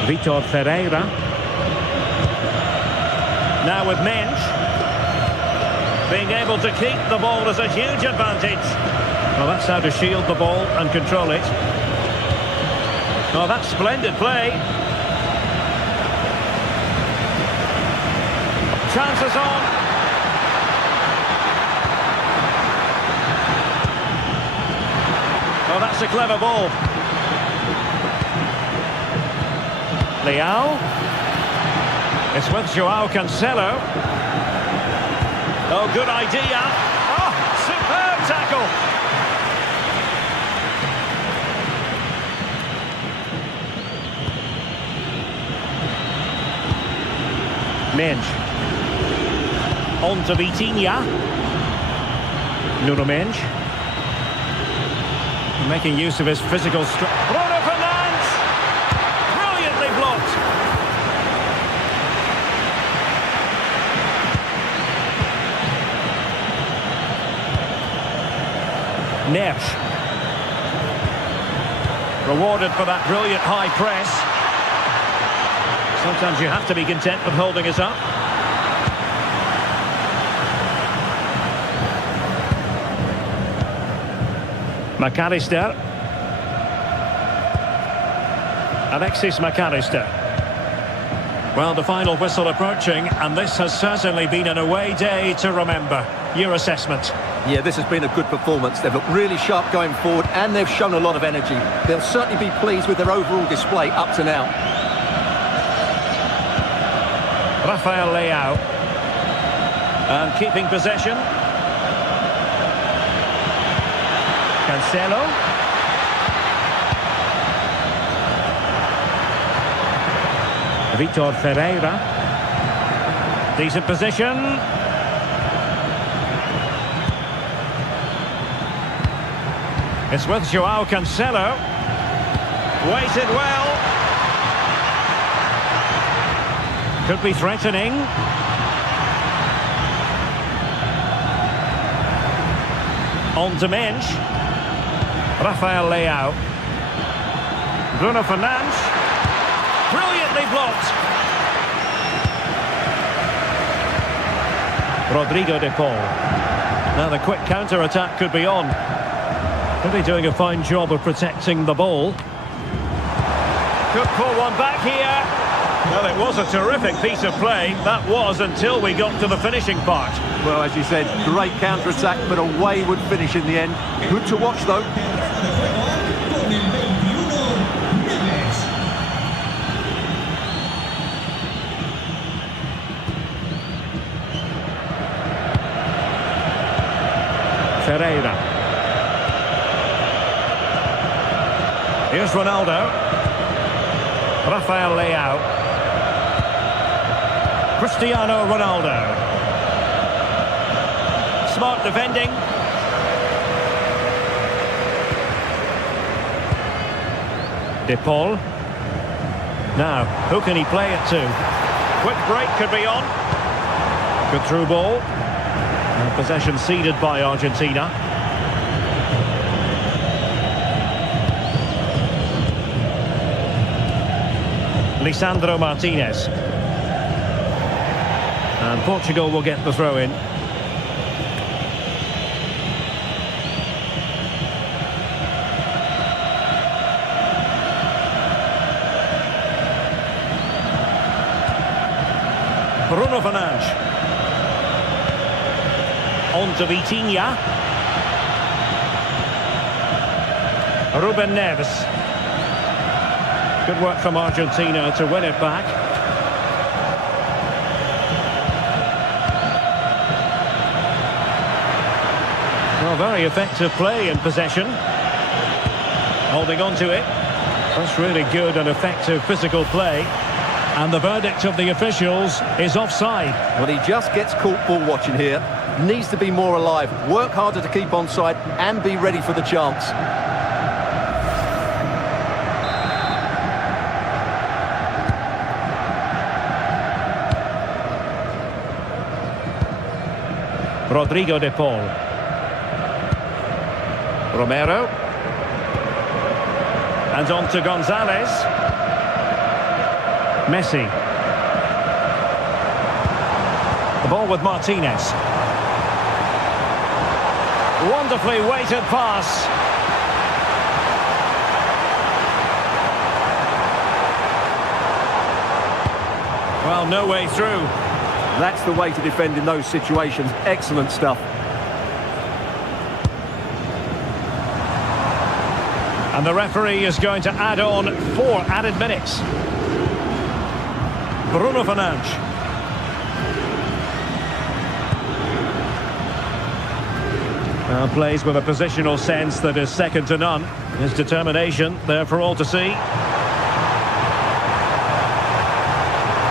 Vitor Ferreira. Now with Mensch. Being able to keep the ball is a huge advantage. Well, that's how to shield the ball and control it. Oh, that's splendid play. Chances on. Oh, that's a clever ball. Leao. It's with Joao Cancelo. Oh, good idea. Oh, superb tackle. Mensch. On to Vitinha. Nuno Mensch. Making use of his physical strength. Bruno Fernandes! Brilliantly blocked. Nersch. Rewarded for that brilliant high press. Sometimes you have to be content with holding us up. McAllister. Alexis McAllister. Well, the final whistle approaching, and this has certainly been an away day to remember. Your assessment? Yeah, this has been a good performance. They've looked really sharp going forward, and they've shown a lot of energy. They'll certainly be pleased with their overall display up to now. Rafael Leao. And keeping possession. Cancelo. Vitor Ferreira. Decent position. It's with Joao Cancelo. Waited well. Could be threatening. On to Mensch. Rafael Leao. Bruno Fernandes. Brilliantly blocked. Rodrigo de Paul. Now the quick counter-attack could be on. Really doing a fine job of protecting the ball. Could pull one back here. Well, it was a terrific piece of play. That was until we got to the finishing part. Well, as you said, great counter-attack, but a wayward finish in the end. Good to watch, though. Here's Ronaldo. Rafael Leao. Cristiano Ronaldo. Smart defending. De Paul. Now, who can he play it to? Quick break could be on. Good through ball. And possession ceded by Argentina. Lisandro Martinez. And Portugal will get the throw in. Bruno Fernandes. On to Vitinha. Ruben Neves. Good work from Argentina to win it back. Well, very effective play in possession. Holding on to it. That's really good and effective physical play. And the verdict of the officials is offside. Well, he just gets caught ball watching here. Needs to be more alive, work harder to keep onside and be ready for the chance. Rodrigo de Paul. Romero. And on to Gonzalez. Messi. The ball with Martinez. Wonderfully weighted pass. Well, no way through. That's the way to defend in those situations. Excellent stuff. And the referee is going to add on 4 added minutes. Bruno Fernandes. Plays with a positional sense that is second to none. His determination there for all to see.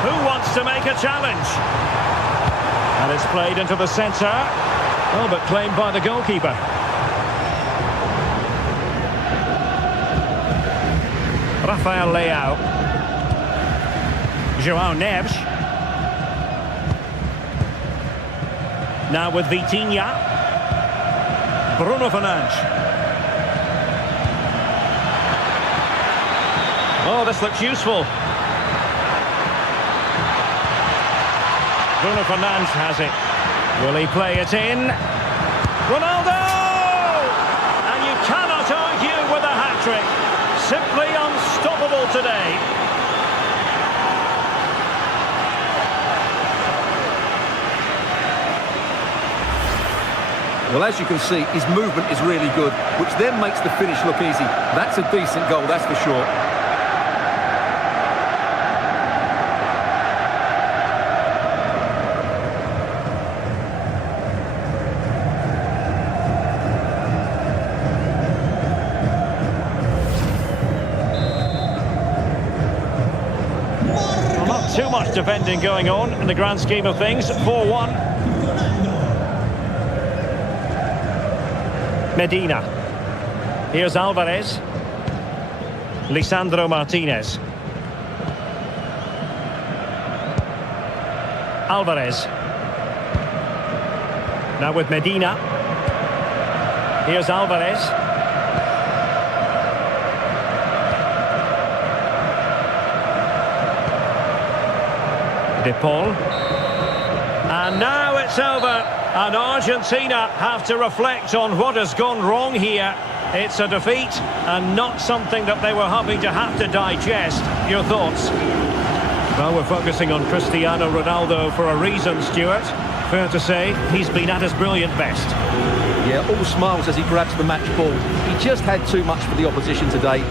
Who wants to make a challenge? And it's played into the centre. Oh, but claimed by the goalkeeper. Rafael Leao. João Neves. Now with Vitinha. Bruno Fernandes. Oh, this looks useful. Bruno Fernandes has it. Will he play it in? Ronaldo! And you cannot argue with a hat-trick. Simply unstoppable today. Well, as you can see, his movement is really good, which then makes the finish look easy. That's a decent goal, that's for sure. Well, not too much defending going on in the grand scheme of things. 4-1. Medina. Here's Alvarez. Lisandro Martinez. Alvarez. Now with Medina. Here's Alvarez. De Paul. And now it's over. And Argentina have to reflect on what has gone wrong here. It's a defeat and not something that they were hoping to have to digest. Your thoughts? Well, we're focusing on Cristiano Ronaldo for a reason, Stuart. Fair to say, he's been at his brilliant best. Yeah, all smiles as he grabs the match ball. He just had too much for the opposition today.